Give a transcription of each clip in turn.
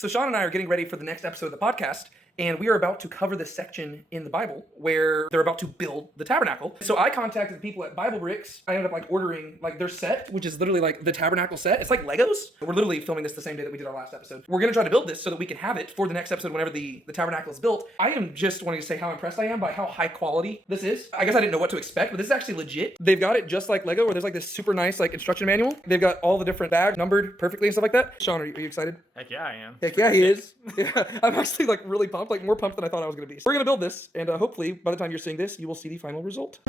So Sean and I are getting ready for the next episode of the podcast, and we are about to cover this section in the Bible where they're about to build the tabernacle. So I contacted the people at Bible Bricks. I ended up ordering their set, which is literally the tabernacle set. It's like Legos. We're literally filming this the same day that we did our last episode. We're going to try to build this so that we can have it for the next episode whenever the tabernacle is built. I am just wanting to say how impressed I am by how high quality this is. I guess I didn't know what to expect, but this is actually legit. They've got it just like Lego, where there's this super nice instruction manual. They've got all the different bags numbered perfectly and stuff like that. Sean, are you excited? Heck yeah, I am. Heck yeah, he is. Yeah, I'm actually really pumped, more pumped than I thought I was going to be. So we're going to build this, and hopefully by the time you're seeing this, you will see the final result.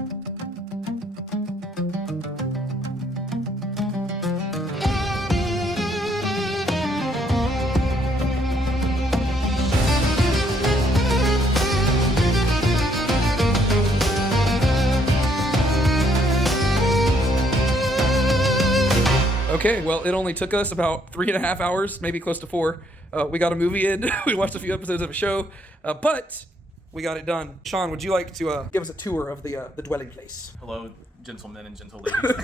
Okay, well, it only took us about 3.5 hours, maybe close to 4. We got a movie in, we watched a few episodes of a show, but we got it done. Sean, would you like to give us a tour of the dwelling place? Hello, gentlemen and gentle ladies.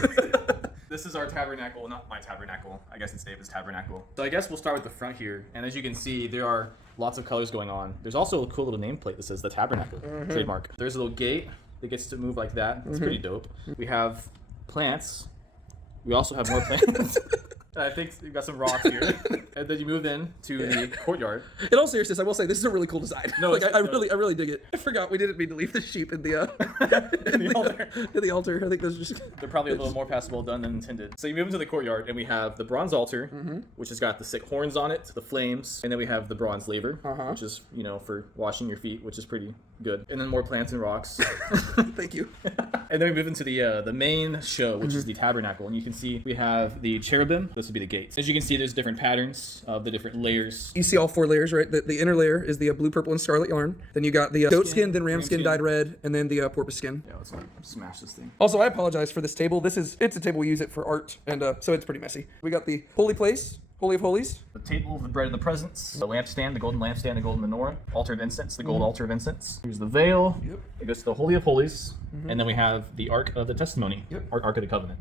This is our tabernacle, not my tabernacle. I guess it's David's tabernacle. So I guess we'll start with the front here. And as you can see, there are lots of colors going on. There's also a cool little nameplate that says the tabernacle, trademark. There's a little gate that gets to move like that. It's pretty dope. We have plants. We also have more plants. I think we've got some rocks here. And then you move in to the courtyard. In all seriousness, I will say this is a really cool design. No, I really dig it. I forgot we didn't mean to leave the sheep in the altar. In the altar. I think those just they're probably a little more passable done than intended. So you move into the courtyard, and we have the bronze altar, which has got the 6 horns on it, the flames, and then we have the bronze laver, which is for washing your feet, which is pretty good. And then more plants and rocks. Thank you. And then we move into the main show, which is the tabernacle, and you can see we have the cherubim. This would be the gates. As you can see, there's different patterns of the different layers. You see all 4 layers, right? The inner layer is the blue, purple, and scarlet yarn. Then you got the goat skin, then ram skin dyed red, and then the porpoise skin. Yeah, let's smash this thing. Also, I apologize for this table. It's a table we use it for art, and so it's pretty messy. We got the holy place, Holy of Holies. The table of the bread of the presence, the lampstand, the golden lampstand, the golden menorah, altar of incense, the gold altar of incense. Here's the veil. Yep. It goes to the Holy of Holies. And then we have the Ark of the Testimony, Ark of the Covenant,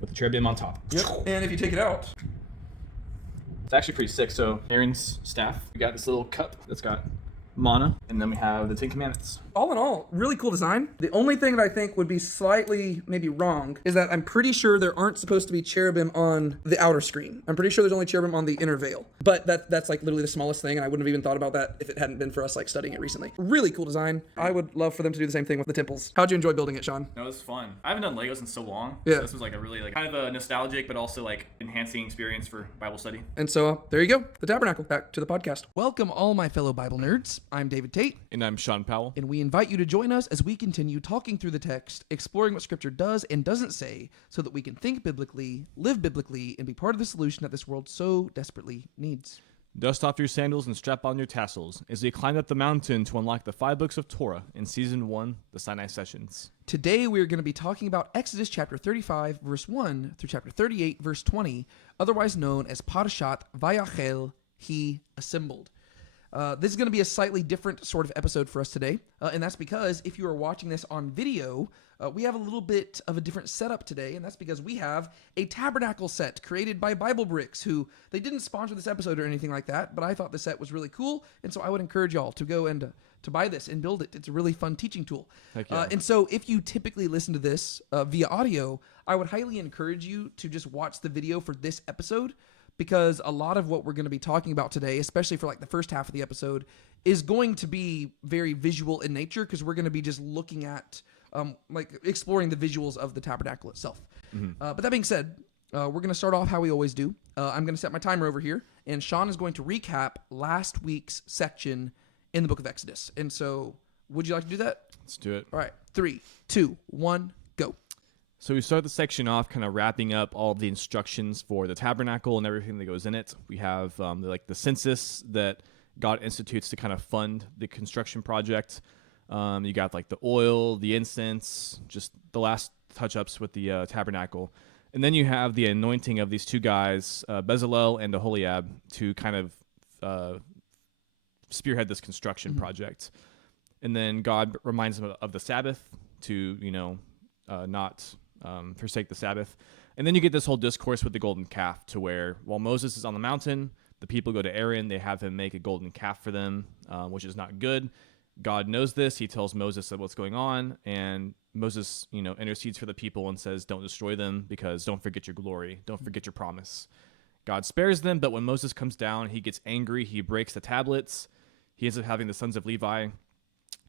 with the cherubim on top. Yep. And if you take it out, it's actually pretty sick. So Aaron's staff, we got this little cup that's got manna, and then we have the 10 Commandments. All in all, really cool design. The only thing that I think would be slightly maybe wrong is that I'm pretty sure there aren't supposed to be cherubim on the outer screen. I'm pretty sure there's only cherubim on the inner veil. But that's literally the smallest thing, and I wouldn't have even thought about that if it hadn't been for us studying it recently. Really cool design. I would love for them to do the same thing with the temples. How'd you enjoy building it, Sean? No, it was fun. I haven't done Legos in so long. Yeah. So this was a really kind of a nostalgic but also enhancing experience for Bible study. And so there you go. The tabernacle. Back to the podcast. Welcome all my fellow Bible nerds. I'm David Tate. And I'm Sean Powell. And we invite you to join us as we continue talking through the text, exploring what Scripture does and doesn't say, so that we can think biblically, live biblically, and be part of the solution that this world so desperately needs. Dust off your sandals and strap on your tassels as we climb up the mountain to unlock the 5 books of Torah in Season 1, the Sinai Sessions. Today we are going to be talking about Exodus chapter 35, verse 1 through chapter 38, verse 20, otherwise known as Parashah Vayakhel, He Assembled. This is going to be a slightly different sort of episode for us today, and that's because if you are watching this on video, we have a little bit of a different setup today, and that's because we have a tabernacle set created by Bible Bricks, who they didn't sponsor this episode or anything like that, but I thought the set was really cool, and so I would encourage y'all to go and to buy this and build it. It's a really fun teaching tool. Heck yeah. And so if you typically listen to this via audio, I would highly encourage you to just watch the video for this episode, because a lot of what we're going to be talking about today, especially for the first half of the episode, is going to be very visual in nature, because we're going to be just looking at, exploring the visuals of the tabernacle itself. But that being said, we're going to start off how we always do. I'm going to set my timer over here, and Sean is going to recap last week's section in the book of Exodus. And so, would you like to do that? Let's do it. All right, 3, 2, 1, go. So we start the section off kind of wrapping up all of the instructions for the tabernacle and everything that goes in it. We have the census that God institutes to kind of fund the construction project. You got the oil, the incense, just the last touch-ups with the tabernacle. And then you have the anointing of these 2 guys, Bezalel and Aholiab, to kind of spearhead this construction project. And then God reminds them of the Sabbath to, not forsake the Sabbath. And then you get this whole discourse with the golden calf, to where while Moses is on the mountain, The people go to Aaron. They have him make a golden calf for them, which is not good. God knows this. He tells Moses what's going on, and Moses, intercedes for the people and says, don't destroy them because don't forget your glory. Don't forget your promise. God spares them, but when Moses comes down, he gets angry. He breaks the tablets. He ends up having the sons of Levi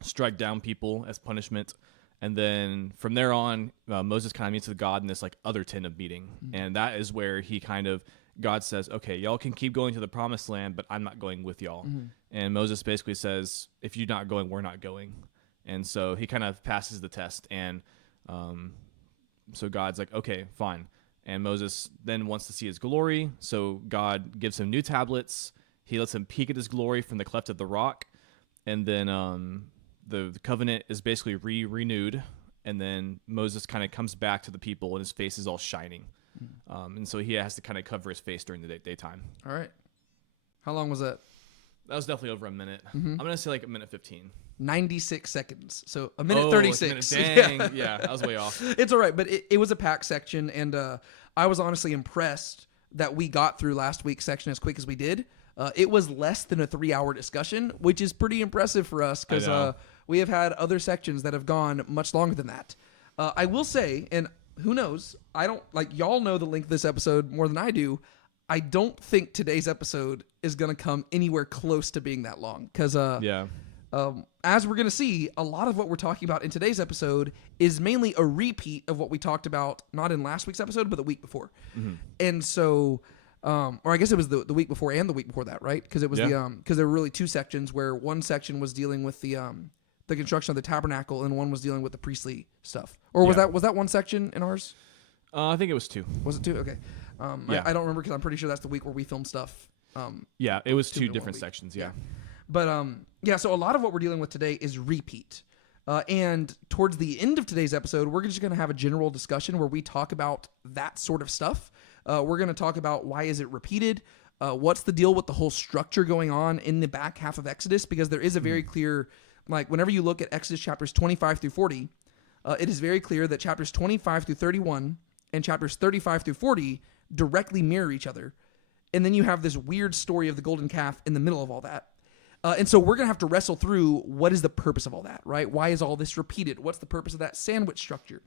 strike down people as punishment. And then from there on, Moses kind of meets with God in this like other tent of meeting. And that is where God says, okay, y'all can keep going to the promised land, but I'm not going with y'all. And Moses basically says, if you're not going, we're not going. And so he kind of passes the test. And so God's like, okay, fine. And Moses then wants to see his glory. So God gives him new tablets. He lets him peek at his glory from the cleft of the rock. And then the covenant is basically renewed. And then Moses kind of comes back to the people and his face is all shining. And so he has to kind of cover his face during the daytime. All right. How long was that? That was definitely over a minute. I'm going to say like a minute 15. 96 seconds. So a minute 36. Like a minute. Dang. Yeah, that was way off. It's all right, but it was a packed section, and I was honestly impressed that we got through last week's section as quick as we did. It was less than a 3-hour discussion, which is pretty impressive for us because we have had other sections that have gone much longer than that. I will say, and who knows, I don't, y'all know the length of this episode more than I do. I don't think today's episode is going to come anywhere close to being that long because as we're going to see, a lot of what we're talking about in today's episode is mainly a repeat of what we talked about, not in last week's episode, but the week before. And so, or I guess it was the week before and the week before that, right? Because it was because there were really two sections where one section was dealing with the construction of the tabernacle and one was dealing with the priestly stuff. Or was that one section in ours? I think it was 2. Was it 2? Okay. I don't remember because I'm pretty sure that's the week where we filmed stuff. It was 2 different sections. Yeah. But so a lot of what we're dealing with today is repeat. And towards the end of today's episode, we're just going to have a general discussion where we talk about that sort of stuff. We're going to talk about why is it repeated? What's the deal with the whole structure going on in the back half of Exodus? Because there is a very clear, whenever you look at Exodus chapters 25 through 40, it is very clear that chapters 25 through 31 and chapters 35 through 40 directly mirror each other. And then you have this weird story of the golden calf in the middle of all that. And so we're going to have to wrestle through what is the purpose of all that, right? Why is all this repeated? What's the purpose of that sandwich structure?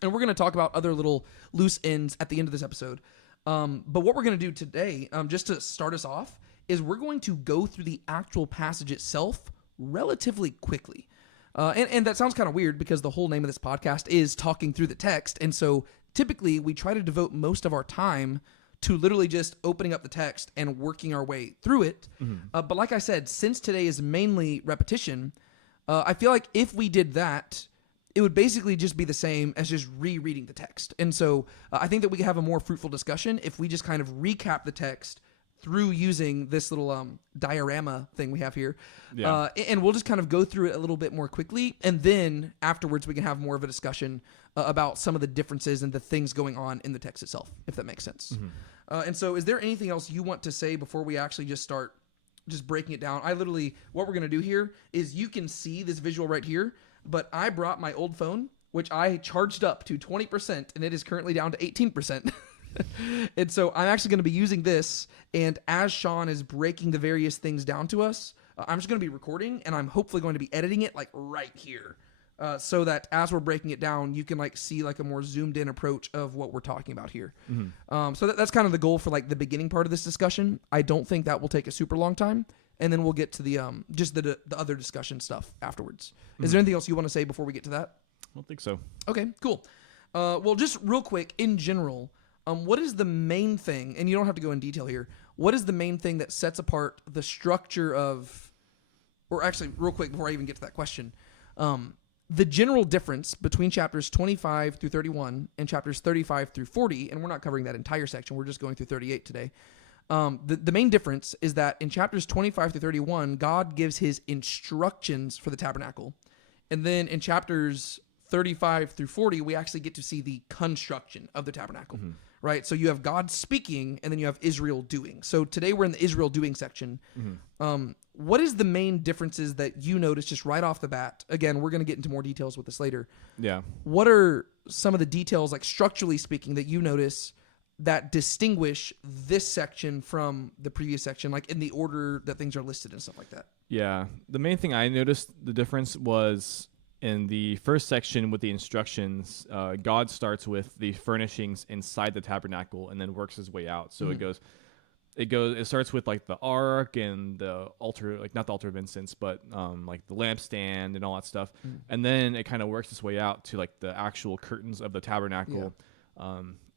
And we're going to talk about other little loose ends at the end of this episode. But what we're going to do today, just to start us off, is we're going to go through the actual passage itself relatively quickly. And that sounds kind of weird because the whole name of this podcast is talking through the text. And so typically we try to devote most of our time to literally just opening up the text and working our way through it. But like I said, since today is mainly repetition, I feel like if we did that, it would basically just be the same as just rereading the text. And so I think that we can have a more fruitful discussion if we just kind of recap the text through using this little diorama thing we have here. And we'll just kind of go through it a little bit more quickly. And then afterwards, we can have more of a discussion about some of the differences and the things going on in the text itself, if that makes sense. And so is there anything else you want to say before we actually just start just breaking it down? What we're going to do here is you can see this visual right here, but I brought my old phone, which I charged up to 20%, and it is currently down to 18%. And so I'm actually going to be using this, and as Sean is breaking the various things down to us, I'm just going to be recording, and I'm hopefully going to be editing it right here, so that as we're breaking it down, you can see a more zoomed in approach of what we're talking about here. So that's kind of the goal for the beginning part of this discussion. I don't think that will take a super long time, and then we'll get to the just the other discussion stuff afterwards. Is there anything else you want to say before we get to that? I don't think so. Okay, cool. Well, just real quick, in general, what is the main thing, and you don't have to go in detail here, what is the main thing that sets apart the structure of, or actually, real quick, before I even get to that question, the general difference between chapters 25 through 31 and chapters 35 through 40, and we're not covering that entire section, we're just going through 38 today. The main difference is that in chapters 25 through 31, God gives his instructions for the tabernacle. And then in chapters 35 through 40, we actually get to see the construction of the tabernacle, right? So you have God speaking, and then you have Israel doing. So today we're in the Israel doing section. What is the main differences that you notice just right off the bat? Again, we're going to get into more details with this later. Yeah. What are some of the details, structurally speaking, that you notice that distinguish this section from the previous section, like in the order that things are listed and stuff like that? Yeah. The main thing I noticed the difference was in the first section with the instructions, God starts with the furnishings inside the tabernacle and then works his way out. So it starts with like the ark and the altar, like not the altar of incense, but like the lampstand and all that stuff. And then it kind of works its way out to like the actual curtains of the tabernacle.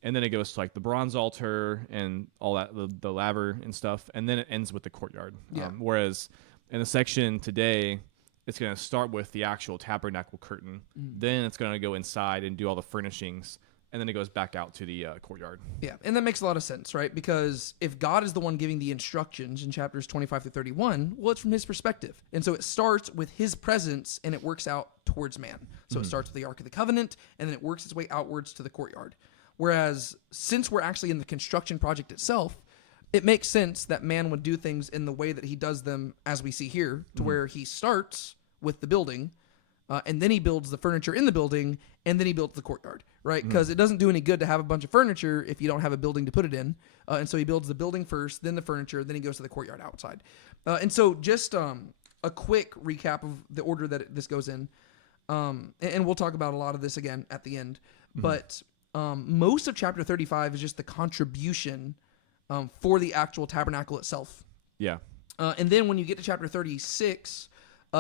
And then it goes to like the bronze altar and all that, the laver and stuff. And then it ends with the courtyard. Whereas in the section today, it's going to start with the actual tabernacle curtain. Then it's going to go inside and do all the furnishings. And then it goes back out to the courtyard. Yeah, and that makes a lot of sense, right? Because if God is the one giving the instructions in chapters 25 to 31, well, it's from his perspective. And so it starts with his presence and it works out towards man. So it starts with the Ark of the Covenant and then it works its way outwards to the courtyard. Whereas since we're actually in the construction project itself, it makes sense that man would do things in the way that he does them as we see here, to where he starts with the building, and then he builds the furniture in the building, and then he builds the courtyard, right? Because it doesn't do any good to have a bunch of furniture if you don't have a building to put it in. And so he builds the building first, then the furniture, then he goes to the courtyard outside. And so just a quick recap of the order that this goes in, and we'll talk about a lot of this again at the end, but most of chapter 35 is just the contribution for the actual tabernacle itself. Yeah. And then when you get to chapter 36,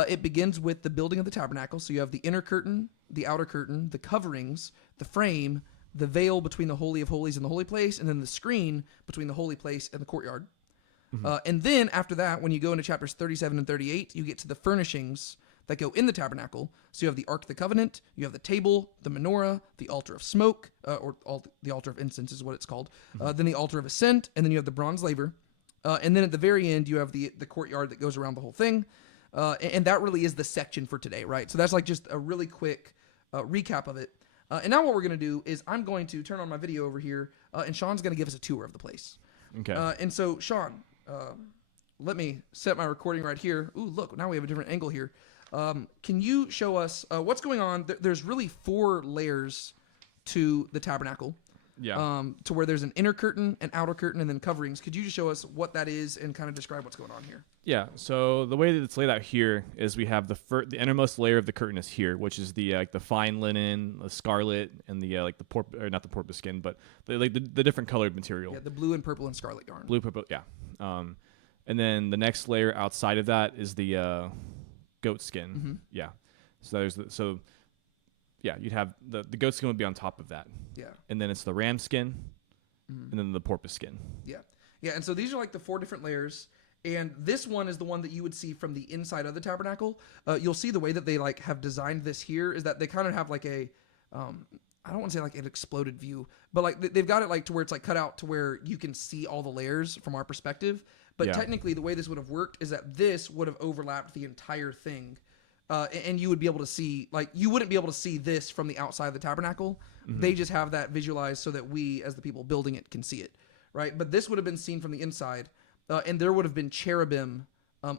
it begins with the building of the tabernacle. So you have the inner curtain, the outer curtain, the coverings, the frame, the veil between the Holy of Holies and the holy place, and then the screen between the holy place and the courtyard. And then after that, when you go into chapters 37 and 38, you get to the furnishings that go in the tabernacle. So you have the Ark of the Covenant, you have the table, the menorah, the altar of smoke, the altar of incense is what it's called, then the altar of ascent, and then you have the bronze laver. And then at the very end, you have the courtyard that goes around the whole thing. And that really is the section for today, right? So that's like just a really quick recap of it. And now what we're going to do is I'm going to turn on my video over here, and Sean's going to give us a tour of the place. Okay. And so, Sean, let me set my recording right here. Ooh, look, now we have a different angle here. Can you show us what's going on? There's really 4 layers to the tabernacle. Yeah. To where there's an inner curtain, an outer curtain, and then coverings. Could you just show us what that is and kind of describe what's going on here? Yeah. So the way that it's laid out here is we have the innermost layer of the curtain is here, which is the like the fine linen, the scarlet, and the like the not the porpoise skin, but the different colored material. Yeah, the blue and purple and scarlet yarn. Blue, purple, yeah. And then the next layer outside of that is the goat skin. Yeah. So you'd have the goat skin would be on top of that. Yeah. And then it's the ram skin, and then the porpoise skin. Yeah. Yeah, and so these are like the 4 different layers. And this one is the one that you would see from the inside of the tabernacle. You'll see the way that they like have designed this here is that they kind of have like a, I don't want to say like an exploded view, but like they've got it like to where it's like cut out to where you can see all the layers from our perspective. But technically the way this would have worked is that this would have overlapped the entire thing. And you would be able to see, like, you wouldn't be able to see this from the outside of the tabernacle. They just have that visualized so that we, as the people building it, can see it, right? But this would have been seen from the inside, and there would have been cherubim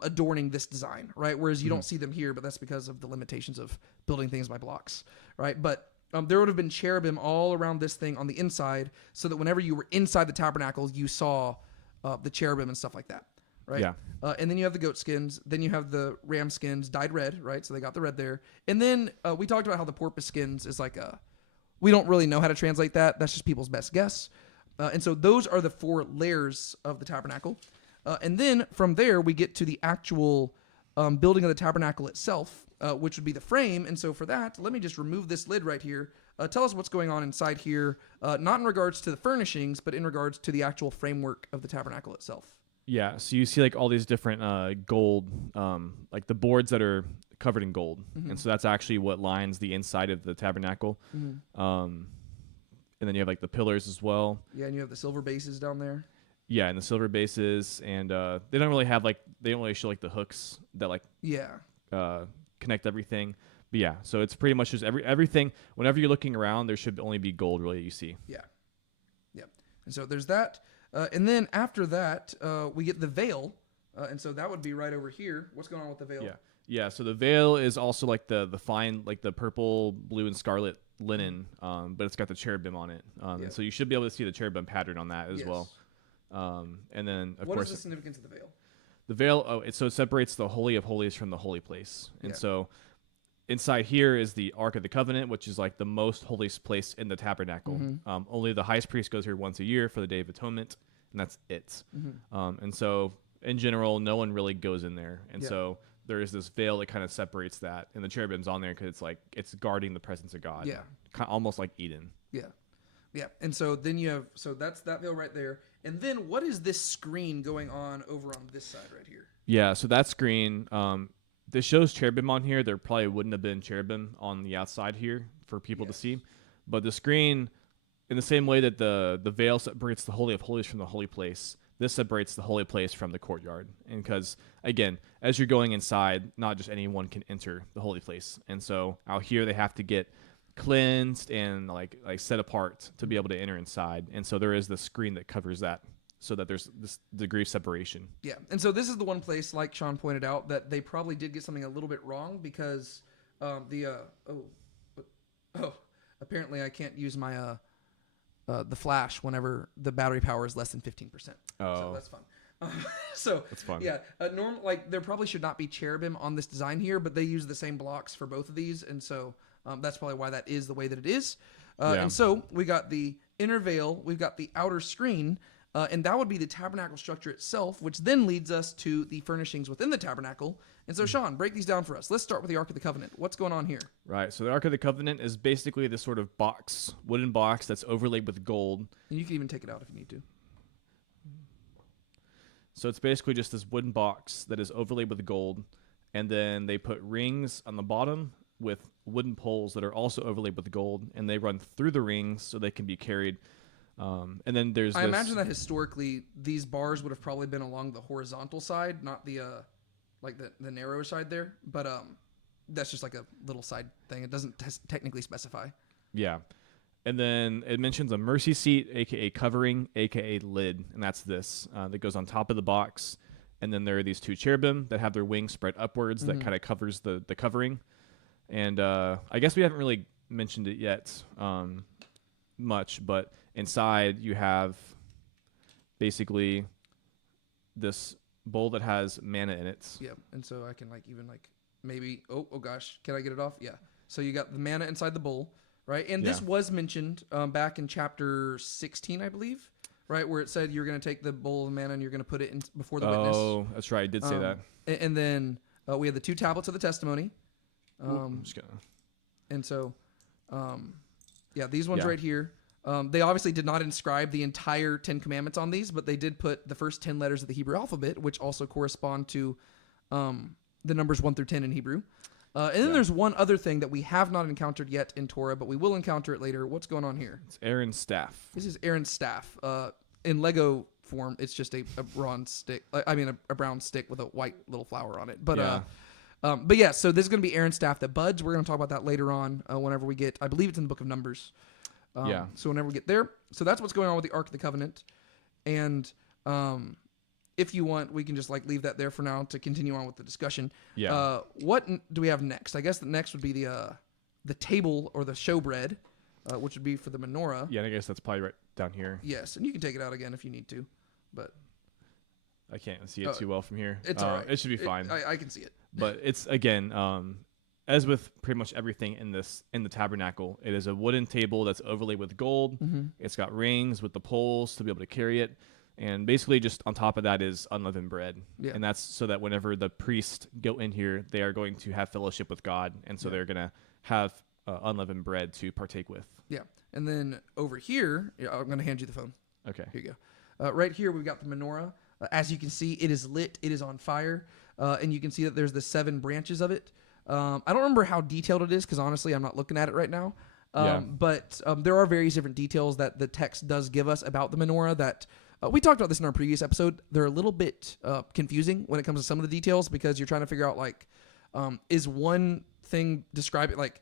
adorning this design, right? Whereas you don't see them here, but that's because of the limitations of building things by blocks, right? But there would have been cherubim all around this thing on the inside, so that whenever you were inside the tabernacle, you saw the cherubim and stuff like that. Right. Yeah. And then you have the goat skins. Then you have the ram skins dyed red, right? So they got the red there. And then we talked about how the porpoise skins is like we don't really know how to translate that. That's just people's best guess. And so those are the 4 layers of the tabernacle. And then from there, we get to the actual building of the tabernacle itself, which would be the frame. And so for that, let me just remove this lid right here. Tell us what's going on inside here, not in regards to the furnishings, but in regards to the actual framework of the tabernacle itself. Yeah, so you see like all these different gold, like the boards that are covered in gold, and so that's actually what lines the inside of the tabernacle. And then you have like the pillars as well. Yeah, and you have the silver bases down there. Yeah, and the silver bases, and they don't really show like the hooks that like connect everything. But yeah, so it's pretty much just everything. Whenever you're looking around, there should only be gold really you see. Yeah, yeah, and so there's that. And then after that, we get the veil. And so that would be right over here. What's going on with the veil? Yeah. So the veil is also like the fine, like the purple, blue, and scarlet linen, but it's got the cherubim on it. Yeah. And so you should be able to see the cherubim pattern on that as Yes. well. And then, of What course, is the significance of the veil? the veil, so it separates the Holy of Holies from the holy place. And Yeah. so inside here is the Ark of the Covenant, which is like the most holiest place in the tabernacle. Mm-hmm. Only the highest priest goes here once a year for the Day of Atonement, and that's it. Mm-hmm. And so in general, no one really goes in there. And Yeah. so there is this veil that kind of separates that, and the cherubim's on there because it's like it's guarding the presence of God. Yeah. Almost like Eden. Yeah. Yeah. And so then you have, so that's that veil right there. And then what is this screen going on over on this side right here? Yeah, so that screen, this shows cherubim on here. There probably wouldn't have been cherubim on the outside here for people to see. But the screen, in the same way that the veil separates the Holy of Holies from the holy place, this separates the holy place from the courtyard. And because, again, as you're going inside, not just anyone can enter the holy place. And so out here, they have to get cleansed and like set apart to be able to enter inside. And so there is the screen that covers that, so that there's this degree of separation. Yeah. And so this is the one place, like Sean pointed out, that they probably did get something a little bit wrong because apparently I can't use my the flash whenever the battery power is less than 15%. Oh. So that's fun. So That's fun. Yeah, like there probably should not be cherubim on this design here, but they use the same blocks for both of these, and so that's probably why that is the way that it is. And so we got the inner veil, we've got the outer screen, and that would be the tabernacle structure itself, which then leads us to the furnishings within the tabernacle. And so, Sean, break these down for us. Let's start with the Ark of the Covenant. What's going on here? Right. So the Ark of the Covenant is basically this sort of wooden box that's overlaid with gold. And you can even take it out if you need to. So it's basically just this wooden box that is overlaid with gold, and then they put rings on the bottom with wooden poles that are also overlaid with gold, and they run through the rings so they can be carried. And then there's I imagine that historically these bars would have probably been along the horizontal side, not the like the narrow side there. But that's just like a little side thing. It doesn't technically specify. Yeah. And then it mentions a mercy seat, aka covering, aka lid, and that's this that goes on top of the box. And then there are these two cherubim that have their wings spread upwards that kind of covers the covering. And I guess we haven't really mentioned it yet much, but inside you have basically this bowl that has manna in it. Yeah, and so I can like even like maybe oh gosh, can I get it off? Yeah. So you got the manna inside the bowl, right? And this was mentioned back in chapter 16, I believe, right, where it said you're going to take the bowl of manna and you're going to put it in before the witness. Oh, that's right. I did say that. And then we had the two tablets of the testimony. I'm just gonna. And so, yeah, these ones Yeah. right here. They obviously did not inscribe the entire 10 Commandments on these, but they did put the first 10 letters of the Hebrew alphabet, which also correspond to the numbers 1 through 10 in Hebrew. And then there's one other thing that we have not encountered yet in Torah, but we will encounter it later. What's going on here? It's Aaron's staff. This is Aaron's staff. In Lego form, it's just a bronze stick. I mean, a brown stick with a white little flower on it. But yeah, so this is going to be Aaron's staff that buds. We're going to talk about that later on whenever we get, I believe it's in the book of Numbers. So whenever we get there. So that's what's going on with the Ark of the Covenant. And if you want, we can just like leave that there for now to continue on with the discussion. Yeah. What do we have next? I guess the next would be the table or the showbread, which would be for the menorah. Yeah, and I guess that's probably right down here. Yes, and you can take it out again if you need to, but I can't see it too well from here. it's all right. It should be fine. I can see it. But it's again, as with pretty much everything in the tabernacle, it is a wooden table that's overlaid with gold. It's got rings with the poles to be able to carry it, and basically just on top of that is unleavened bread. Yeah. And that's so that whenever the priests go in here, they are going to have fellowship with God, and so they're gonna have unleavened bread to partake with. Yeah, and then over here, I'm going to hand you the phone. Okay. Here you go. Right here, we've got the menorah. As you can see, it is lit. It is on fire. And you can see that there's the 7 branches of it. I don't remember how detailed it is because, honestly, I'm not looking at it right now. But there are various different details that the text does give us about the menorah that we talked about this in our previous episode. They're a little bit confusing when it comes to some of the details because you're trying to figure out, like, is one thing describing, like,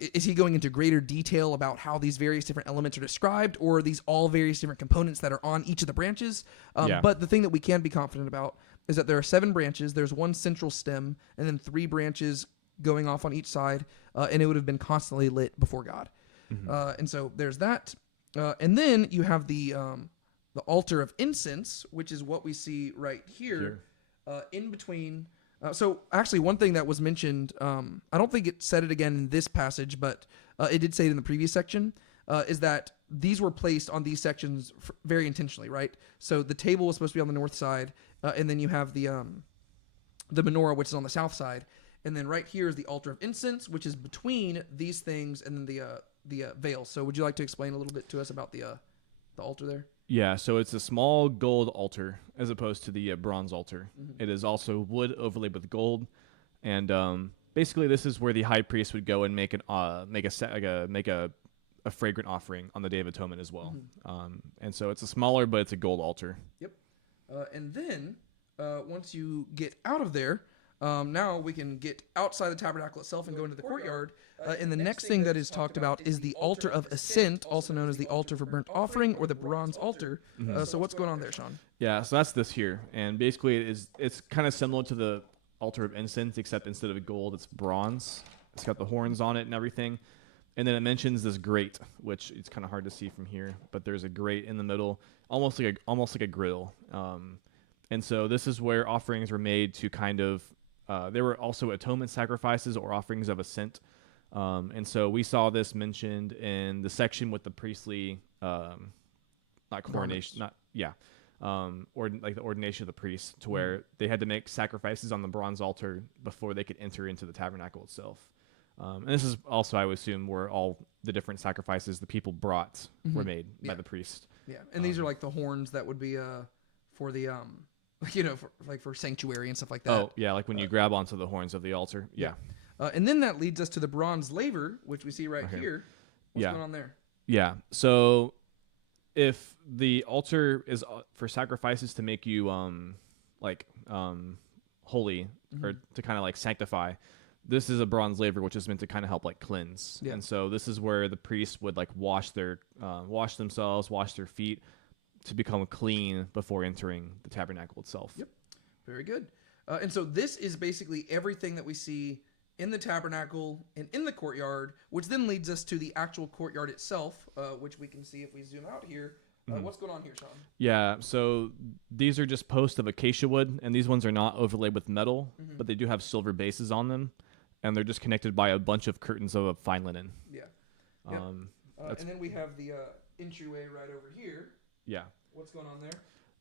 is he going into greater detail about how these various different elements are described, or are these all various different components that are on each of the branches? But the thing that we can be confident about is that there are 7 branches. There's one central stem, and then 3 branches going off on each side. and it would have been constantly lit before God. And so there's that. And then you have the altar of incense, which is what we see right here. In between. So actually, one thing that was mentioned, I don't think it said it again in this passage, but it did say it in the previous section, is that these were placed on these sections very intentionally, right? So the table was supposed to be on the north side, and then you have the menorah, which is on the south side, and then right here is the altar of incense, which is between these things, and then the veil. So would you like to explain a little bit to us about the altar there? Yeah, so it's a small gold altar as opposed to the bronze altar. It is also wood overlaid with gold, and basically this is where the high priest would go and make a fragrant offering on the Day of Atonement as well. And so it's a smaller, but it's a gold altar. Yep. And then once you get out of there, now we can get outside the tabernacle itself and go into the courtyard. And the next thing that is talked about is the altar of ascent, also known as the altar for burnt offering or the bronze altar. So what's going on there, Sean? Yeah, so that's this here. And basically it's kind of similar to the altar of incense, except instead of gold, it's bronze. It's got the horns on it and everything. And then it mentions this grate, which it's kind of hard to see from here, but there's a grate in the middle, almost like a grill. And so this is where offerings were made to kind of there were also atonement sacrifices or offerings of ascent. And so we saw this mentioned in the section with the priestly, not coronation, or like the ordination of the priest, to where they had to make sacrifices on the bronze altar before they could enter into the tabernacle itself. And this is also, I would assume, where all the different sacrifices the people brought were made by the priest. Yeah, and these are like the horns that would be for the for sanctuary and stuff like that. Oh yeah, like when you grab onto the horns of the altar. Yeah. And then that leads us to the bronze laver, which we see right here. What's going on there? Yeah. So if the altar is for sacrifices to make you holy or to kind of like sanctify, this is a bronze laver, which is meant to kind of help like cleanse. Yeah. And so this is where the priests would like wash themselves, wash their feet to become clean before entering the tabernacle itself. Yep. Very good. And so this is basically everything that we see in the tabernacle and in the courtyard, which then leads us to the actual courtyard itself, which we can see if we zoom out here. What's going on here, Sean? Yeah, so these are just posts of acacia wood, and these ones are not overlaid with metal, but they do have silver bases on them, and they're just connected by a bunch of curtains of fine linen. Yeah. And then we have the entryway right over here. Yeah. What's going on there?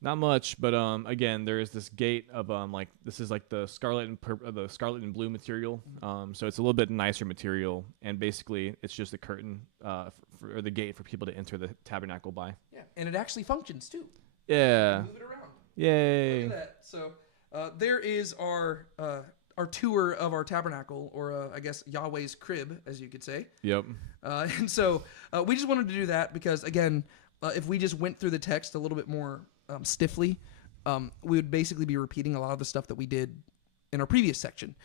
Not much, but again, there is this gate of this is like the scarlet and blue material. So it's a little bit nicer material, and basically it's just a curtain or the gate for people to enter the tabernacle by. Yeah, and it actually functions too. Yeah. Move it around. Yay! Look at that. So there is our tour of our tabernacle, or I guess Yahweh's crib, as you could say. Yep. And so we just wanted to do that because, again, if we just went through the text a little bit more stiffly, we would basically be repeating a lot of the stuff that we did in our previous section,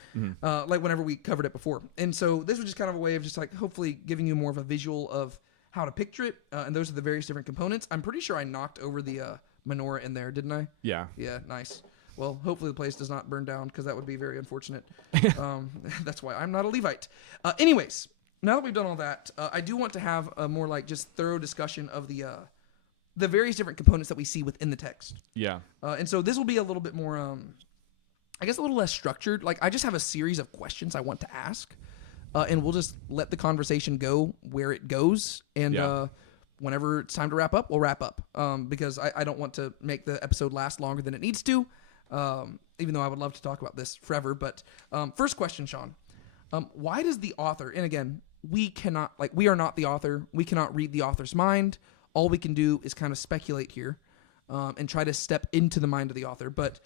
like whenever we covered it before. And so this was just kind of a way of just like hopefully giving you more of a visual of how to picture it. And those are the various different components. I'm pretty sure I knocked over the menorah in there, didn't I? Yeah. Yeah, nice. Well, hopefully the place does not burn down because that would be very unfortunate. That's why I'm not a Levite. Anyways, now that we've done all that, I do want to have a more like just thorough discussion of the various different components that we see within the text. Yeah. And so this will be a little bit more, I guess a little less structured. Like I just have a series of questions I want to ask, and we'll just let the conversation go where it goes. And whenever it's time to wrap up, we'll wrap up. Because I don't want to make the episode last longer than it needs to, even though I would love to talk about this forever. But first question, Sean. Why does the author, and again, we are not the author. We cannot read the author's mind. All we can do is kind of speculate here and try to step into the mind of the author. But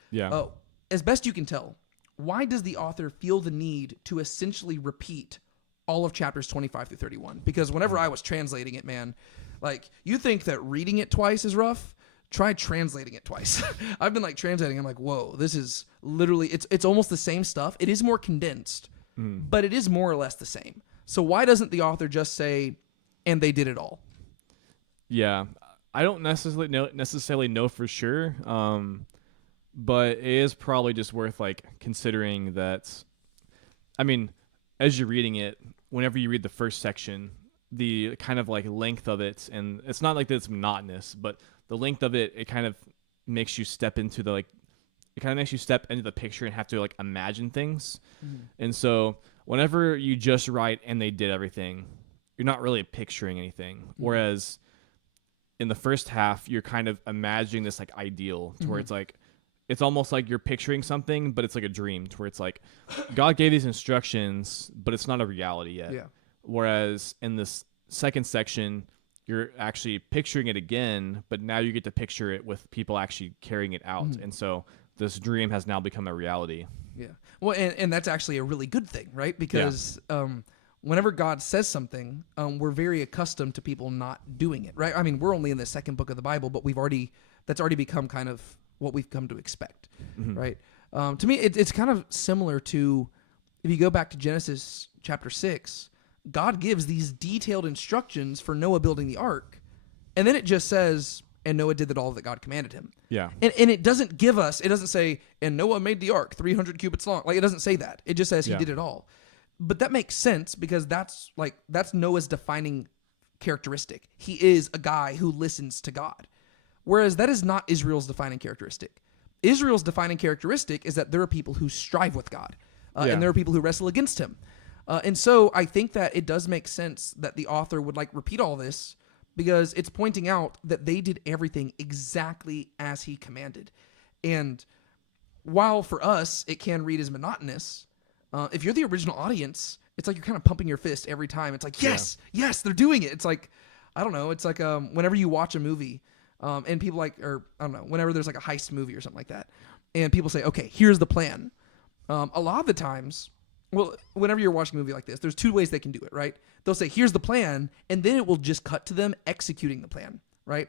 as best you can tell, why does the author feel the need to essentially repeat all of chapters 25 through 31? Because whenever I was translating it, man, like you think that reading it twice is rough? Try translating it twice. I've been like translating. I'm like, whoa, this is literally, it's almost the same stuff. It is more condensed, but it is more or less the same. So why doesn't the author just say, and they did it all? Yeah, I don't necessarily know for sure, but it is probably just worth like considering that. I mean, as you're reading it, whenever you read the first section, the kind of like length of it, and it's not like that it's monotonous, but the length of it, it kind of makes you step into the picture and have to like imagine things. And so whenever you just write and they did everything, you're not really picturing anything. Whereas in the first half, you're kind of imagining this like ideal to where it's like, it's almost like you're picturing something, but it's like a dream to where it's like God gave these instructions, but it's not a reality yet. Yeah. Whereas in this second section, you're actually picturing it again, but now you get to picture it with people actually carrying it out. And so this dream has now become a reality. Yeah. Well, and that's actually a really good thing, right? Because whenever God says something, we're very accustomed to people not doing it, right? I mean, we're only in the second book of the Bible, but that's already become kind of what we've come to expect, right? To me, it's kind of similar to, if you go back to Genesis chapter 6, God gives these detailed instructions for Noah building the ark, and then it just says, and Noah did all that God commanded him. Yeah. And it doesn't say, and Noah made the ark 300 cubits long. Like, it doesn't say that. It just says he did it all. But that makes sense because that's Noah's defining characteristic. He is a guy who listens to God. Whereas that is not Israel's defining characteristic. Israel's defining characteristic is that there are people who strive with God, and there are people who wrestle against him. And so I think that it does make sense that the author would like repeat all this because it's pointing out that they did everything exactly as he commanded. And while for us it can read as monotonous, if you're the original audience, it's like you're kind of pumping your fist every time. It's like, yes, they're doing it. It's like, I don't know. It's like whenever you watch a movie and people whenever there's like a heist movie or something like that, and people say, okay, here's the plan. A lot of the times, well, whenever you're watching a movie like this, there's two ways they can do it, right? They'll say, here's the plan, and then it will just cut to them executing the plan, right?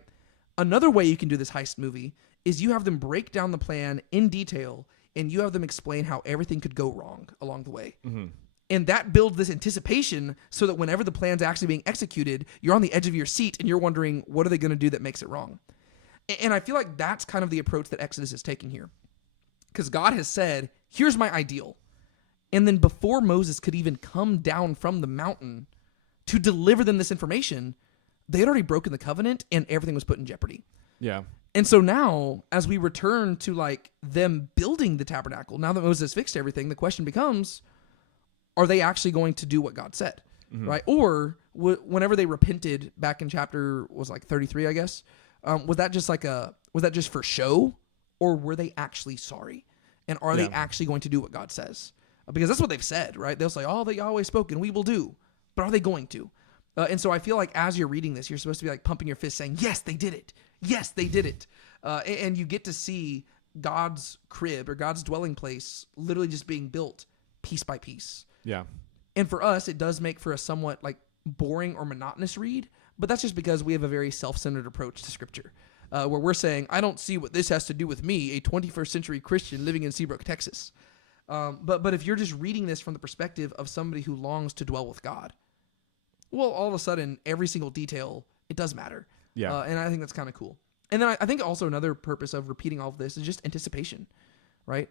Another way you can do this heist movie is you have them break down the plan in detail, and you have them explain how everything could go wrong along the way. And that builds this anticipation so that whenever the plan's actually being executed, you're on the edge of your seat, and you're wondering, what are they going to do that makes it wrong? And I feel like that's kind of the approach that Exodus is taking here. Because God has said, here's my ideal. And then before Moses could even come down from the mountain to deliver them this information, they had already broken the covenant and everything was put in jeopardy. Yeah. And so now, as we return to like them building the tabernacle, now that Moses fixed everything, the question becomes, are they actually going to do what God said? Right? Or whenever they repented back in chapter, was like 33, I guess, was that just for show? Or were they actually sorry? And are they actually going to do what God says? Because that's what they've said, right? They'll say, all that Yahweh spoke and we will do. But are they going to? And so I feel like as you're reading this, you're supposed to be like pumping your fist saying, yes, they did it. Yes, they did it. And you get to see God's crib or God's dwelling place literally just being built piece by piece. Yeah. And for us, it does make for a somewhat like boring or monotonous read, but that's just because we have a very self-centered approach to Scripture, where we're saying, I don't see what this has to do with me, a 21st century Christian living in Seabrook, Texas. But if you're just reading this from the perspective of somebody who longs to dwell with God, well, all of a sudden, every single detail, it does matter. Yeah. And I think that's kind of cool. And then I think also another purpose of repeating all of this is just anticipation, right?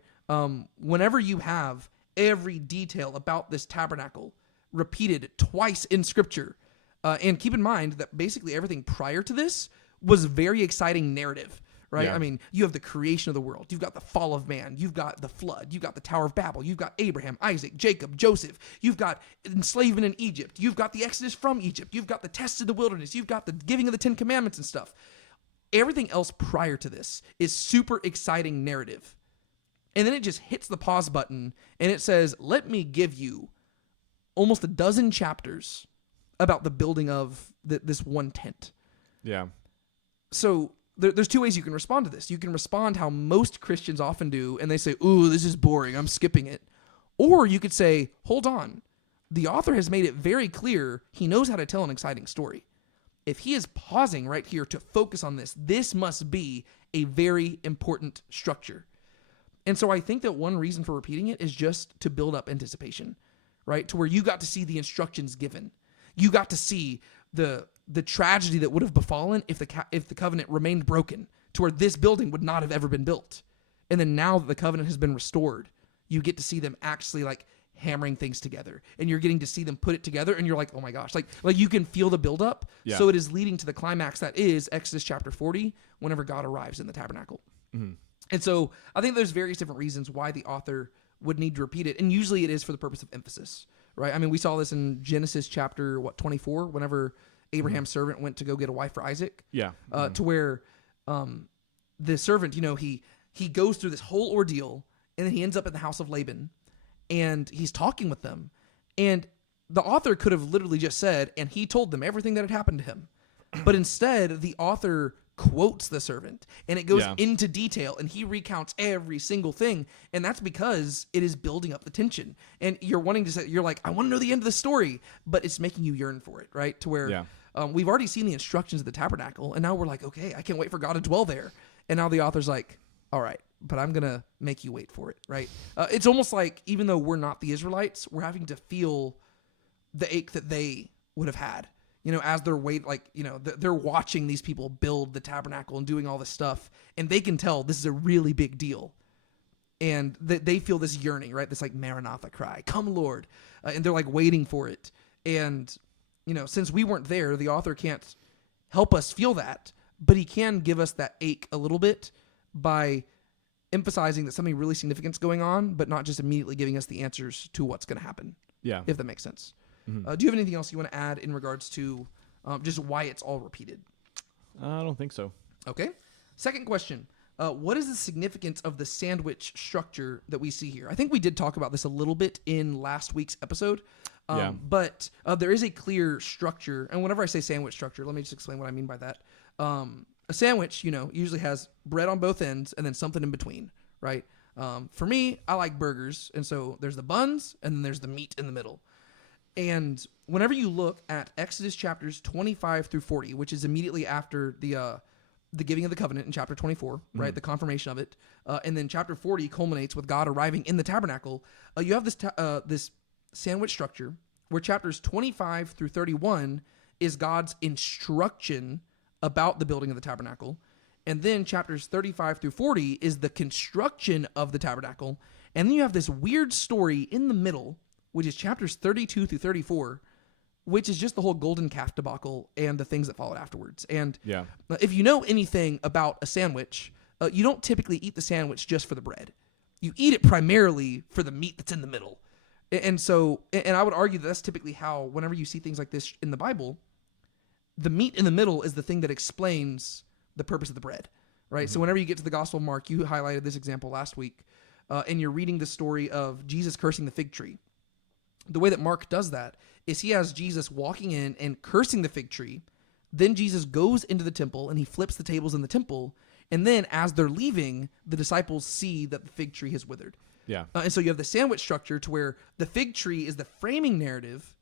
Whenever you have every detail about this tabernacle repeated twice in Scripture, and keep in mind that basically everything prior to this was very exciting narrative, right? Yeah. I mean, you have the creation of the world. You've got the fall of man. You've got the flood. You've got the Tower of Babel. You've got Abraham, Isaac, Jacob, Joseph. You've got enslavement in Egypt. You've got the Exodus from Egypt. You've got the tests in the wilderness. You've got the giving of the 10 Commandments and stuff. Everything else prior to this is super exciting narrative. And then it just hits the pause button and it says, let me give you almost a dozen chapters about the building of this one tent. Yeah. So there's two ways you can respond to this. You can respond how most Christians often do, and they say, ooh, this is boring, I'm skipping it. Or you could say, hold on. The author has made it very clear he knows how to tell an exciting story. If he is pausing right here to focus on this, this must be a very important structure. And so I think that one reason for repeating it is just to build up anticipation, right? To where you got to see the instructions given. You got to see the tragedy that would have befallen if the covenant remained broken, to where this building would not have ever been built. And then now that the covenant has been restored, you get to see them actually like hammering things together, and you're getting to see them put it together, and you're like, oh my gosh, like you can feel the buildup. Yeah. So it is leading to the climax that is Exodus chapter 40, whenever God arrives in the tabernacle. Mm-hmm. And so I think there's various different reasons why the author would need to repeat it, and usually it is for the purpose of emphasis, right? I mean, we saw this in Genesis chapter 24, whenever Abraham's servant went to go get a wife for Isaac. Yeah. To where the servant, he goes through this whole ordeal, and then he ends up in the house of Laban, and he's talking with them. And the author could have literally just said, and he told them everything that had happened to him. But instead, the author quotes the servant, and it goes into detail, and he recounts every single thing. And that's because it is building up the tension. And you're wanting to say, you're like, I want to know the end of the story, but it's making you yearn for it, right? To where we've already seen the instructions of the tabernacle, and now we're like, okay, I can't wait for God to dwell there. And now the author's like, all right, but I'm going to make you wait for it, right? It's almost like, even though we're not the Israelites, we're having to feel the ache that they would have had, as they're they're watching these people build the tabernacle and doing all this stuff, and they can tell this is a really big deal. And they feel this yearning, right? This like Maranatha cry, come Lord. And they're like waiting for it. And, since we weren't there, the author can't help us feel that, but he can give us that ache a little bit by emphasizing that something really significant is going on, but not just immediately giving us the answers to what's going to happen. Yeah. If that makes sense. Mm-hmm. Do you have anything else you want to add in regards to just why it's all repeated? I don't think so. Okay. Second question. What is the significance of the sandwich structure that we see here? I think we did talk about this a little bit in last week's episode. But there is a clear structure. And whenever I say sandwich structure, let me just explain what I mean by that. A sandwich, usually has bread on both ends and then something in between, right? For me, I like burgers. And so there's the buns and then there's the meat in the middle. And whenever you look at Exodus chapters 25 through 40, which is immediately after the giving of the covenant in chapter 24, right? The confirmation of it. And then chapter 40 culminates with God arriving in the tabernacle. You have this sandwich structure where chapters 25 through 31 is God's instruction about the building of the tabernacle. And then chapters 35 through 40 is the construction of the tabernacle. And then you have this weird story in the middle, which is chapters 32 through 34, which is just the whole golden calf debacle and the things that followed afterwards. And if you know anything about a sandwich, you don't typically eat the sandwich just for the bread. You eat it primarily for the meat that's in the middle. And I would argue that that's typically how, whenever you see things like this in the Bible, the meat in the middle is the thing that explains the purpose of the bread, right? Mm-hmm. So whenever you get to the Gospel of Mark, you highlighted this example last week, and you're reading the story of Jesus cursing the fig tree. The way that Mark does that is he has Jesus walking in and cursing the fig tree. Then Jesus goes into the temple and he flips the tables in the temple. And then as they're leaving, the disciples see that the fig tree has withered. Yeah. And so you have the sandwich structure to where the fig tree is the framing narrative.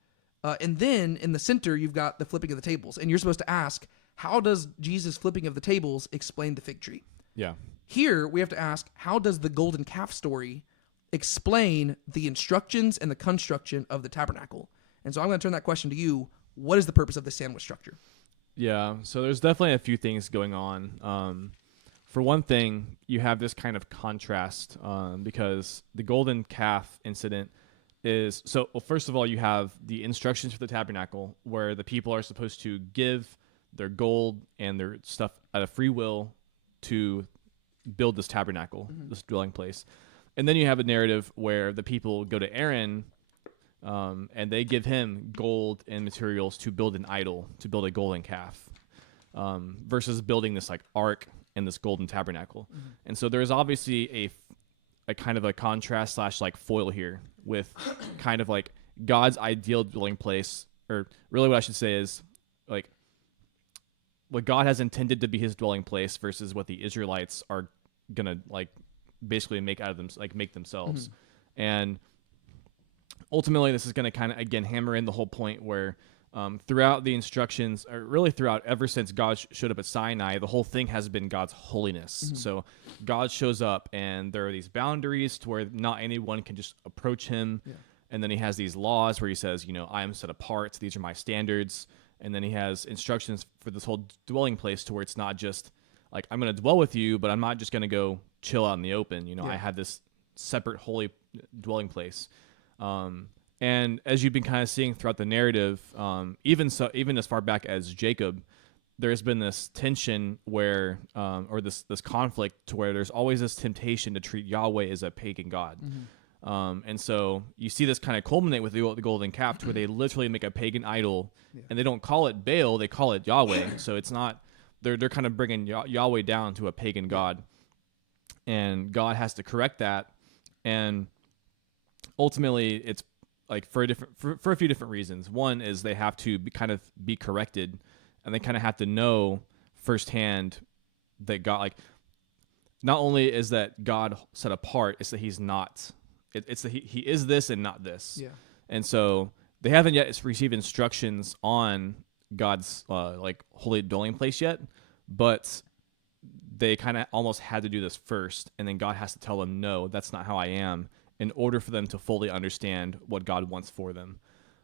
And then in the center, you've got the flipping of the tables. And you're supposed to ask, how does Jesus' flipping of the tables explain the fig tree? Yeah. Here, we have to ask, how does the golden calf story explain the instructions and the construction of the tabernacle? And so I'm going to turn that question to you. What is the purpose of the sandwich structure? Yeah, so there's definitely a few things going on. For one thing, you have this kind of contrast because the golden calf incident is... So, well, first of all, you have the instructions for the tabernacle where the people are supposed to give their gold and their stuff out of free will to build this tabernacle, this dwelling place. And then you have a narrative where the people go to Aaron and they give him gold and materials to build an idol, to build a golden calf, versus building this like ark and this golden tabernacle. Mm-hmm. And so there's obviously a kind of a contrast / like foil here with kind of like God's ideal dwelling place, or really what I should say is like what God has intended to be his dwelling place versus what the Israelites are gonna like basically make out of them, like make themselves. Mm-hmm. And ultimately this is going to kind of again hammer in the whole point where throughout the instructions, or really throughout ever since God showed up at Sinai, the whole thing has been God's holiness. Mm-hmm. So God shows up and there are these boundaries to where not anyone can just approach him. Yeah. And then he has these laws where he says, I am set apart, these are my standards. And then he has instructions for this whole dwelling place to where it's not just like, I'm going to dwell with you, but I'm not just going to go chill out in the open. I have this separate holy dwelling place. And as you've been kind of seeing throughout the narrative, even as far back as Jacob, there's been this tension where, or this conflict to where there's always this temptation to treat Yahweh as a pagan god. And so you see this kind of culminate with the golden calf, to where they literally make a pagan idol, and they don't call it Baal, they call it Yahweh. So it's not, they're kind of bringing Yahweh down to a pagan god, and God has to correct that. And ultimately, it's like for a few different reasons. One is they have to be corrected, and they kind of have to know firsthand that God, like, not only is that God set apart, it's that He's not. It's that he is this and not this. Yeah. And so they haven't yet received instructions on God's like holy dwelling place yet, but they kind of almost had to do this first, and then God has to tell them, no, that's not how I am, in order for them to fully understand what God wants for them.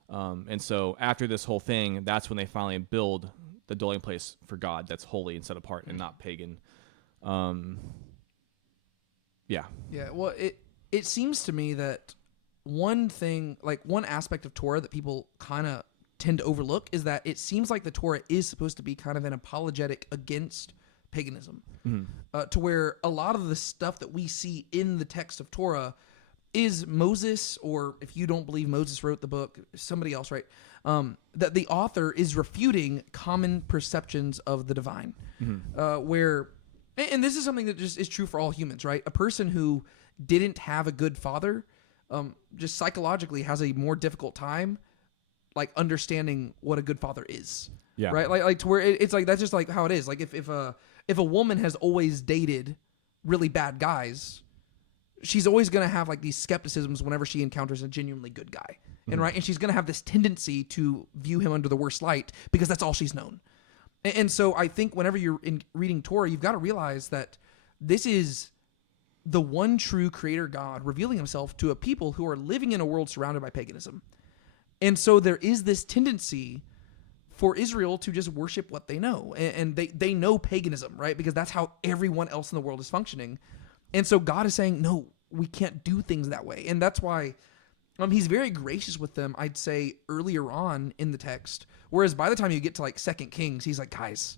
And so after this whole thing, that's when they finally build the dwelling place for God that's holy and set apart and not pagan. Yeah. Yeah. Well, it seems to me that one thing, like one aspect of Torah that people kind of tend to overlook, is that it seems like the Torah is supposed to be kind of an apologetic against paganism, to where a lot of the stuff that we see in the text of Torah is Moses, or if you don't believe Moses wrote the book, somebody else, right? That the author is refuting common perceptions of the divine, where, and this is something that just is true for all humans, right? A person who didn't have a good father, just psychologically has a more difficult time, like, understanding what a good father is. Yeah. Right. Like to where it's like, that's just like how it is. Like if a woman has always dated really bad guys, she's always going to have like these skepticisms whenever she encounters a genuinely good guy. And right. And she's going to have this tendency to view him under the worst light because that's all she's known. And so I think whenever you're reading Torah, you've got to realize that this is the one true creator God revealing himself to a people who are living in a world surrounded by paganism. And so there is this tendency for Israel to just worship what they know. And they know paganism, right? Because that's how everyone else in the world is functioning. And so God is saying, no, we can't do things that way. And that's why he's very gracious with them, I'd say, earlier on in the text. Whereas by the time you get to like 2 Kings, he's like, guys,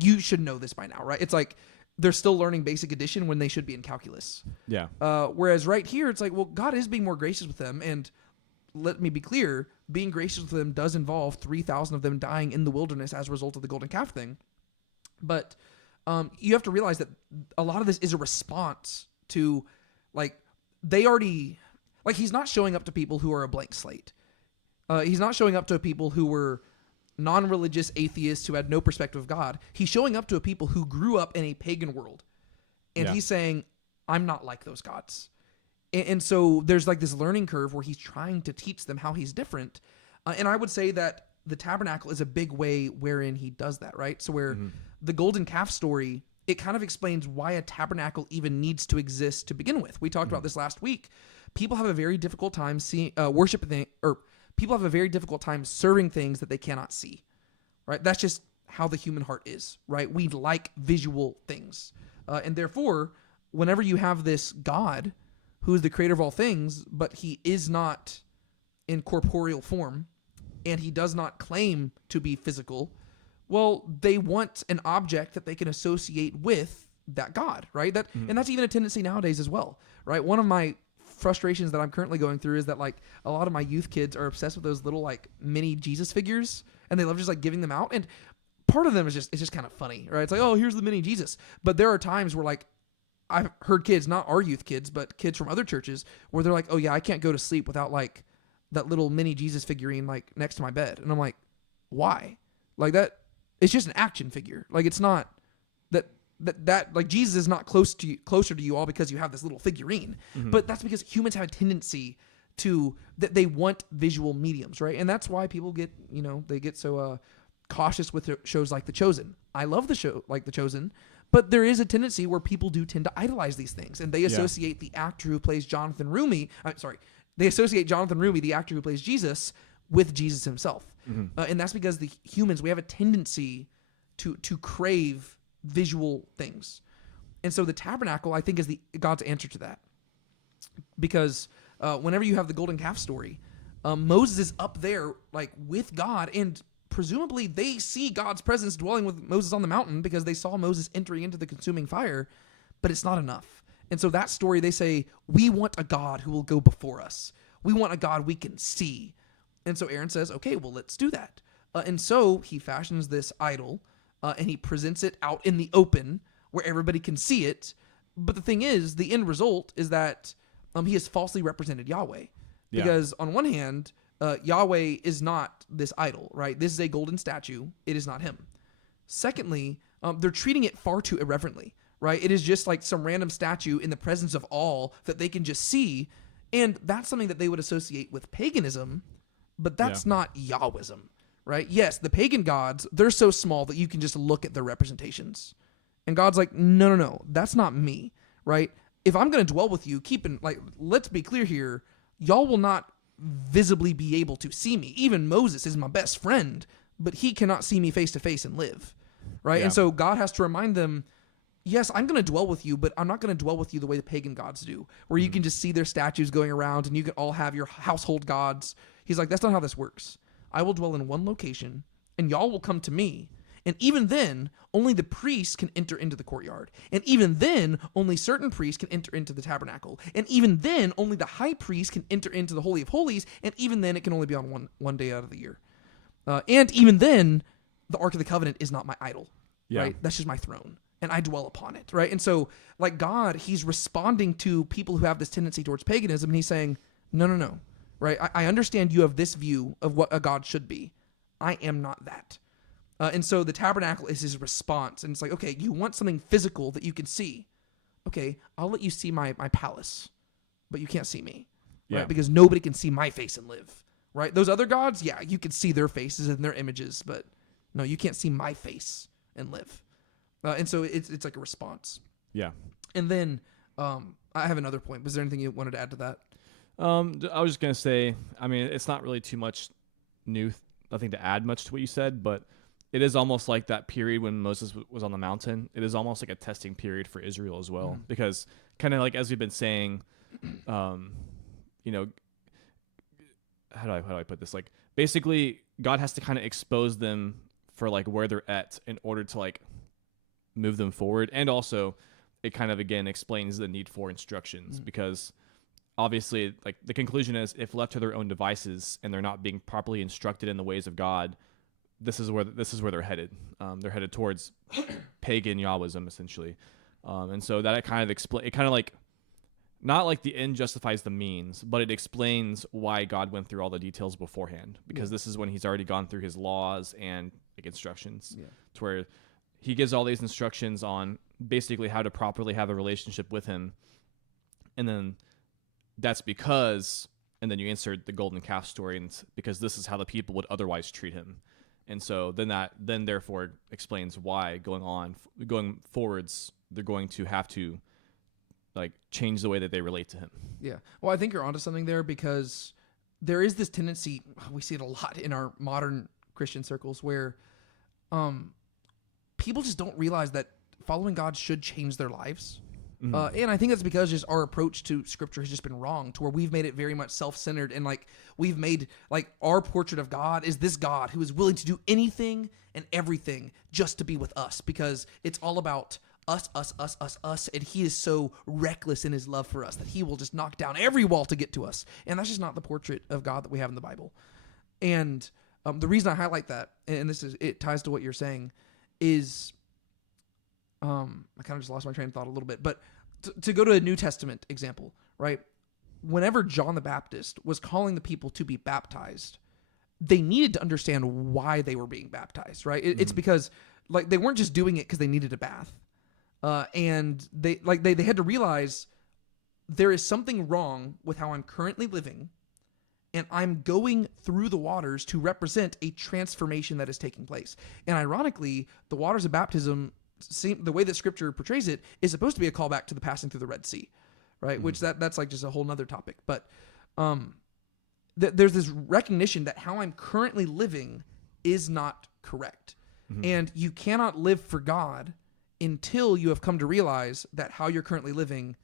you should know this by now, right? It's like they're still learning basic addition when they should be in calculus. Yeah. Whereas right here, it's like, well, God is being more gracious with them. And let me be clear, being gracious with them does involve 3,000 of them dying in the wilderness as a result of the golden calf thing. But you have to realize that a lot of this is a response to, like, they already, like, he's not showing up to people who are a blank slate. He's not showing up to people who were non-religious atheists who had no perspective of God. He's showing up to a people who grew up in a pagan world. And he's saying, I'm not like those gods. And so there's like this learning curve where he's trying to teach them how he's different. And I would say that the tabernacle is a big way wherein he does that, right? So where the golden calf story, it kind of explains why a tabernacle even needs to exist to begin with. We talked about this last week. People have a very difficult time people have a very difficult time serving things that they cannot see, right? That's just how the human heart is, right? We like visual things. And therefore, whenever you have this God who is the creator of all things, but he is not in corporeal form, and he does not claim to be physical, well, they want an object that they can associate with that God, right? And that's even a tendency nowadays as well, right? One of my frustrations that I'm currently going through is that, like, a lot of my youth kids are obsessed with those little, like, mini Jesus figures, and they love just, like, giving them out. And part of them is just kind of funny, right? It's like, oh, here's the mini Jesus. But there are times where, like, I've heard kids, not our youth kids, but kids from other churches, where they're like, oh yeah, I can't go to sleep without like that little mini Jesus figurine like next to my bed. And I'm like, why? Like that, it's just an action figure. Like it's not that like Jesus is not closer to you all because you have this little figurine. But that's because humans have a tendency to, that they want visual mediums, right? And that's why people get, they get so cautious with shows like The Chosen. I love the show like The Chosen, but there is a tendency where people do tend to idolize these things, and they associate the actor who plays Jonathan Rumi. They associate Jonathan Rumi, the actor who plays Jesus, with Jesus himself, and that's because the humans, we have a tendency to crave visual things, and so the tabernacle, I think, is God's answer to that, because whenever you have the golden calf story, Moses is up there like with God, and presumably they see God's presence dwelling with Moses on the mountain because they saw Moses entering into the consuming fire, but it's not enough. And so that story, they say, we want a God who will go before us. We want a God we can see. And so Aaron says, okay, well, let's do that. And so he fashions this idol, and he presents it out in the open where everybody can see it. But the thing is, the end result is that he has falsely represented Yahweh. Yeah. Because on one hand, Yahweh is not this idol, right? This is a golden statue. It is not him. Secondly, they're treating it far too irreverently, right? It is just like some random statue in the presence of all that they can just see. And that's something that they would associate with paganism, but that's not Yahwism, right? Yes, the pagan gods, they're so small that you can just look at their representations. And God's like, no, that's not me, right? If I'm going to dwell with you, let's be clear here, y'all will not visibly be able to see me. Even Moses is my best friend, but he cannot see me face to face and live, right? Yeah. And so God has to remind them, yes, I'm going to dwell with you, but I'm not going to dwell with you the way the pagan gods do, where you can just see their statues going around and you can all have your household gods. He's like, that's not how this works. I will dwell in one location and y'all will come to me. And even then, only the priests can enter into the courtyard. And even then, only certain priests can enter into the tabernacle. And even then, only the high priest can enter into the Holy of Holies. And even then, it can only be on one day out of the year. And even then, the Ark of the Covenant is not my idol, right? That's just my throne. And I dwell upon it, right? And so, like God, he's responding to people who have this tendency towards paganism. And he's saying, no, right? I understand you have this view of what a God should be. I am not that. And so the tabernacle is his response. And it's like, okay, you want something physical that you can see. Okay, I'll let you see my palace, but you can't see me, right? Because nobody can see my face and live, right? Those other gods, yeah, you can see their faces and their images, but no, you can't see my face and live. And so it's like a response. Yeah. And then I have another point. Was there anything you wanted to add to that? I was just going to say, I mean, it's not really too much nothing to add much to what you said, but it is almost like that period when Moses was on the mountain. It is almost like a testing period for Israel as well, because kind of like, as we've been saying, how do I put this? Like, basically God has to kind of expose them for like where they're at in order to like move them forward. And also it kind of, again, explains the need for instructions, because obviously, like, the conclusion is, if left to their own devices and they're not being properly instructed in the ways of God, this is where they're headed. They're headed towards pagan Yahwism, essentially. And so that it kind of like, not like the end justifies the means, but it explains why God went through all the details beforehand, because this is when he's already gone through his laws and like instructions, to where he gives all these instructions on basically how to properly have a relationship with him. And then that's because, and then you insert the golden calf story, and because this is how the people would otherwise treat him. And so then therefore explains why going forwards, they're going to have to like change the way that they relate to him. Yeah. Well, I think you're onto something there, because there is this tendency, we see it a lot in our modern Christian circles, where people just don't realize that following God should change their lives. And I think that's because just our approach to scripture has just been wrong, to where we've made it very much self-centered, and like we've made like our portrait of God is this God who is willing to do anything and everything just to be with us, because it's all about us, and he is so reckless in his love for us that he will just knock down every wall to get to us. And that's just not the portrait of God that we have in the Bible. And the reason I highlight that, and it ties to what you're saying, is I kind of just lost my train of thought a little bit, but to go to a New Testament example, right? Whenever John the Baptist was calling the people to be baptized, they needed to understand why they were being baptized, right? It's because like they weren't just doing it because they needed a bath, and they had to realize there is something wrong with how I'm currently living, and I'm going through the waters to represent a transformation that is taking place. And ironically, the waters of baptism, the way that scripture portrays it, is supposed to be a callback to the passing through the Red Sea, right? Which that's like just a whole nother topic. But there's this recognition that how I'm currently living is not correct. And you cannot live for God until you have come to realize that how you're currently living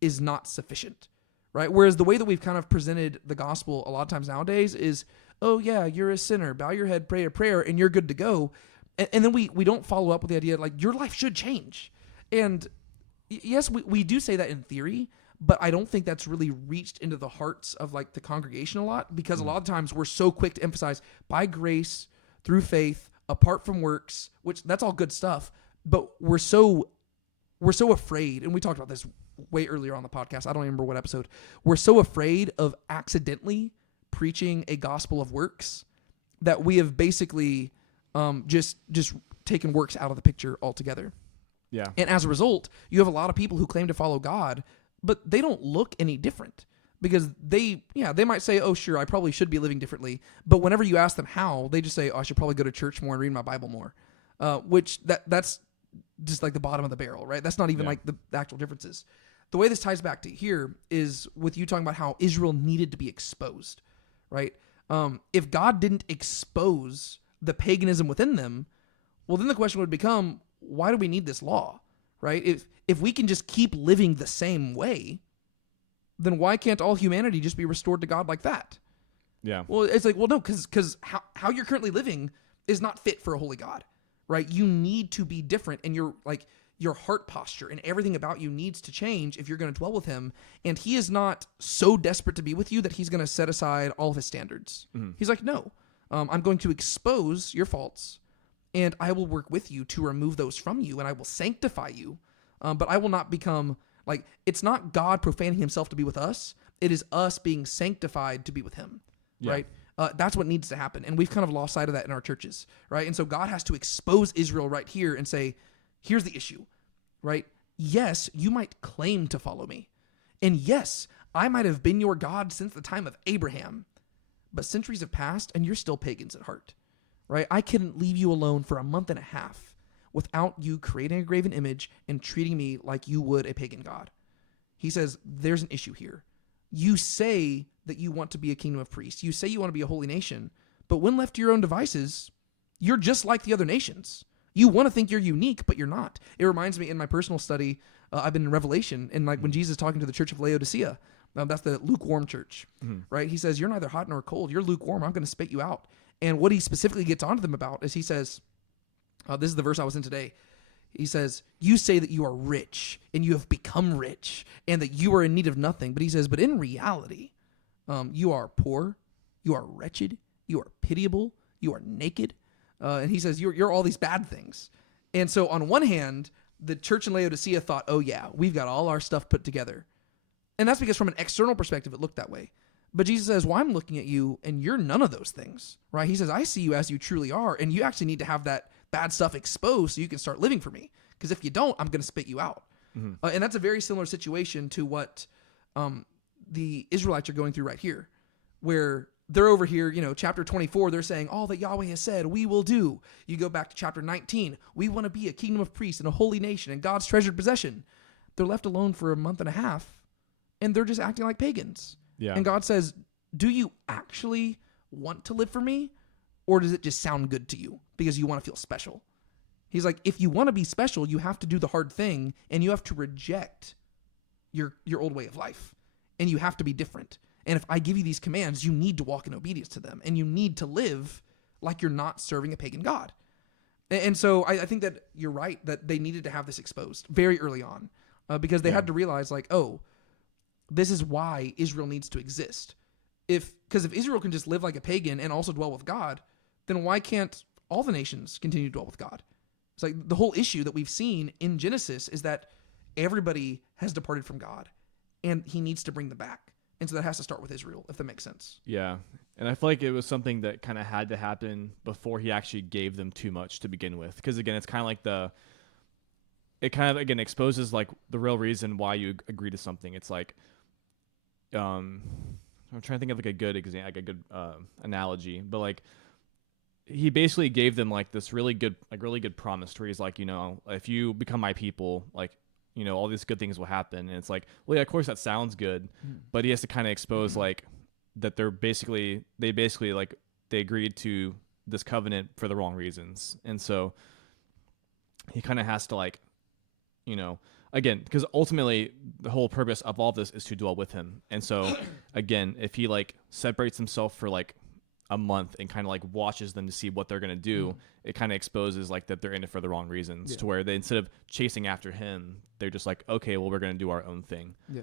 is not sufficient, right? Whereas the way that we've kind of presented the gospel a lot of times nowadays is, oh yeah, you're a sinner, bow your head, pray a prayer, and you're good to go. And then we don't follow up with the idea like your life should change. And yes, we do say that in theory, but I don't think that's really reached into the hearts of like the congregation a lot, because a lot of times we're so quick to emphasize by grace, through faith, apart from works, which that's all good stuff. But we're so afraid, and we talked about this way earlier on the podcast. I don't remember what episode. We're so afraid of accidentally preaching a gospel of works that we have basically just taken works out of the picture altogether. Yeah. And as a result, you have a lot of people who claim to follow God, but they don't look any different, because they might say, oh, sure, I probably should be living differently. But whenever you ask them how, they just say, oh, I should probably go to church more and read my Bible more, which that's just like the bottom of the barrel, right? That's not even like the actual differences. The way this ties back to here is with you talking about how Israel needed to be exposed, right? If God didn't expose the paganism within them, well, then the question would become, why do we need this law, right? If we can just keep living the same way, then why can't all humanity just be restored to God like that? Yeah. Well, it's like, well, no, because how you're currently living is not fit for a holy God, right? You need to be different, and your heart posture and everything about you needs to change if you're going to dwell with him. And he is not so desperate to be with you that he's going to set aside all of his standards. Mm-hmm. He's like, no, I'm going to expose your faults, and I will work with you to remove those from you, and I will sanctify you. But I will not become like, it's not God profaning himself to be with us. It is us being sanctified to be with him, right? That's what needs to happen. And we've kind of lost sight of that in our churches, right? And so God has to expose Israel right here and say, here's the issue, right? Yes, you might claim to follow me. And yes, I might have been your God since the time of Abraham, but centuries have passed and you're still pagans at heart, right? I couldn't leave you alone for a month and a half without you creating a graven image and treating me like you would a pagan god. He says, there's an issue here. You say that you want to be a kingdom of priests. You say you want to be a holy nation, but when left to your own devices, you're just like the other nations. You want to think you're unique, but you're not. It reminds me in my personal study, I've been in Revelation, and like when Jesus is talking to the church of Laodicea, that's the lukewarm church, right? He says, you're neither hot nor cold. You're lukewarm. I'm going to spit you out. And what he specifically gets onto them about is he says, this is the verse I was in today. He says, you say that you are rich and you have become rich and that you are in need of nothing. But he says, but in reality, you are poor, you are wretched, you are pitiable, you are naked. And he says, you're all these bad things. And so on one hand, the church in Laodicea thought, oh yeah, we've got all our stuff put together. And that's because from an external perspective, it looked that way. But Jesus says, well, I'm looking at you and you're none of those things, right? He says, I see you as you truly are. And you actually need to have that bad stuff exposed so you can start living for me. Because if you don't, I'm going to spit you out. Mm-hmm. And that's a very similar situation to what the Israelites are going through right here, where they're over here, chapter 24, they're saying, all that Yahweh has said, we will do. You go back to chapter 19, we want to be a kingdom of priests and a holy nation and God's treasured possession. They're left alone for a month and a half, and they're just acting like pagans. Yeah. And God says, do you actually want to live for me? Or does it just sound good to you because you want to feel special? He's like, if you want to be special, you have to do the hard thing, and you have to reject your old way of life, and you have to be different. And if I give you these commands, you need to walk in obedience to them, and you need to live like you're not serving a pagan god. And so I think that you're right, that they needed to have this exposed very early on, because they had to realize, like, oh, this is why Israel needs to exist. Because if Israel can just live like a pagan and also dwell with God, then why can't all the nations continue to dwell with God? It's like the whole issue that we've seen in Genesis is that everybody has departed from God, and he needs to bring them back. And so that has to start with Israel, if that makes sense. Yeah. And I feel like it was something that kind of had to happen before he actually gave them too much to begin with. Because, again, it's kind of like it kind of, again, exposes, like, the real reason why you agree to something. It's like, I'm trying to think of, like, a good example, like a good analogy. But, like, he basically gave them, like, this really good promise where he's like, if you become my people, like, all these good things will happen. And it's like, well, yeah, of course that sounds good, but he has to kind of expose like that they basically like they agreed to this covenant for the wrong reasons. And so he kind of has to, like, you know, again, because ultimately the whole purpose of all this is to dwell with him. And so again, if he like separates himself for like a month and kind of like watches them to see what they're going to do, it kind of exposes like that they're in it for the wrong reasons, to where they, instead of chasing after him, they're just like, okay, well, we're going to do our own thing. Yeah.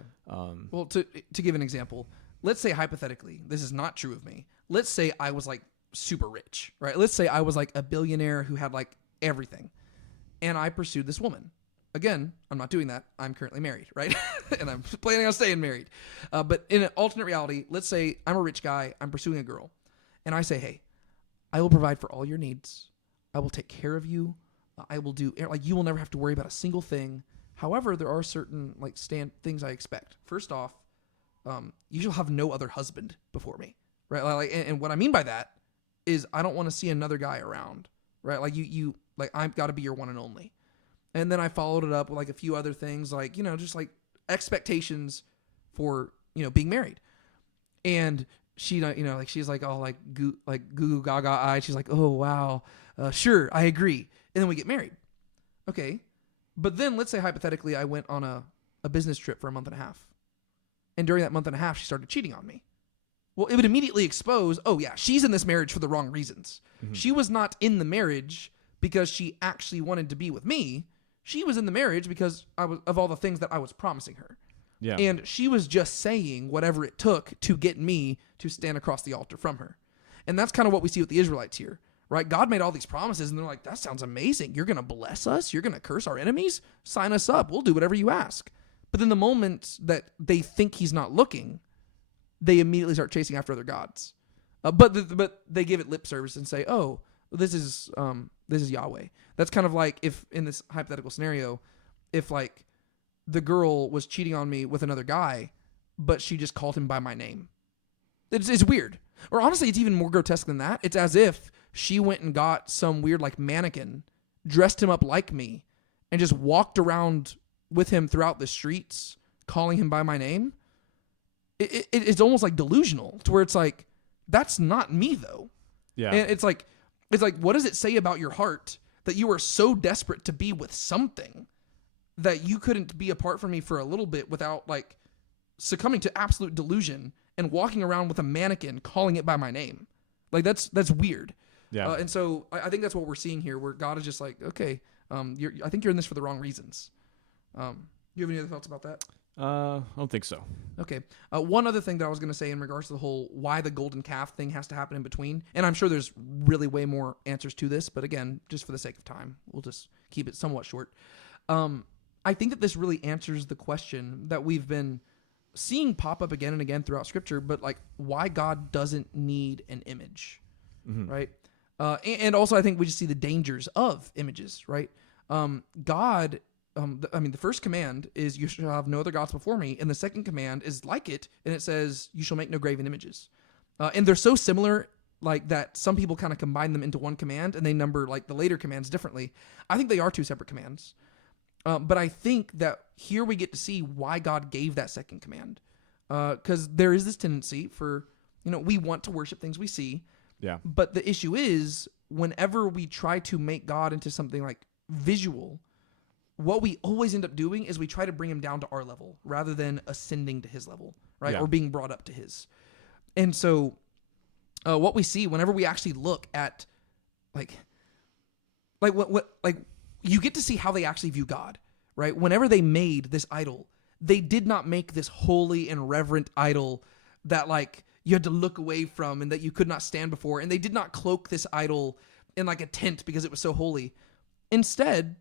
Well, to give an example, let's say hypothetically, this is not true of me. Let's say I was like super rich, right? Let's say I was like a billionaire who had like everything, and I pursued this woman. Again, I'm not doing that. I'm currently married, right? And I'm planning on staying married. But in an alternate reality, let's say I'm a rich guy, I'm pursuing a girl, and I say, hey, I will provide for all your needs. I will take care of you. I will do, like, you will never have to worry about a single thing. However, there are certain like things I expect. First off, you shall have no other husband before me, right? Like, and what I mean by that is I don't want to see another guy around, right? Like you like, I've got to be your one and only. And then I followed it up with like a few other things, like, you know, just like expectations for, you know, being married. And she, you know, like, she's like all like goo goo gaga eyed. She's like, oh wow, sure, I agree. And then we get married. Okay. But then let's say hypothetically I went on a business trip for a month and a half. And during that month and a half, she started cheating on me. Well, it would immediately expose, oh yeah, she's in this marriage for the wrong reasons. Mm-hmm. She was not in the marriage because she actually wanted to be with me. She was in the marriage because of all the things that I was promising her. Yeah. And she was just saying whatever it took to get me to stand across the altar from her. And that's kind of what we see with the Israelites here, right? God made all these promises and they're like, that sounds amazing. You're going to bless us. You're going to curse our enemies. Sign us up. We'll do whatever you ask. But then the moment that they think he's not looking, they immediately start chasing after other gods. But they give it lip service and say, oh, this is Yahweh. That's kind of like if in this hypothetical scenario, if like the girl was cheating on me with another guy, but she just called him by my name. It's weird. Or honestly, it's even more grotesque than that. It's as if she went and got some weird like mannequin, dressed him up like me, and just walked around with him throughout the streets, calling him by my name. It's almost like delusional, to where it's like, that's not me though. Yeah. And it's like, what does it say about your heart that you are so desperate to be with something that you couldn't be apart from me for a little bit without like succumbing to absolute delusion and walking around with a mannequin calling it by my name? Like that's weird. Yeah. And so I think that's what we're seeing here, where God is just like, okay, I think you're in this for the wrong reasons. You have any other thoughts about that? I don't think so. Okay. One other thing that I was going to say in regards to the whole why the golden calf thing has to happen in between, and I'm sure there's really way more answers to this, but again, just for the sake of time, we'll just keep it somewhat short. I think that this really answers the question that we've been seeing pop up again and again throughout Scripture, but like why God doesn't need an image, right? And also I think we just see the dangers of images, right? God... the first command is you shall have no other gods before me. And the second command is like it. And it says you shall make no graven images. And they're so similar like that some people kind of combine them into one command and they number like the later commands differently. I think they are two separate commands. But I think that here we get to see why God gave that second command. Because there is this tendency for, we want to worship things we see. Yeah. But the issue is whenever we try to make God into something like visual, what we always end up doing is we try to bring him down to our level rather than ascending to his level, right? Yeah. Or being brought up to his. And so what we see whenever we actually look at like you get to see how they actually view God, right? Whenever they made this idol, they did not make this holy and reverent idol that like you had to look away from and that you could not stand before. And they did not cloak this idol in like a tent because it was so holy. Instead,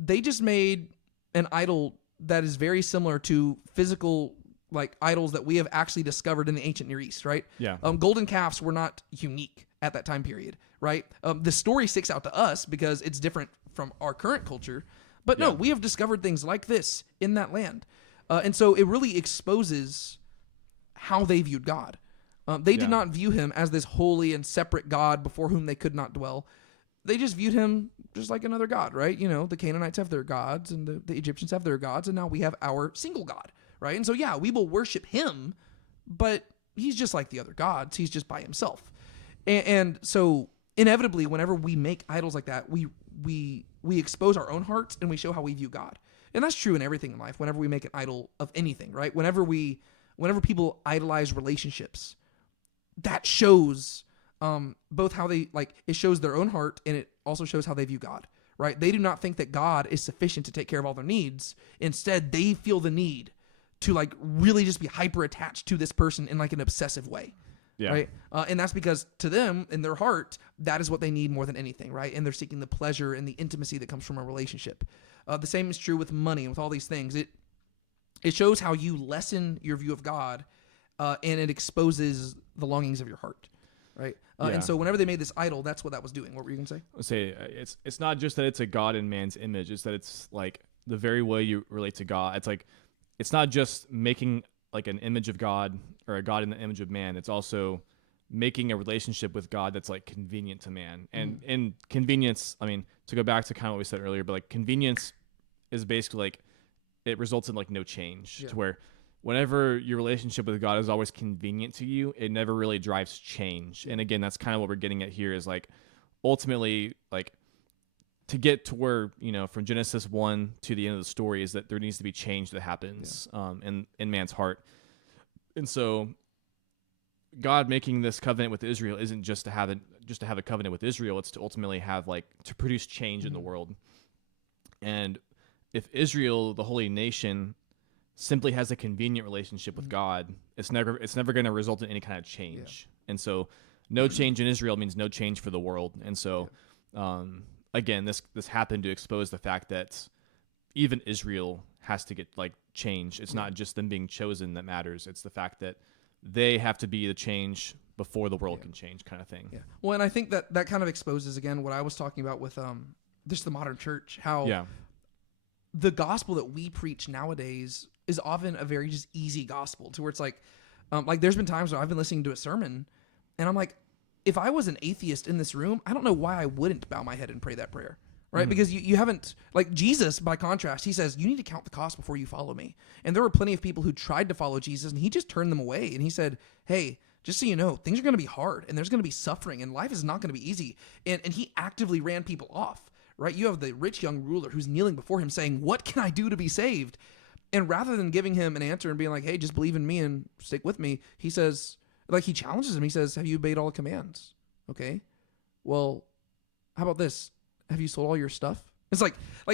they just made an idol that is very similar to physical like idols that we have actually discovered in the ancient Near East, right? Yeah. Golden calves were not unique at that time period, right? The story sticks out to us because it's different from our current culture, but no, we have discovered things like this in that land. And so it really exposes how they viewed God. They did not view him as this holy and separate God before whom they could not dwell. They just viewed him just like another god, right? The Canaanites have their gods and the Egyptians have their gods, and now we have our single God, right? And so, yeah, we will worship him, but he's just like the other gods. He's just by himself. And so inevitably, whenever we make idols like that, we expose our own hearts and we show how we view God. And that's true in everything in life. Whenever we make an idol of anything, right? Whenever people idolize relationships, that shows both how they it shows their own heart, and it also shows how they view God, right? They do not think that God is sufficient to take care of all their needs. Instead, they feel the need to really just be hyper attached to this person in an obsessive way. Yeah. Right. And that's because to them, in their heart, that is what they need more than anything. Right. And they're seeking the pleasure and the intimacy that comes from a relationship. The same is true with money and with all these things. It shows how you lessen your view of God, and it exposes the longings of your heart. Right. And so whenever they made this idol, that's what that was doing. What were you going to say? I'll say it's not just that it's a God in man's image. It's that it's the very way you relate to God. It's not just making an image of God or a God in the image of man. It's also making a relationship with God that's convenient to man. And in convenience, to go back to kind of what we said earlier, but convenience is basically it results in no change. To where whenever your relationship with God is always convenient to you, it never really drives change. And again, that's kind of what we're getting at here is ultimately to get to where, from Genesis 1 to the end of the story is that there needs to be change that happens in man's heart. And so God making this covenant with Israel isn't just to have a covenant with Israel. It's to ultimately have to produce change in the world. And if Israel, the holy nation, simply has a convenient relationship with God, it's never going to result in any kind of change. And so no change in Israel means no change for the world. And so, again, this happened to expose the fact that even Israel has to get change. It's not just them being chosen that matters. It's the fact that they have to be the change before the world can change, kind of thing. Yeah. Well, and I think that kind of exposes again what I was talking about with just the modern church, how the gospel that we preach nowadays is often a very just easy gospel to where it's there's been times where I've been listening to a sermon and I'm like, if I was an atheist in this room, I don't know why I wouldn't bow my head and pray that prayer, right? Because you haven't, Jesus, by contrast, he says, you need to count the cost before you follow me. And there were plenty of people who tried to follow Jesus and he just turned them away. And he said, hey, just so you know, things are going to be hard and there's going to be suffering and life is not going to be easy. And he actively ran people off, right? You have the rich young ruler who's kneeling before him saying, what can I do to be saved? And rather than giving him an answer and being like, hey, just believe in me and stick with me, he says, he challenges him. He says, have you obeyed all the commands? Okay. Well, how about this? Have you sold all your stuff? It's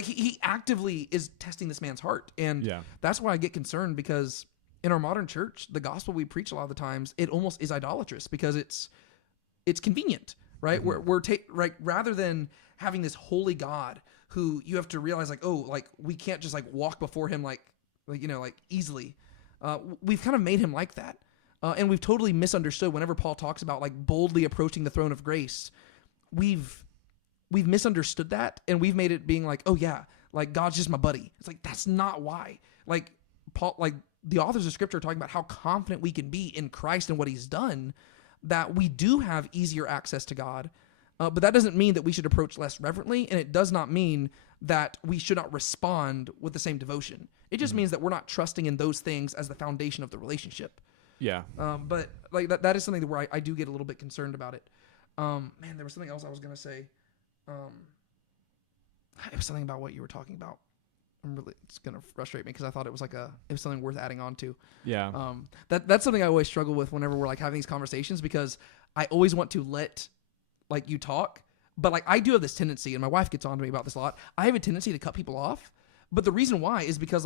he actively is testing this man's heart. And that's why I get concerned, because in our modern church, the gospel we preach a lot of the times, it almost is idolatrous because it's convenient, right? Rather than having this holy God who you have to realize we can't just walk before him easily. We've kind of made him like that. And we've totally misunderstood whenever Paul talks about boldly approaching the throne of grace. We've misunderstood that, and we've made it being God's just my buddy. It's that's not why. Paul, the authors of Scripture are talking about how confident we can be in Christ and what he's done, that we do have easier access to God. But that doesn't mean that we should approach less reverently, and it does not mean that we should not respond with the same devotion. It just means that we're not trusting in those things as the foundation of the relationship. Yeah. But that is something where I do get a little bit concerned about it. Man, there was something else I was going to say. It was something about what you were talking about. It's going to frustrate me because I thought it was it was something worth adding on to. Yeah. That's something I always struggle with whenever we're having these conversations, because I always want to let you talk, but I do have this tendency, and my wife gets on to me about this a lot. I have a tendency to cut people off, but the reason why is because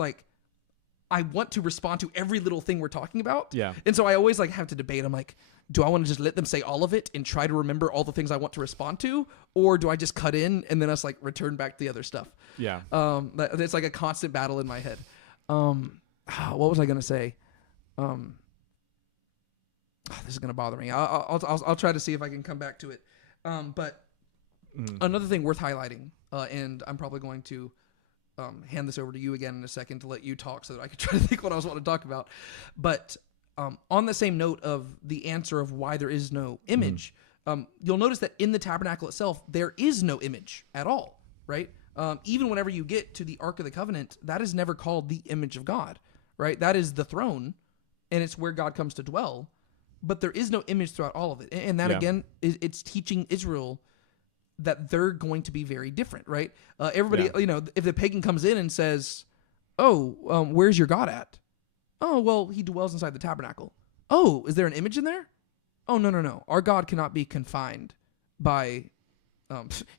I want to respond to every little thing we're talking about. Yeah. And so I always have to debate. I'm do I want to just let them say all of it and try to remember all the things I want to respond to? Or do I just cut in and then us return back to the other stuff? Yeah. It's a constant battle in my head. What was I going to say? This is going to bother me. I'll try to see if I can come back to it. But another thing worth highlighting, and I'm probably going to hand this over to you again in a second to let you talk so that I can try to think what I was wanting to talk about. But on the same note of the answer of why there is no image, you'll notice that in the tabernacle itself, there is no image at all, right? Even whenever you get to the Ark of the Covenant, that is never called the image of God, right? That is the throne, and it's where God comes to dwell. But there is no image throughout all of it. And that, again, it's teaching Israel that they're going to be very different, right? Everybody, if the pagan comes in and says, Oh, where's your God at? Oh, well, he dwells inside the tabernacle. Oh, is there an image in there? Oh, no. Our God cannot be confined by,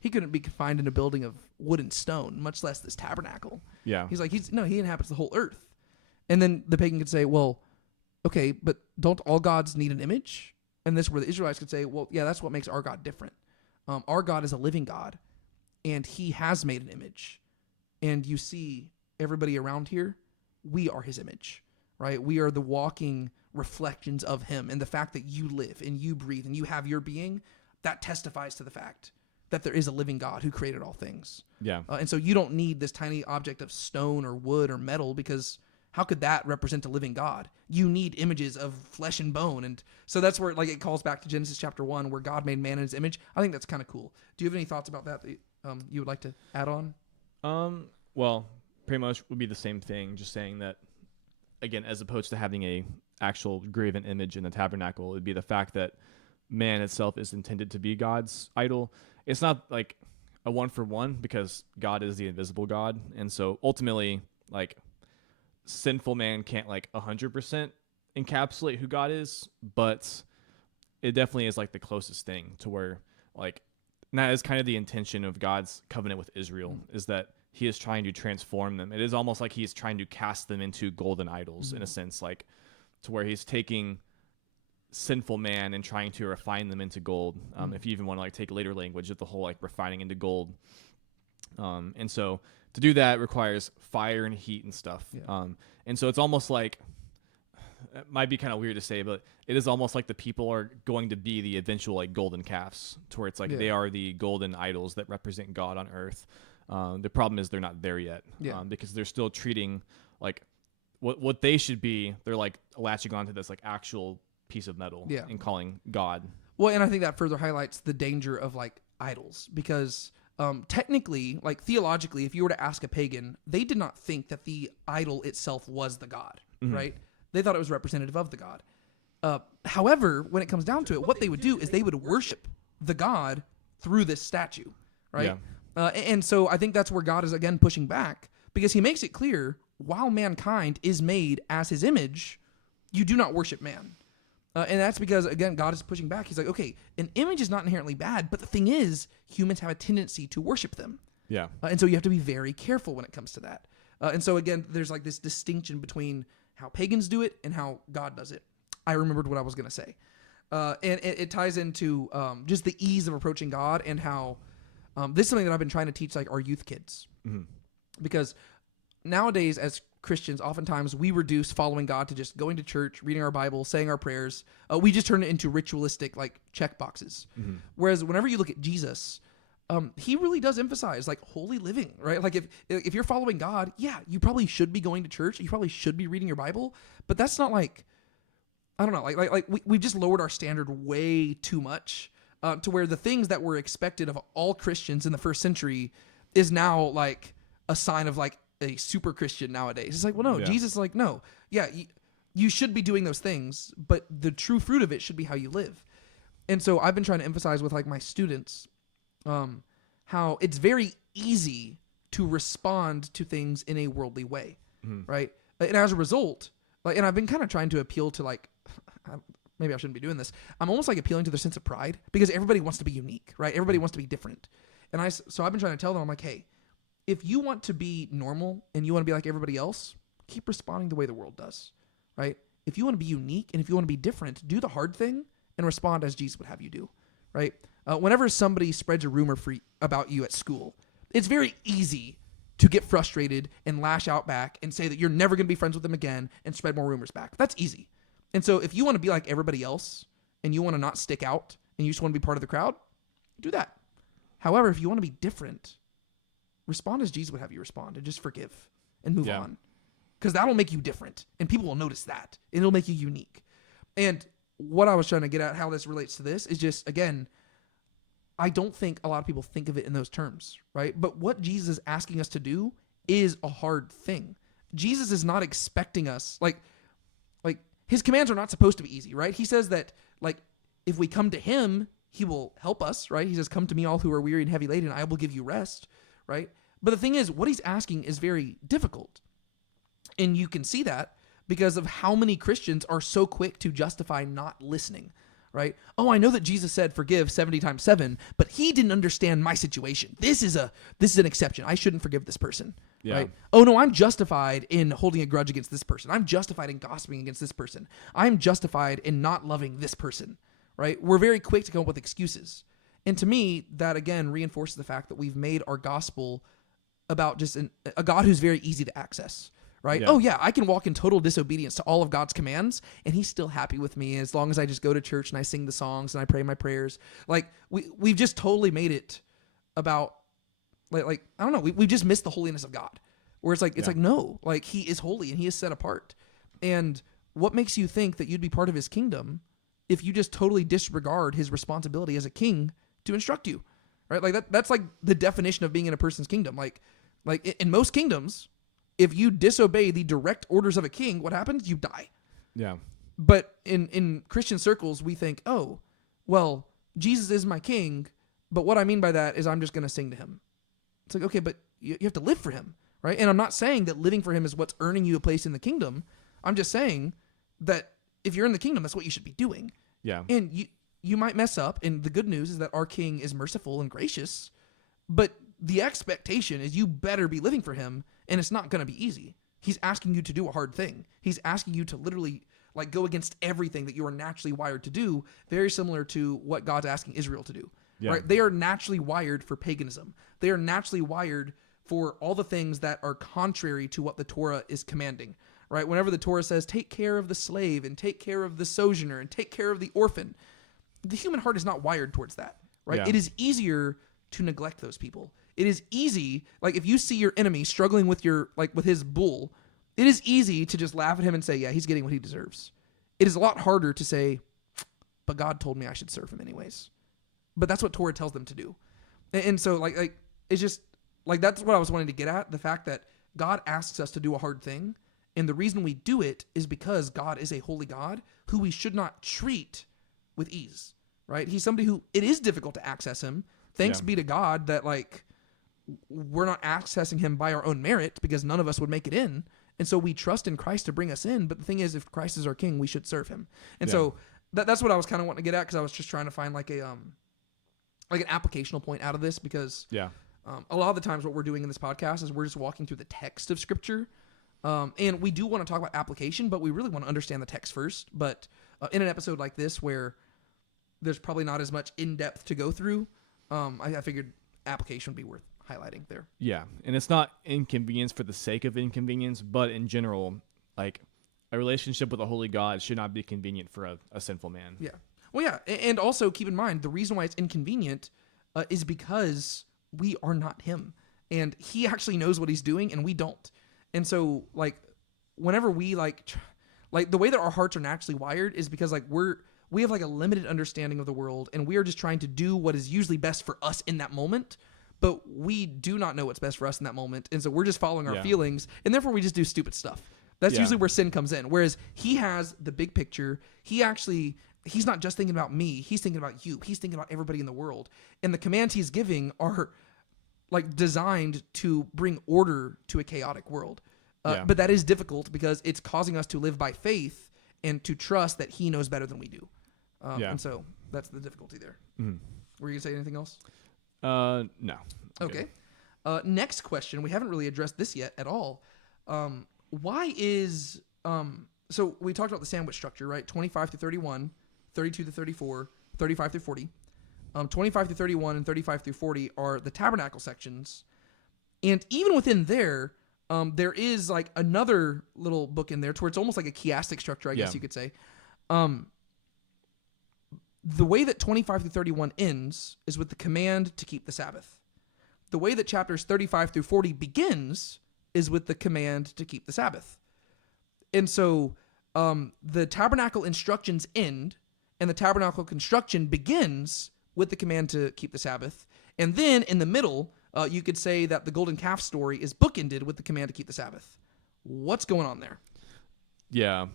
he couldn't be confined in a building of wood and stone, much less this tabernacle. Yeah. He's like, he inhabits the whole earth. And then the pagan could say, well, okay, but don't all gods need an image? And this is where the Israelites could say, well, yeah, that's what makes our God different. Our God is a living God, and he has made an image. And you see everybody around here, we are his image, right? We are the walking reflections of him. And the fact that you live and you breathe and you have your being, that testifies to the fact that there is a living God who created all things. Yeah. And so you don't need this tiny object of stone or wood or metal, because how could that represent a living God? You need images of flesh and bone. And so that's where it calls back to Genesis chapter 1, where God made man in his image. I think that's kind of cool. Do you have any thoughts about that you would like to add on? Well, pretty much would be the same thing, just saying that, again, as opposed to having a actual graven image in the tabernacle, it would be the fact that man itself is intended to be God's idol. It's not like a one-for-one, because God is the invisible God. And so ultimately, sinful man can't 100% encapsulate who God is, but it definitely is the closest thing to where and that is kind of the intention of God's covenant with Israel, is that he is trying to transform them. It is almost like he's trying to cast them into golden idols, in a sense, to where he's taking sinful man and trying to refine them into gold. If you even want to take later language of the whole refining into gold. And so to do that requires fire and heat and stuff. Yeah. And so it's almost it might be kind of weird to say, but it is almost like the people are going to be the eventual golden calves, to where it's they are the golden idols that represent God on earth. The problem is they're not there yet, because they're still treating what they should be. They're latching onto this actual piece of metal and calling God. Well, and I think that further highlights the danger of idols, because technically, theologically, if you were to ask a pagan, they did not think that the idol itself was the God, right? They thought it was representative of the God. However, when it comes down to it, what they would do is they would worship the God through this statue, right? Yeah. And so I think that's where God is, again, pushing back, because he makes it clear, while mankind is made as his image, you do not worship man. And that's because, again, God is pushing back. He's like, okay, an image is not inherently bad, but the thing is, humans have a tendency to worship them. Yeah. And so you have to be very careful when it comes to that. And so, again, there's this distinction between how pagans do it and how God does it. I remembered what I was going to say. And it ties into just the ease of approaching God, and how this is something that I've been trying to teach our youth kids. Mm-hmm. Because nowadays, as Christians, oftentimes we reduce following God to just going to church, reading our Bible, saying our prayers. We just turn it into ritualistic check boxes. Mm-hmm. Whereas whenever you look at Jesus, he really does emphasize holy living, right? If you're following God, yeah, you probably should be going to church. You probably should be reading your Bible, but that's not I don't know, we just lowered our standard way too much, to where the things that were expected of all Christians in the first century is now a sign of a super Christian nowadays. It's well, no, yeah. Jesus is no, yeah, you should be doing those things, but the true fruit of it should be how you live. And so I've been trying to emphasize with my students, how it's very easy to respond to things in a worldly way, right? And as a result, and I've been kind of trying to appeal to maybe I shouldn't be doing this. I'm almost appealing to their sense of pride, because everybody wants to be unique, right? Everybody wants to be different. And so I've been trying to tell them, I'm hey, if you want to be normal and you want to be like everybody else, keep responding the way the world does, right? If you want to be unique and if you want to be different, do the hard thing and respond as Jesus would have you do, right? Whenever somebody spreads a rumor about you at school, it's very easy to get frustrated and lash out back and say that you're never going to be friends with them again and spread more rumors back. That's easy. And so if you want to be like everybody else and you want to not stick out and you just want to be part of the crowd, do that. However, if you want to be different, respond as Jesus would have you respond, and just forgive and move on. Because that'll make you different, and people will notice that. It'll make you unique. And what I was trying to get at, how this relates to this, is just, again, I don't think a lot of people think of it in those terms, right? But what Jesus is asking us to do is a hard thing. Jesus is not expecting us, his commands are not supposed to be easy, right? He says that, if we come to him, he will help us, right? He says, come to me all who are weary and heavy laden, and I will give you rest, right? But the thing is, what he's asking is very difficult. And you can see that because of how many Christians are so quick to justify not listening, right? Oh, I know that Jesus said forgive 70 times 7, but he didn't understand my situation. This is an exception. I shouldn't forgive this person, right? Oh no, I'm justified in holding a grudge against this person. I'm justified in gossiping against this person. I'm justified in not loving this person, right? We're very quick to come up with excuses. And to me, that again reinforces the fact that we've made our gospel about just a God who's very easy to access, right? Oh yeah, I can walk in total disobedience to all of God's commands, and he's still happy with me as long as I just go to church and I sing the songs and I pray my prayers. Like we've just totally made it about like I don't know, we've just missed the holiness of God. Where it's like no, like he is holy and he is set apart. And what makes you think that you'd be part of his kingdom if you just totally disregard his responsibility as a king to instruct you, right? Like that's like the definition of being in a person's kingdom. Like in most kingdoms, if you disobey the direct orders of a king, what happens? You die. Yeah. But in Christian circles, we think, oh, well, Jesus is my king, but what I mean by that is I'm just going to sing to him. It's like, okay, but you have to live for him, right? And I'm not saying that living for him is what's earning you a place in the kingdom. I'm just saying that if you're in the kingdom, that's what you should be doing. Yeah. And you might mess up, and the good news is that our king is merciful and gracious, but the expectation is you better be living for him, and it's not going to be easy. He's asking you to do a hard thing. He's asking you to literally like go against everything that you are naturally wired to do, very similar to what God's asking Israel to do. Yeah. Right? They are naturally wired for paganism. They are naturally wired for all the things that are contrary to what the Torah is commanding. Right? Whenever the Torah says, take care of the slave and take care of the sojourner and take care of the orphan, the human heart is not wired towards that. Right? Yeah. It is easier to neglect those people. It is easy, like if you see your enemy struggling with with his bull, it is easy to just laugh at him and say, yeah, he's getting what he deserves. It is a lot harder to say, but God told me I should serve him anyways. But that's what Torah tells them to do. And so like it's just like, that's what I was wanting to get at. The fact that God asks us to do a hard thing. And the reason we do it is because God is a holy God who we should not treat with ease, right? He's somebody who it is difficult to access him. Thanks be to God that like we're not accessing him by our own merit because none of us would make it in. And so we trust in Christ to bring us in. But the thing is, if Christ is our king, we should serve him. And so that's what I was kind of wanting to get at, because I was just trying to find like an applicational point out of this, because a lot of the times what we're doing in this podcast is we're just walking through the text of Scripture. And we do want to talk about application, but we really want to understand the text first. But in an episode like this, where there's probably not as much in-depth to go through, I figured application would be worth highlighting there. Yeah, and it's not inconvenience for the sake of inconvenience, but in general, like a relationship with a holy God should not be convenient for a sinful man. Yeah. Well, yeah, and also keep in mind, the reason why it's inconvenient is because we are not him. And he actually knows what he's doing, and we don't. And so, like, whenever we, like the way that our hearts are naturally wired is because, like, we have, like, a limited understanding of the world, and we are just trying to do what is usually best for us in that moment, but we do not know what's best for us in that moment, and so we're just following our feelings, and therefore we just do stupid stuff. That's usually where sin comes in, whereas he has the big picture. He's not just thinking about me, he's thinking about you. He's thinking about everybody in the world, and the commands he's giving are like designed to bring order to a chaotic world. But that is difficult because it's causing us to live by faith and to trust that he knows better than we do. And so that's the difficulty there. Mm-hmm. Were you going to say anything else? No. Okay. Next question. We haven't really addressed this yet at all. Why is, so we talked about the sandwich structure, right? 25 to 31, 32 to 34, 35 through 40. 25 through 31 and 35 through 40 are the tabernacle sections. And even within there, there is like another little book in there to where it's almost like a chiastic structure, I guess you could say. The way that 25 through 31 ends is with the command to keep the Sabbath. The way that chapters 35 through 40 begins is with the command to keep the Sabbath. And so the tabernacle instructions end, and the tabernacle construction begins with the command to keep the Sabbath. And then in the middle, you could say that the golden calf story is bookended with the command to keep the Sabbath. What's going on there? Yeah.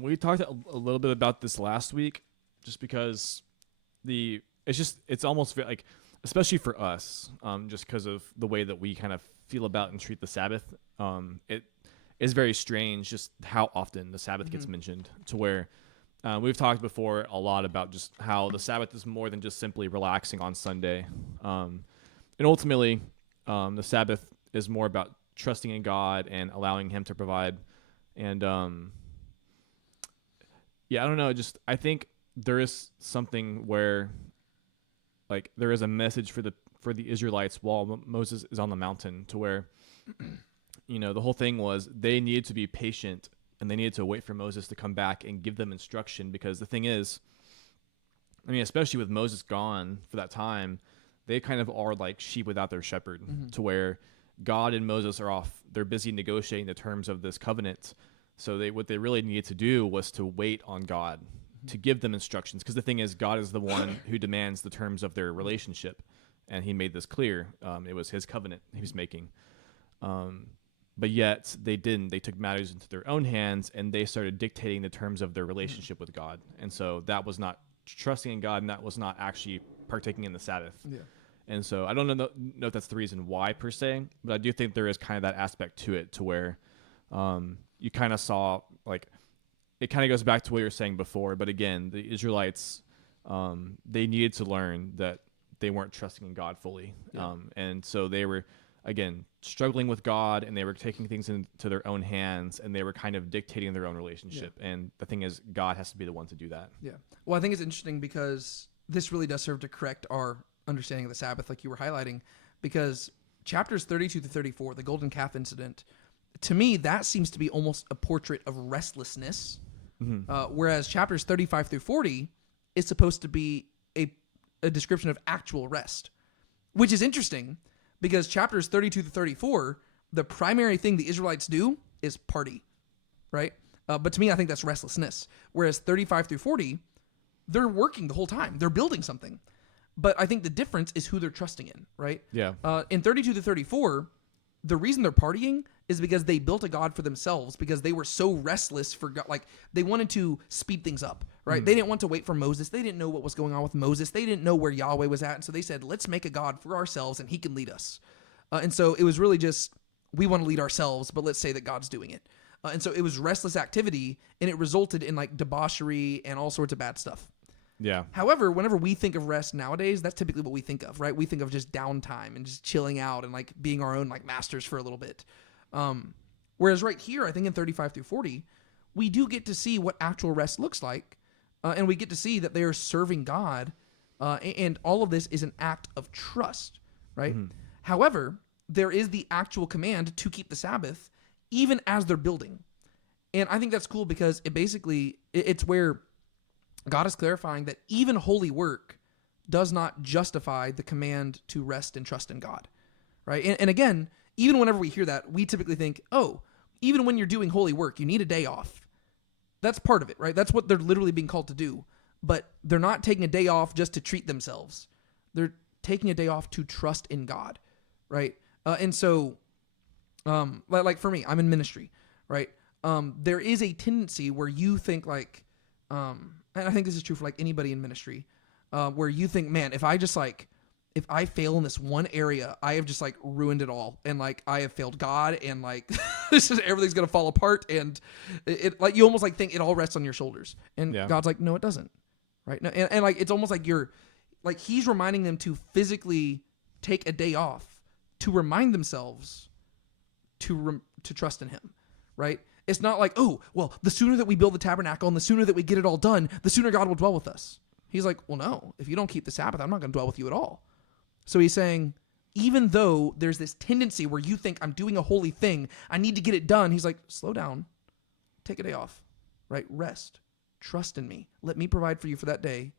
We talked a little bit about this last week, just because it's almost like, especially for it's just because of the way that we kind of feel about and treat the Sabbath. is very strange just how often the Sabbath gets mentioned, to where we've talked before a lot about just how the Sabbath is more than just simply relaxing on Sunday. And ultimately, the Sabbath is more about trusting in God and allowing him to provide. And I don't know. I think there is something where, like, there is a message for the Israelites while Moses is on the mountain, to where, the whole thing was they needed to be patient and they needed to wait for Moses to come back and give them instruction. Because the thing is, especially with Moses gone for that time, they kind of are like sheep without their shepherd, to where God and Moses are off. They're busy negotiating the terms of this covenant. So what they really needed to do was to wait on God to give them instructions. Because the thing is, God is the one who demands the terms of their relationship. And he made this clear. It was his covenant he was making. But yet they didn't. They took matters into their own hands, and they started dictating the terms of their relationship with God. And so that was not trusting in God, and that was not actually partaking in the Sabbath. Yeah. And so I don't know if that's the reason why per se, but I do think there is kind of that aspect to it, to where you kind of saw, like, it kind of goes back to what you were saying before. But again, the Israelites, they needed to learn that they weren't trusting in God fully. Yeah. And so they were, again, struggling with God, and they were taking things into their own hands, and they were kind of dictating their own relationship. Yeah. And the thing is, God has to be the one to do that. Yeah. Well, I think it's interesting because this really does serve to correct our understanding of the Sabbath, like you were highlighting, because chapters 32 to 34, the golden calf incident, to me, that seems to be almost a portrait of restlessness. Whereas chapters 35 through 40 is supposed to be a description of actual rest, which is interesting because chapters 32 to 34, the primary thing the Israelites do is party, right? But to me, I think that's restlessness. Whereas 35 through 40, they're working the whole time. They're building something. But I think the difference is who they're trusting in, right? Yeah. In 32 to 34, the reason they're partying is because they built a God for themselves, because they were so restless for God. Like, they wanted to speed things up, right? They didn't want to wait for Moses. They didn't know what was going on with Moses. They didn't know where Yahweh was at. And so they said, let's make a God for ourselves and he can lead us. And so it was really just, we want to lead ourselves, but let's say that God's doing it. And so it was restless activity, and it resulted in like debauchery and all sorts of bad stuff. Yeah. However, whenever we think of rest nowadays, that's typically what we think of, right? We think of just downtime and just chilling out and like being our own like masters for a little bit. Whereas right here, I think in 35 through 40, we do get to see what actual rest looks like. And we get to see that they are serving God. And all of this is an act of trust, right? However, there is the actual command to keep the Sabbath even as they're building. And I think that's cool because it's where God is clarifying that even holy work does not justify the command to rest and trust in God, right? And again, even whenever we hear that, we typically think, oh, even when you're doing holy work, you need a day off. That's part of it, right? That's what they're literally being called to do. But they're not taking a day off just to treat themselves. They're taking a day off to trust in God, right? And so, like for me, I'm in ministry, right? There is a tendency where you think like, and I think this is true for like anybody in ministry, where you think, man, if I fail in this one area, I have just like ruined it all. And like, I have failed God, and like, everything's going to fall apart. And it like, you almost like think it all rests on your shoulders. And God's like, no, it doesn't. Right. No, and like, it's almost like he's reminding them to physically take a day off to remind themselves to trust in him. Right. It's not like, oh, well, the sooner that we build the tabernacle and the sooner that we get it all done, the sooner God will dwell with us. He's like, well, no, if you don't keep the Sabbath, I'm not going to dwell with you at all. So he's saying, even though there's this tendency where you think I'm doing a holy thing, I need to get it done. He's like, slow down, take a day off, right? Rest, trust in me. Let me provide for you for that day.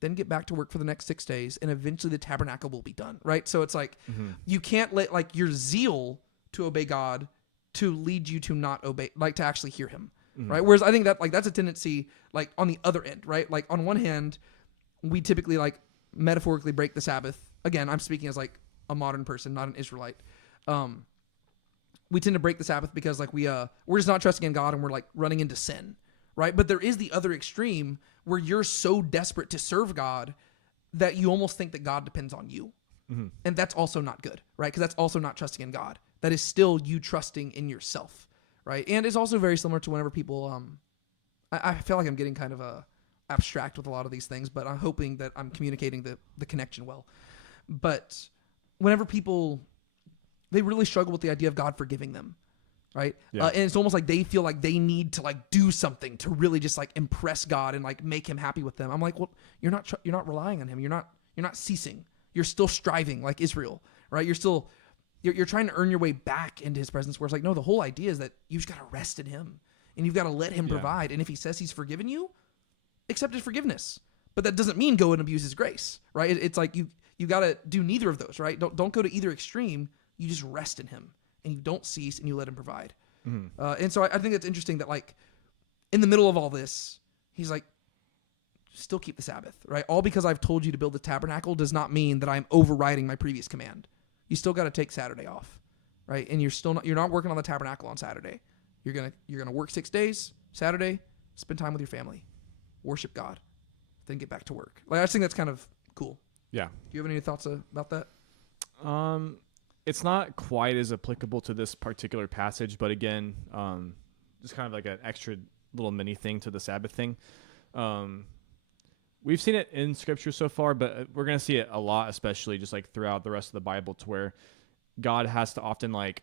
Then get back to work for the next 6 days. And eventually the tabernacle will be done, right? So it's like, you can't let like your zeal to obey God to lead you to not obey, like to actually hear him, right? Whereas I think that like that's a tendency like on the other end, right? Like on one hand, we typically like metaphorically break the Sabbath. Again, I'm speaking as like a modern person, not an Israelite. We tend to break the Sabbath because like we're just not trusting in God and we're like running into sin, right? But there is the other extreme where you're so desperate to serve God that you almost think that God depends on you. And that's also not good, right? Because that's also not trusting in God. That is still you trusting in yourself, right? And it's also very similar to whenever people, I feel like I'm getting kind of abstract with a lot of these things, but I'm hoping that I'm communicating the connection well. But whenever people, they really struggle with the idea of God forgiving them, right? Yeah. And it's almost like they feel like they need to like do something to really just like impress God and like make him happy with them. I'm like, well, you're not relying on him. You're not ceasing. You're still striving like Israel, right? You're trying to earn your way back into his presence, where it's like, no, the whole idea is that you've just got to rest in him and you've got to let him provide. And if he says he's forgiven you, accept his forgiveness. But that doesn't mean go and abuse his grace, right? It's like you got to do neither of those, right? Don't go to either extreme. You just rest in him and you don't cease and you let him provide. Mm-hmm. And so I think it's interesting that like in the middle of all this, he's like, still keep the Sabbath, right? All because I've told you to build the tabernacle does not mean that I'm overriding my previous command. You still got to take Saturday off, right? And you're not working on the tabernacle on Saturday. You're gonna work 6 days. Saturday, spend time with your family, worship God, then get back to work. Like I just think that's kind of cool. Yeah. Do you have any thoughts about that? It's not quite as applicable to this particular passage, but again, just kind of like an extra little mini thing to the Sabbath thing. We've seen it in Scripture so far, but we're going to see it a lot, especially just like throughout the rest of the Bible, to where God has to often like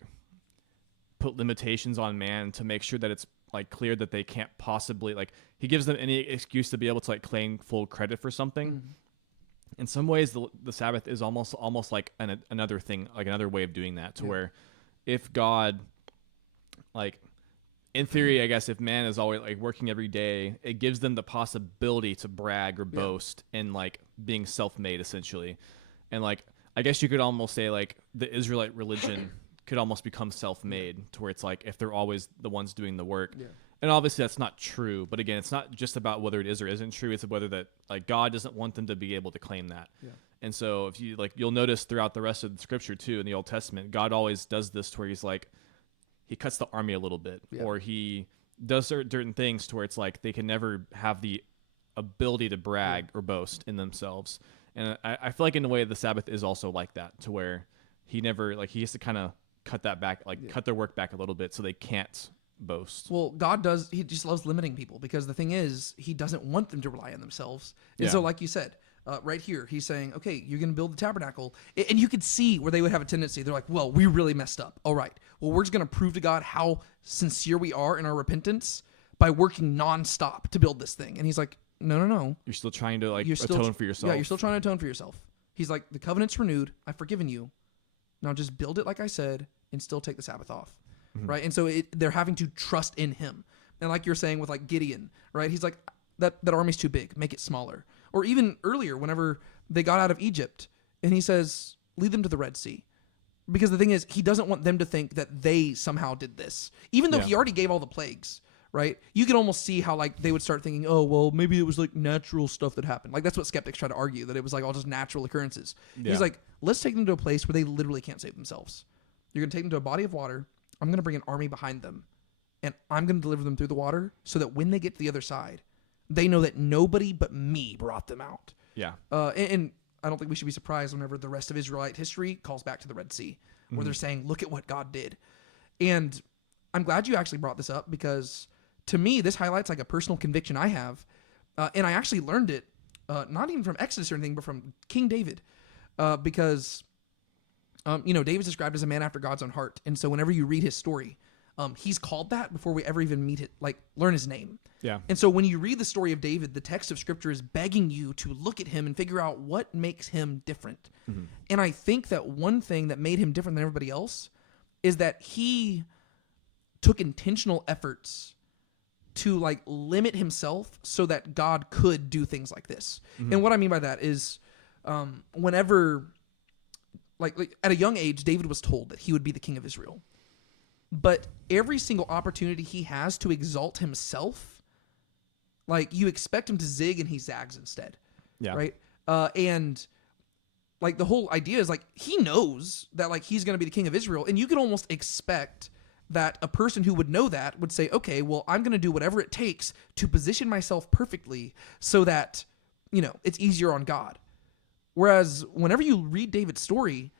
put limitations on man to make sure that it's like clear that they can't possibly, like, he gives them any excuse to be able to like claim full credit for something. Mm-hmm. In some ways, the Sabbath is almost like another thing, like another way of doing that, to where if God, like, in theory, I guess if man is always like working every day, it gives them the possibility to brag or boast in like being self-made essentially. And like, I guess you could almost say like the Israelite religion could almost become self-made, to where it's like if they're always the ones doing the work. Yeah. And obviously that's not true, but again, it's not just about whether it is or isn't true. It's whether that like God doesn't want them to be able to claim that. Yeah. And so if you like, you'll notice throughout the rest of the Scripture too, in the Old Testament, God always does this to where he's like, he cuts the army a little bit, or he does certain things to where it's like they can never have the ability to brag or boast in themselves. And I feel like in a way the Sabbath is also like that, to where he never, like, he has to kind of cut that back, like cut their work back a little bit so they can't boast. Well, God does, he just loves limiting people, because the thing is, he doesn't want them to rely on themselves. And so like you said, right here, he's saying, okay, you're going to build the tabernacle. And you could see where they would have a tendency. They're like, well, we really messed up. All right. Well, we're just going to prove to God how sincere we are in our repentance by working nonstop to build this thing. And he's like, no. You're still trying to like atone for yourself. Yeah, you're still trying to atone for yourself. He's like, the covenant's renewed. I've forgiven you. Now just build it like I said and still take the Sabbath off. Mm-hmm. Right. And so they're having to trust in him. And like you're saying with like Gideon, right? He's like, that army's too big. Make it smaller. Or even earlier, whenever they got out of Egypt, and he says, lead them to the Red Sea. Because the thing is, he doesn't want them to think that they somehow did this. Even though he already gave all the plagues, right? You can almost see how like they would start thinking, oh, well, maybe it was like natural stuff that happened. Like that's what skeptics try to argue, that it was like all just natural occurrences. Yeah. He's like, let's take them to a place where they literally can't save themselves. You're going to take them to a body of water. I'm going to bring an army behind them. And I'm going to deliver them through the water so that when they get to the other side, they know that nobody but me brought them out. Yeah. And I don't think we should be surprised whenever the rest of Israelite history calls back to the Red Sea, where they're saying, look at what God did. And I'm glad you actually brought this up, because to me, this highlights like a personal conviction I have. And I actually learned it, not even from Exodus or anything, but from King David. Because, David's described as a man after God's own heart. And so whenever you read his story, he's called that before we ever even meet it, like learn his name. Yeah. And so when you read the story of David, the text of Scripture is begging you to look at him and figure out what makes him different. Mm-hmm. And I think that one thing that made him different than everybody else is that he took intentional efforts to like limit himself so that God could do things like this. Mm-hmm. And what I mean by that is whenever like at a young age, David was told that he would be the king of Israel. But every single opportunity he has to exalt himself, like you expect him to zig and he zags instead. Yeah. Right. And like the whole idea is like, he knows that like he's going to be the king of Israel. And you could almost expect that a person who would know that would say, okay, well, I'm going to do whatever it takes to position myself perfectly so that, it's easier on God. Whereas whenever you read David's story,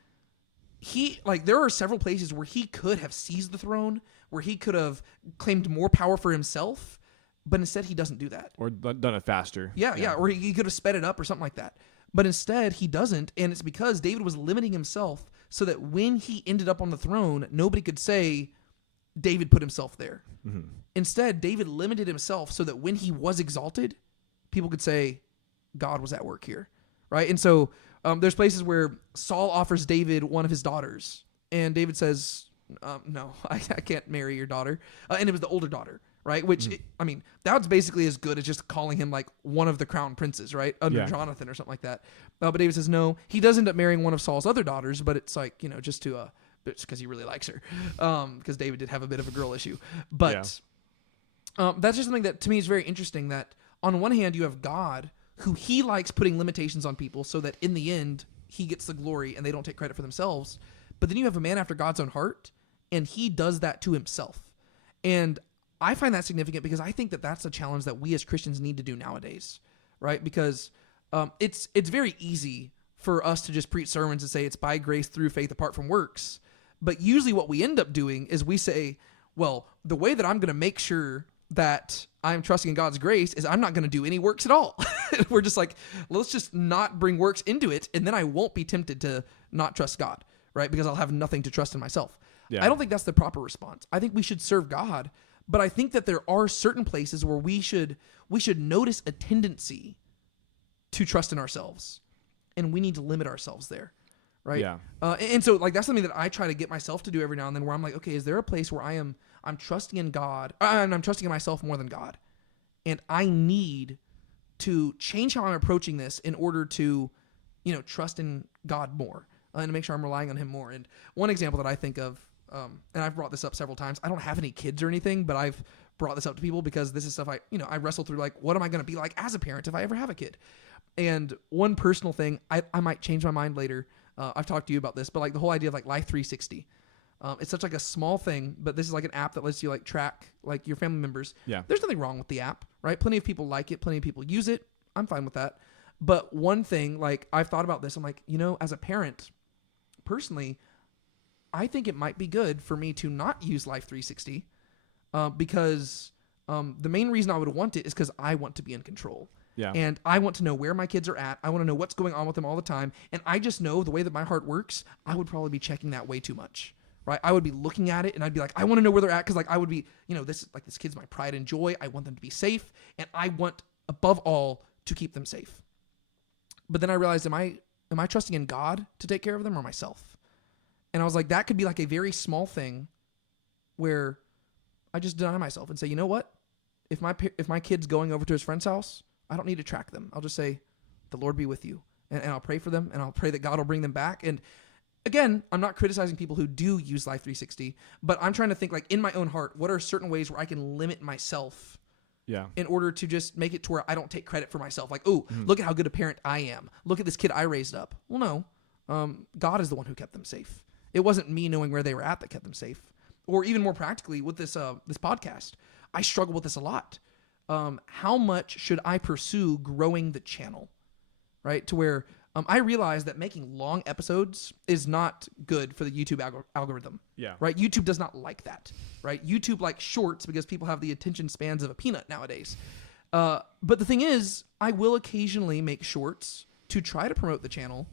there are several places where he could have seized the throne, where he could have claimed more power for himself, but instead he doesn't do that. Or done it faster. Yeah. Or he could have sped it up or something like that. But instead he doesn't, and it's because David was limiting himself so that when he ended up on the throne, nobody could say David put himself there. Mm-hmm. Instead, David limited himself so that when he was exalted, people could say God was at work here, right? And so there's places where Saul offers David one of his daughters, and David says, no, I can't marry your daughter. And it was the older daughter, right? Which, that was basically as good as just calling him like one of the crown princes, right? Under Jonathan or something like that. But David says no. He does end up marrying one of Saul's other daughters, but it's like, just because he really likes her. Because David did have a bit of a girl issue. But that's just something that to me is very interesting, that on one hand you have God, who he likes putting limitations on people so that in the end he gets the glory and they don't take credit for themselves. But then you have a man after God's own heart, and he does that to himself. And I find that significant because I think that that's a challenge that we as Christians need to do nowadays, right? Because it's very easy for us to just preach sermons and say it's by grace through faith apart from works. But usually what we end up doing is we say, well, the way that I'm going to make sure that I'm trusting in God's grace is I'm not going to do any works at all. We're just like, let's just not bring works into it, and then I won't be tempted to not trust God, right? Because I'll have nothing to trust in myself. Yeah. I don't think that's the proper response. I think we should serve God, but I think that there are certain places where we should notice a tendency to trust in ourselves, and we need to limit ourselves there, right? Yeah. And so like that's something that I try to get myself to do every now and then, where I'm like, okay, is there a place where I'm trusting in God, and I'm trusting in myself more than God, and I need to change how I'm approaching this in order to, trust in God more, and to make sure I'm relying on him more. And one example that I think of, and I've brought this up several times, I don't have any kids or anything, but I've brought this up to people because this is stuff I wrestle through, like, what am I going to be like as a parent if I ever have a kid? And one personal thing, I might change my mind later. I've talked to you about this, but like the whole idea of like Life 360. It's such like a small thing, but this is like an app that lets you like track like your family members. Yeah. There's nothing wrong with the app, right? Plenty of people like it. Plenty of people use it. I'm fine with that. But one thing, like I've thought about this, I'm like, as a parent, personally, I think it might be good for me to not use Life 360 because the main reason I would want it is because I want to be in control. Yeah. And I want to know where my kids are at. I want to know what's going on with them all the time. And I just know the way that my heart works, I would probably be checking that way too much. Right, I would be looking at it and I'd be like, I want to know where they're at, because like I would be, this kid's my pride and joy. I want them to be safe, and I want above all to keep them safe. But then I realized, am I trusting in God to take care of them or myself? And I was like, that could be like a very small thing where I just deny myself and say, you know what? If my kid's going over to his friend's house, I don't need to track them. I'll just say, the Lord be with you, and I'll pray for them, and I'll pray that God will bring them back. And again, I'm not criticizing people who do use Life 360, but I'm trying to think like in my own heart, what are certain ways where I can limit myself in order to just make it to where I don't take credit for myself. Like, look at how good a parent I am. Look at this kid I raised up. Well, no, God is the one who kept them safe. It wasn't me knowing where they were at that kept them safe. Or even more practically with this podcast, I struggle with this a lot. How much should I pursue growing the channel, right? To where I realize that making long episodes is not good for the YouTube algorithm. Yeah. Right? YouTube does not like that. Right? YouTube likes shorts because people have the attention spans of a peanut nowadays. But the thing is, I will occasionally make shorts to try to promote the channel.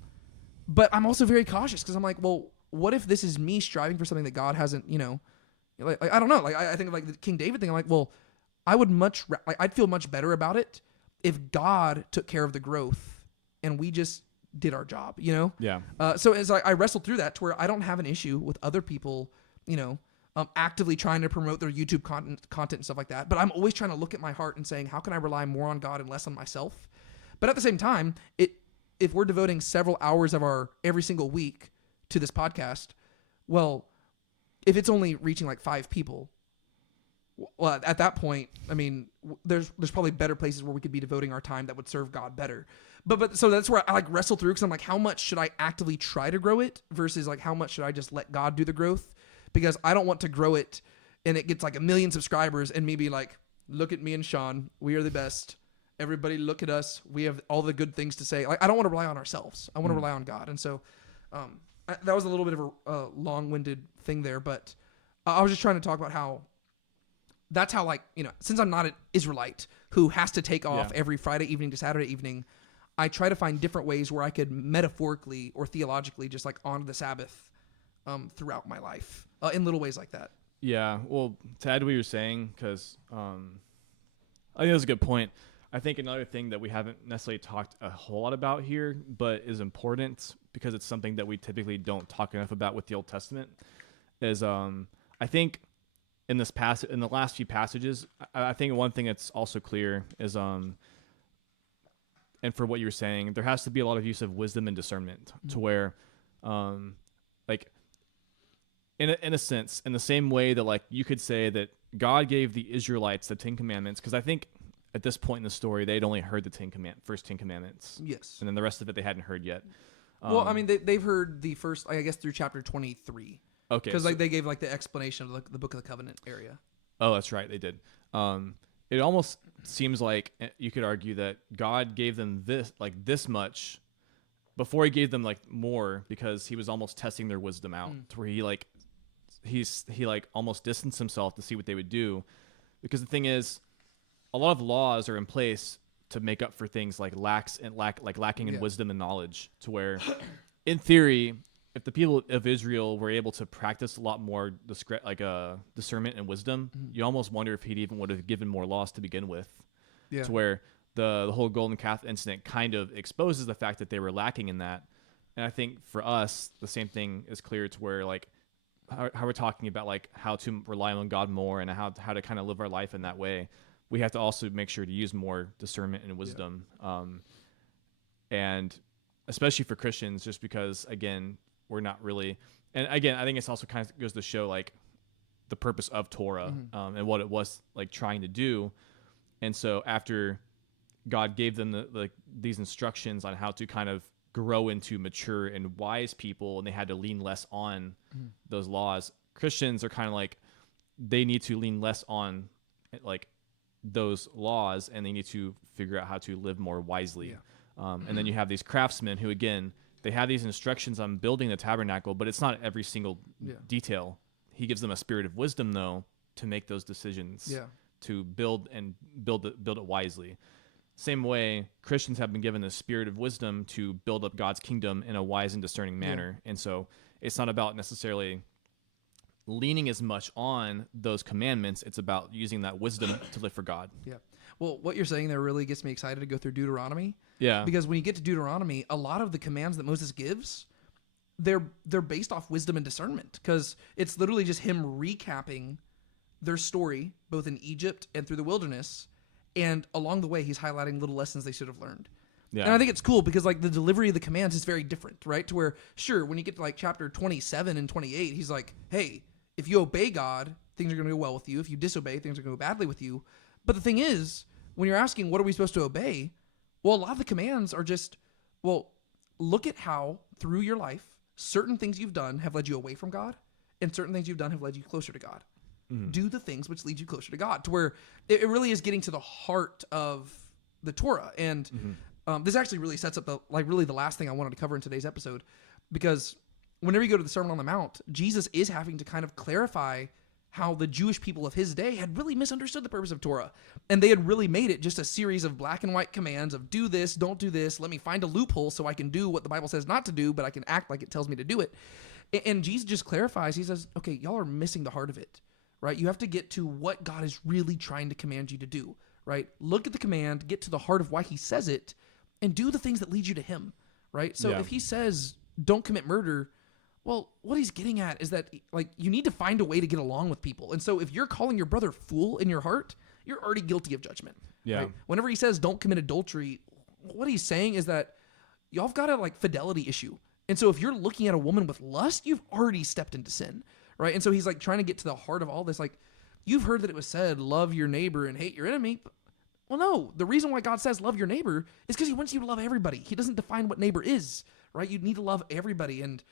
But I'm also very cautious because I'm like, well, what if this is me striving for something that God hasn't, like I don't know. Like I think of like the King David thing. I'm like, well, I'd feel much better about it if God took care of the growth and we just did our job, Yeah. So as I wrestled through that to where I don't have an issue with other people, actively trying to promote their YouTube content and stuff like that. But I'm always trying to look at my heart and saying, how can I rely more on God and less on myself? But at the same time, if we're devoting several hours of our every single week to this podcast, well, if it's only reaching like 5 people, well, at that point, I mean, there's probably better places where we could be devoting our time that would serve God better. But so that's where I like wrestle through, because I'm like, how much should I actively try to grow it versus like how much should I just let God do the growth? Because I don't want to grow it and it gets like 1 million subscribers and me be like, look at me and Sean, we are the best. Everybody look at us. We have all the good things to say. Like, I don't want to rely on ourselves. I want to rely on God. And so that was a little bit of a long-winded thing there, but I was just trying to talk about how that's how, like, since I'm not an Israelite who has to take off every Friday evening to Saturday evening, I try to find different ways where I could metaphorically or theologically just like honor the Sabbath throughout my life in little ways like that. Yeah, well, to add to what you're saying, because I think that's a good point. I think another thing that we haven't necessarily talked a whole lot about here, but is important because it's something that we typically don't talk enough about with the Old Testament, is I think in this passage, in the last few passages, I think one thing that's also clear is and for what you're saying, there has to be a lot of use of wisdom and discernment to where, like, in a sense, in the same way that, like, you could say that God gave the Israelites the 10 Commandments, because I think at this point in the story, they'd only heard the first 10 Commandments. Yes. And then the rest of it they hadn't heard yet. Well, I mean, they've heard the first, I guess, through chapter 23. Okay. Because like they gave like the explanation of the Book of the Covenant area. Oh, that's right. They did. It almost seems like you could argue that God gave them this much before he gave them like more, because he was almost testing their wisdom out to where he almost distanced himself to see what they would do. Because the thing is, a lot of laws are in place to make up for things like lacking in wisdom and knowledge, to where in theory, if the people of Israel were able to practice a lot more discernment and wisdom, you almost wonder if he'd even would have given more laws to begin with. Yeah. To where the whole golden calf incident kind of exposes the fact that they were lacking in that. And I think for us, the same thing is clear, to where like how we're talking about like how to rely on God more and how to kind of live our life in that way. We have to also make sure to use more discernment and wisdom. And especially for Christians, just because, again, we're not really, and again, I think it's also kind of goes to show like the purpose of Torah and what it was like trying to do. And so after God gave them these instructions on how to kind of grow into mature and wise people, and they had to lean less on those laws, Christians are kind of like, they need to lean less on like those laws, and they need to figure out how to live more wisely. And then you have these craftsmen who, again, they have these instructions on building the tabernacle, but it's not every single detail. He gives them a spirit of wisdom, though, to make those decisions, to build it wisely. Same way, Christians have been given the spirit of wisdom to build up God's kingdom in a wise and discerning manner. And so it's not about necessarily leaning as much on those commandments. It's about using that wisdom to live for God. Yeah. Well, what you're saying there really gets me excited to go through Deuteronomy. Yeah. Because when you get to Deuteronomy, a lot of the commands that Moses gives, they're based off wisdom and discernment, because it's literally just him recapping their story, both in Egypt and through the wilderness. And along the way, he's highlighting little lessons they should have learned. Yeah. And I think it's cool because like the delivery of the commands is very different, right? To where, sure, when you get to like chapter 27 and 28, he's like, hey, if you obey God, things are going to go well with you. If you disobey, things are going to go badly with you. But the thing is, when you're asking, what are we supposed to obey? Well, a lot of the commands are just, well, look at how through your life, certain things you've done have led you away from God, and certain things you've done have led you closer to God. Do the things which lead you closer to God, to where it really is getting to the heart of the Torah. And this actually really sets up the last thing I wanted to cover in today's episode, because whenever you go to the Sermon on the Mount, Jesus is having to kind of clarify how the Jewish people of his day had really misunderstood the purpose of Torah. And they had really made it just a series of black and white commands of do this, don't do this, let me find a loophole so I can do what the Bible says not to do, but I can act like it tells me to do it. And Jesus just clarifies. He says, okay, y'all are missing the heart of it, right? You have to get to what God is really trying to command you to do, right? Look at the command, get to the heart of why he says it, and do the things that lead you to him, right? So if he says, don't commit murder, well, what he's getting at is that, like, you need to find a way to get along with people. And so if you're calling your brother fool in your heart, you're already guilty of judgment. Yeah. Right? Whenever he says don't commit adultery, what he's saying is that y'all have got a, like, fidelity issue. And so if you're looking at a woman with lust, you've already stepped into sin, right? And so he's, like, trying to get to the heart of all this. Like, you've heard that it was said, love your neighbor and hate your enemy. Well, no. The reason why God says love your neighbor is because he wants you to love everybody. He doesn't define what neighbor is, right? You need to love everybody. And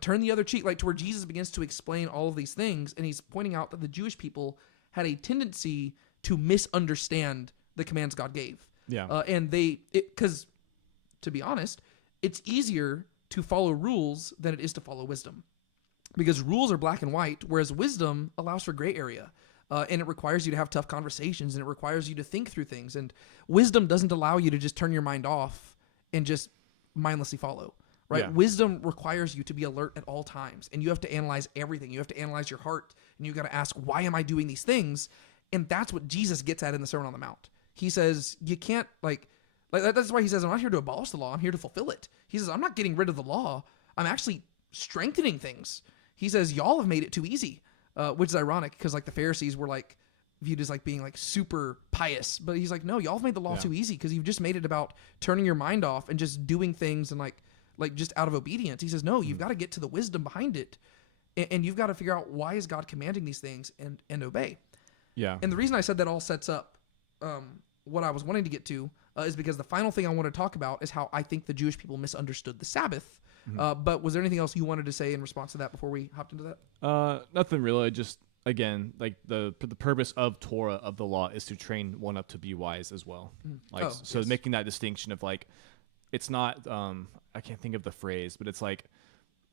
turn the other cheek, like to where Jesus begins to explain all of these things. And he's pointing out that the Jewish people had a tendency to misunderstand the commands God gave. Yeah. Because to be honest, it's easier to follow rules than it is to follow wisdom. because rules are black and white, whereas wisdom allows for gray area. And it requires you to have tough conversations, and it requires you to think through things. And wisdom doesn't allow you to just turn your mind off and just mindlessly follow, right? Yeah. Wisdom requires you to be alert at all times, and you have to analyze everything. You have to analyze your heart, and you got to ask, why am I doing these things? And that's what Jesus gets at in the Sermon on the Mount. He says, you can't, that's why he says, I'm not here to abolish the law. I'm here to fulfill it. He says, I'm not getting rid of the law. I'm actually strengthening things. He says, y'all have made it too easy. Which is ironic because like the Pharisees were like viewed as like being like super pious, but he's like, no, y'all have made the law too easy because you've just made it about turning your mind off and just doing things and like just out of obedience. He says, no, you've got to get to the wisdom behind it, and you've got to figure out why is God commanding these things and obey. Yeah. And the reason I said that all sets up what I was wanting to get to is because the final thing I want to talk about is how I think the Jewish people misunderstood the Sabbath. But was there anything else you wanted to say in response to that before we hopped into that? Nothing really. Just again, like the purpose of Torah, of the law, is to train one up to be wise as well. So making that distinction of like, it's not I can't think of the phrase, but it's like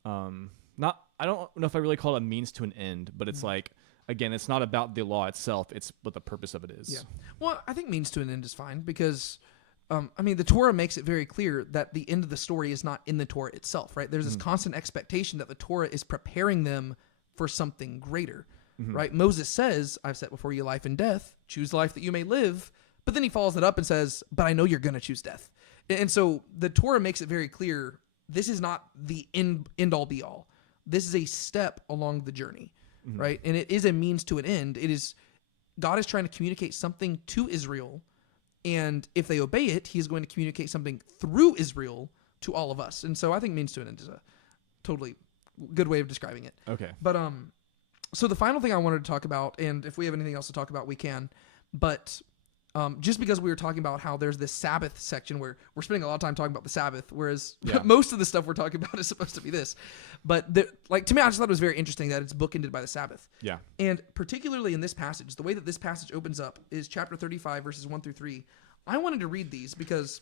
not, I don't know if I really call it a means to an end, but it's like, again, it's not about the law itself, it's what the purpose of it is. Yeah. Well, I think means to an end is fine because the Torah makes it very clear that the end of the story is not in the Torah itself, right? There's this constant expectation that the Torah is preparing them for something greater, right? Moses says, I've set before you life and death, choose the life that you may live. But then he follows it up and says, but I know you're going to choose death. And so the Torah makes it very clear, this is not the end all be all. This is a step along the journey, right? And it is a means to an end. It is, God is trying to communicate something to Israel, and if they obey it, he's going to communicate something through Israel to all of us. And so I think means to an end is a totally good way of describing it. Okay. But so the final thing I wanted to talk about, and if we have anything else to talk about, we can. But just because we were talking about how there's this Sabbath section where we're spending a lot of time talking about the Sabbath, whereas most of the stuff we're talking about is supposed to be this. But to me, I just thought it was very interesting that it's bookended by the Sabbath. Yeah. And particularly in this passage, the way that this passage opens up is chapter 35, verses 1 through 3. I wanted to read these because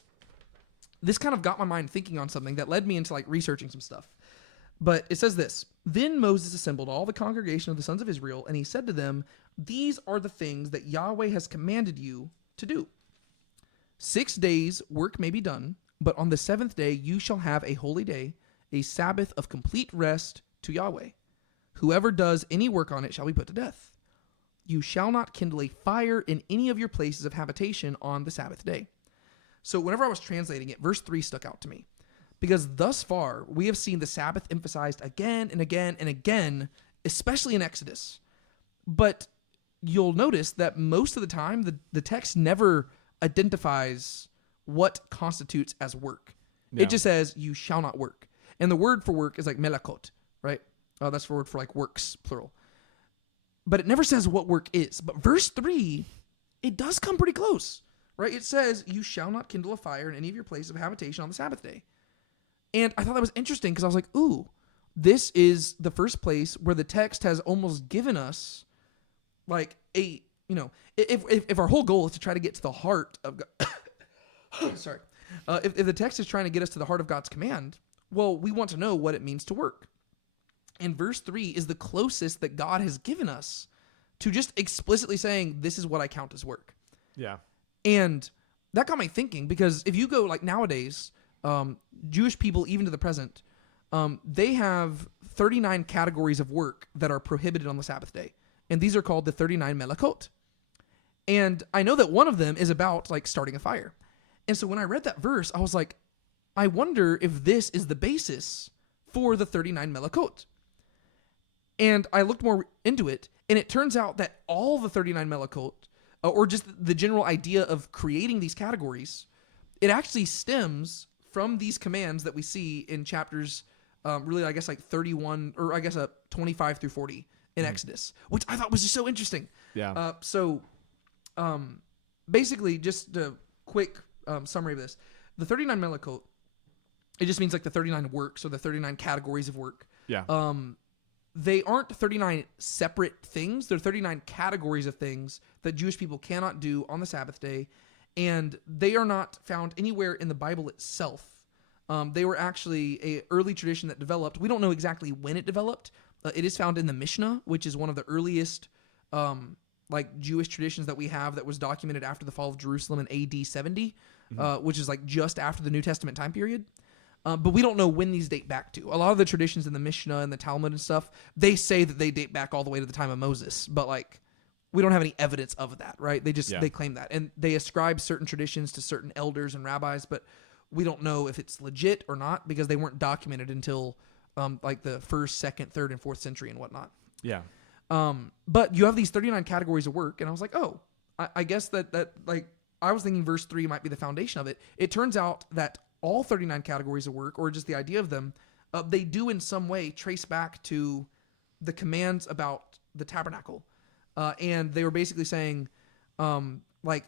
this kind of got my mind thinking on something that led me into like researching some stuff. But it says this: Then Moses assembled all the congregation of the sons of Israel, and he said to them, these are the things that Yahweh has commanded you to do. 6 days work may be done, but on the seventh day you shall have a holy day, a Sabbath of complete rest to Yahweh. Whoever does any work on it shall be put to death. You shall not kindle a fire in any of your places of habitation on the Sabbath day. So whenever I was translating it, verse 3 stuck out to me. Because thus far, we have seen the Sabbath emphasized again and again and again, especially in Exodus. But you'll notice that most of the time, the text never identifies what constitutes as work. Yeah. It just says, you shall not work. And the word for work is like melakot, right? That's the word for like works, plural. But it never says what work is. But verse 3, it does come pretty close, right? It says, you shall not kindle a fire in any of your places of habitation on the Sabbath day. And I thought that was interesting because I was like, ooh, this is the first place where the text has almost given us like a, if our whole goal is to try to get to the heart of God, sorry, if the text is trying to get us to the heart of God's command, well, we want to know what it means to work. And verse 3 is the closest that God has given us to just explicitly saying, this is what I count as work. Yeah. And that got me thinking, because if you go like nowadays, Jewish people, even to the present, they have 39 categories of work that are prohibited on the Sabbath day. And these are called the 39 melakot. And I know that one of them is about like starting a fire. And so when I read that verse, I was like, I wonder if this is the basis for the 39 melakot. And I looked more into it, and it turns out that all the 39 melakot, or just the general idea of creating these categories, it actually stems from these commands that we see in chapters, really, I guess, like 31, or I guess 25 through 40 in Exodus, which I thought was just so interesting. Yeah. Basically, just a quick summary of this. The 39 melakot, it just means like the 39 works, or the 39 categories of work. Yeah. They aren't 39 separate things. They're 39 categories of things that Jewish people cannot do on the Sabbath day, and they are not found anywhere in the Bible itself. They were actually an early tradition that developed. We don't know exactly when it developed, It is found in the Mishnah, which is one of the earliest like Jewish traditions that we have that was documented after the fall of Jerusalem in AD 70, which is like just after the New Testament time period. But we don't know when these date back to. A lot of the traditions in the Mishnah and the Talmud and stuff, they say that they date back all the way to the time of Moses, but like we don't have any evidence of that, right? They just they claim that, and they ascribe certain traditions to certain elders and rabbis, but we don't know if it's legit or not because they weren't documented until like the 1st, 2nd, 3rd, and 4th century and whatnot. Yeah. But you have these 39 categories of work, and I was like, oh, I guess that like I was thinking verse 3 might be the foundation of it. It turns out that all 39 categories of work, or just the idea of them, they do in some way trace back to the commands about the tabernacle. And they were basically saying, like,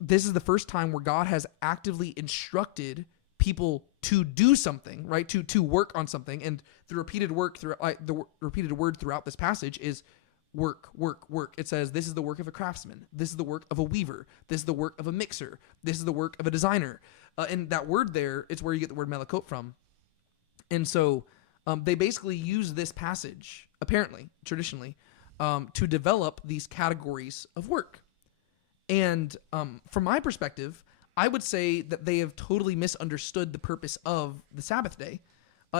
this is the first time where God has actively instructed people to do something, right? To work on something. And the repeated work the repeated word throughout this passage is work, work, work. It says, this is the work of a craftsman. This is the work of a weaver. This is the work of a mixer. This is the work of a designer. And that word there, it's where you get the word melekot from. And so they basically use this passage, apparently, traditionally, to develop these categories of work. And from my perspective, I would say that they have totally misunderstood the purpose of the Sabbath day.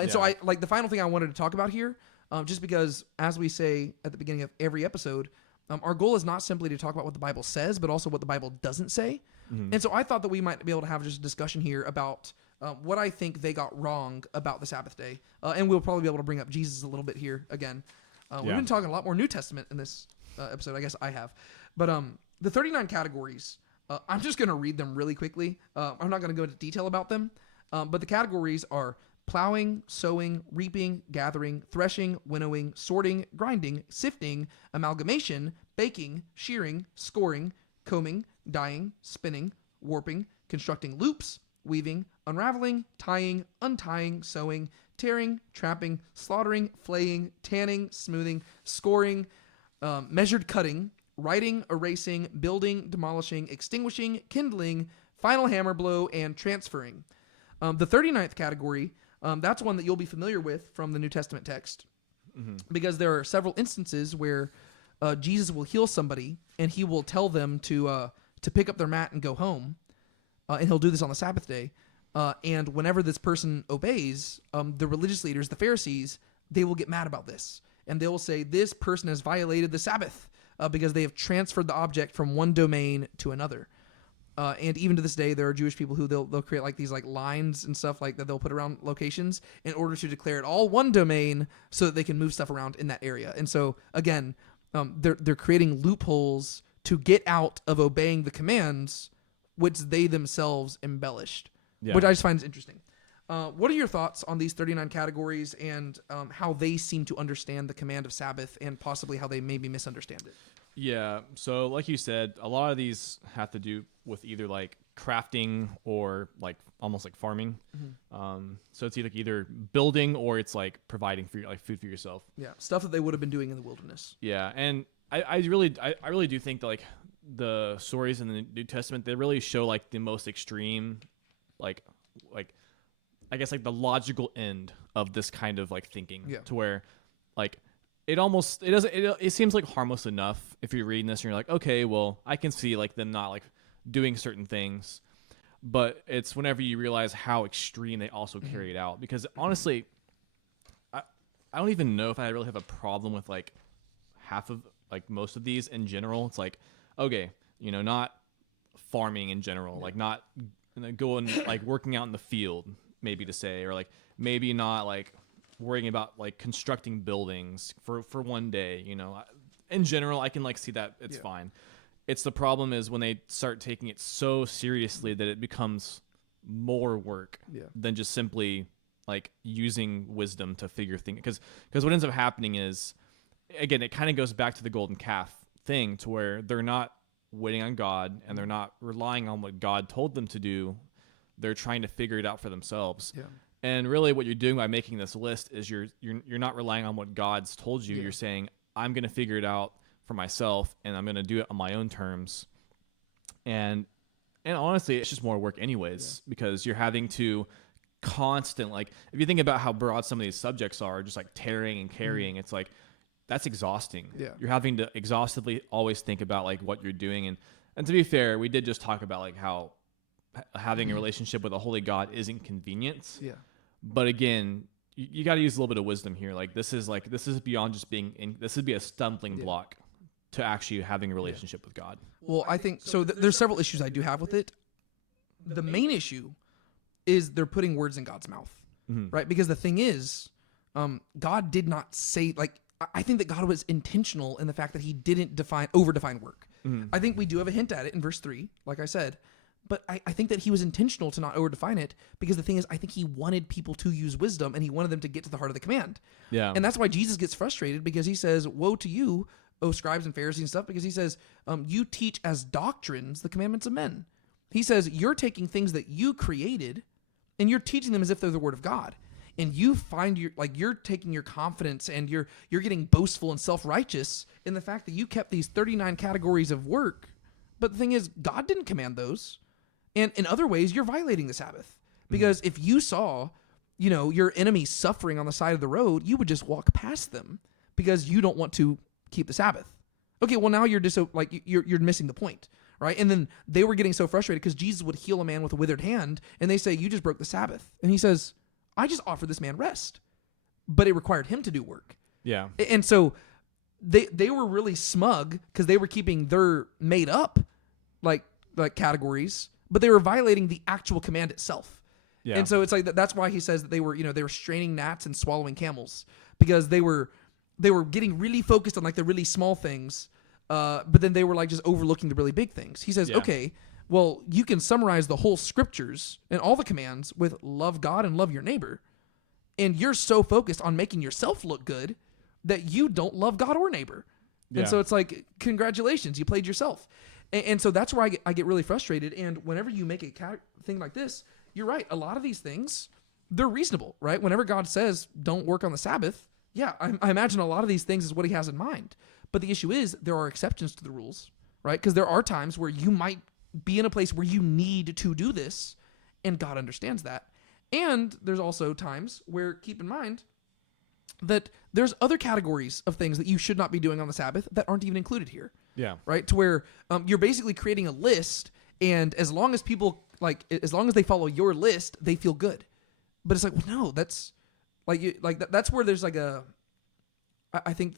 So I like the final thing I wanted to talk about here, just because, as we say at the beginning of every episode, our goal is not simply to talk about what the Bible says, but also what the Bible doesn't say. Mm-hmm. And so I thought that we might be able to have just a discussion here about what I think they got wrong about the Sabbath day. And we'll probably be able to bring up Jesus a little bit here again. We've been talking a lot more New Testament in this episode. I guess I have. But the 39 categories, I'm just going to read them really quickly. I'm not going to go into detail about them. But the categories are plowing, sowing, reaping, gathering, threshing, winnowing, sorting, grinding, sifting, amalgamation, baking, shearing, scoring, combing, dyeing, spinning, warping, constructing loops, weaving, unraveling, tying, untying, sewing, tearing, trapping, slaughtering, flaying, tanning, smoothing, scoring, measured cutting, writing, erasing, building, demolishing, extinguishing, kindling, final hammer blow, and transferring. The 39th category, that's one that you'll be familiar with from the New Testament text, because there are several instances where Jesus will heal somebody and he will tell them to pick up their mat and go home, and he'll do this on the Sabbath day. And whenever this person obeys, the religious leaders, the Pharisees, they will get mad about this, and they will say this person has violated the Sabbath because they have transferred the object from one domain to another. And even to this day, there are Jewish people who they'll create like these like lines and stuff like that they'll put around locations in order to declare it all one domain so that they can move stuff around in that area. And so again, they're creating loopholes to get out of obeying the commands, which they themselves embellished, which I just find is interesting. What are your thoughts on these 39 categories and how they seem to understand the command of Sabbath and possibly how they maybe misunderstand it? Yeah, so like you said, a lot of these have to do with either like crafting or like almost like farming. So it's either building or it's like providing for like food for yourself. Yeah, stuff that they would have been doing in the wilderness. Yeah, and I really do think that like the stories in the New Testament, they really show like the most extreme, like I guess like the logical end of this kind of like thinking, to where like it seems like harmless enough if you're reading this and you're like, okay, well, I can see like them not like doing certain things, but it's whenever you realize how extreme they also carry it out. Because honestly, I don't even know if I really have a problem with like half of like most of these in general. It's like, okay, not farming in general, like not going like working out in the field, maybe to say, or like maybe not like worrying about like constructing buildings for one day, in general, I can like see that it's fine. It's the problem is when they start taking it so seriously that it becomes more work than just simply like using wisdom to figure things. Because what ends up happening is, again, it kind of goes back to the golden calf thing, to where they're not waiting on God and they're not relying on what God told them to do. They're trying to figure it out for themselves. Yeah. And really what you're doing by making this list is you're not relying on what God's told you. You're saying, I'm going to figure it out for myself and I'm going to do it on my own terms. And honestly, it's just more work anyways, because you're having to constant, like if you think about how broad some of these subjects are, just like tearing and carrying, it's like that's exhausting. Yeah. You're having to exhaustively always think about like what you're doing. And to be fair, we did just talk about like how having a relationship with a holy God is inconvenient. Yeah. But again, you got to use a little bit of wisdom here. Like this is beyond just being this would be a stumbling block to actually having a relationship with God. Well, I think so. There's several issues I do have with it. The main issue is they're putting words in God's mouth, right? Because the thing is, God did not say, like, I think that God was intentional in the fact that he didn't over-define work. I think we do have a hint at it in verse 3, like I said, but I think that he was intentional to not over-define it, because the thing is, I think he wanted people to use wisdom, and he wanted them to get to the heart of the command. Yeah. And that's why Jesus gets frustrated, because he says, woe to you, O scribes and Pharisees and stuff, because he says, you teach as doctrines the commandments of men. He says, you're taking things that you created, and you're teaching them as if they're the word of God. And you find you're taking your confidence, and you're getting boastful and self-righteous in the fact that you kept these 39 categories of work. But the thing is, God didn't command those. And in other ways, you're violating the Sabbath. Because if you saw, your enemy suffering on the side of the road, you would just walk past them because you don't want to keep the Sabbath. Okay, well now you're you're missing the point. Right? And then they were getting so frustrated because Jesus would heal a man with a withered hand, and they say, you just broke the Sabbath. And he says, I just offered this man rest, but it required him to do work. Yeah. And so they were really smug because they were keeping their made up like categories, but they were violating the actual command itself. Yeah. And so it's like that's why he says that they were straining gnats and swallowing camels, because they were getting really focused on like the really small things. But then they were like just overlooking the really big things. He says, okay, well, you can summarize the whole scriptures and all the commands with love God and love your neighbor. And you're so focused on making yourself look good that you don't love God or neighbor. Yeah. And so it's like, congratulations, you played yourself. And so that's where I get really frustrated. And whenever you make a thing like this, you're right. A lot of these things, they're reasonable, right? Whenever God says, don't work on the Sabbath, yeah, I imagine a lot of these things is what he has in mind. But the issue is there are exceptions to the rules, right? Because there are times where you might be in a place where you need to do this, and God understands that. And there's also times where, keep in mind, that there's other categories of things that you should not be doing on the Sabbath that aren't even included here. Yeah. Right? To where you're basically creating a list, and as long as people, as long as they follow your list, they feel good. But it's like, well, no, that's, that's where there's I think...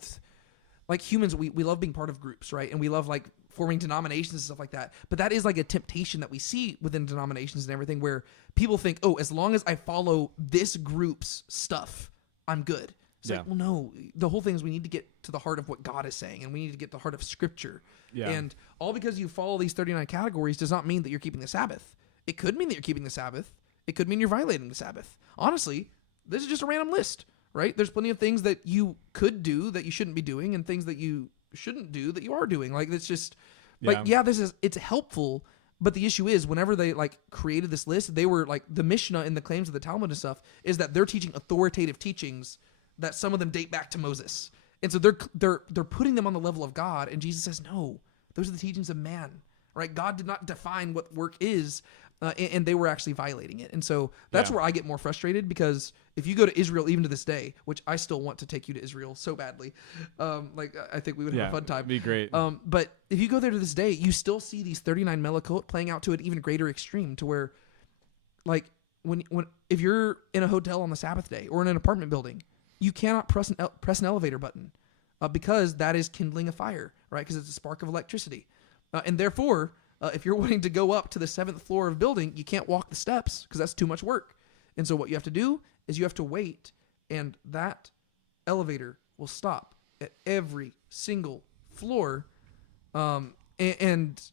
like humans, we love being part of groups, right? And we love forming denominations and stuff like that. But that is like a temptation that we see within denominations and everything, where people think, oh, as long as I follow this group's stuff, I'm good. It's like, well, no, the whole thing is we need to get to the heart of what God is saying, and we need to get to the heart of Scripture. Yeah. And all because you follow these 39 categories does not mean that you're keeping the Sabbath. It could mean that you're keeping the Sabbath. It could mean you're violating the Sabbath. Honestly, this is just a random list. Right? There's plenty of things that you could do that you shouldn't be doing, and things that you shouldn't do that you are doing. It's just it's helpful. But the issue is, whenever they created this list, they were the Mishnah and the claims of the Talmud and stuff is that they're teaching authoritative teachings that some of them date back to Moses. And so they're putting them on the level of God. And Jesus says, no, those are the teachings of man, right? God did not define what work is. And they were actually violating it. And so that's where I get more frustrated, because if you go to Israel, even to this day, which I still want to take you to Israel so badly, I think we would have a fun time. It'd be great. But if you go there to this day, you still see these 39 melachot playing out to an even greater extreme, to where, if you're in a hotel on the Sabbath day or in an apartment building, you cannot press an elevator button, because that is kindling a fire, right? Because it's a spark of electricity. And therefore... if you're wanting to go up to the 7th floor of a building, you can't walk the steps because that's too much work. And so what you have to do is you have to wait, and that elevator will stop at every single floor. And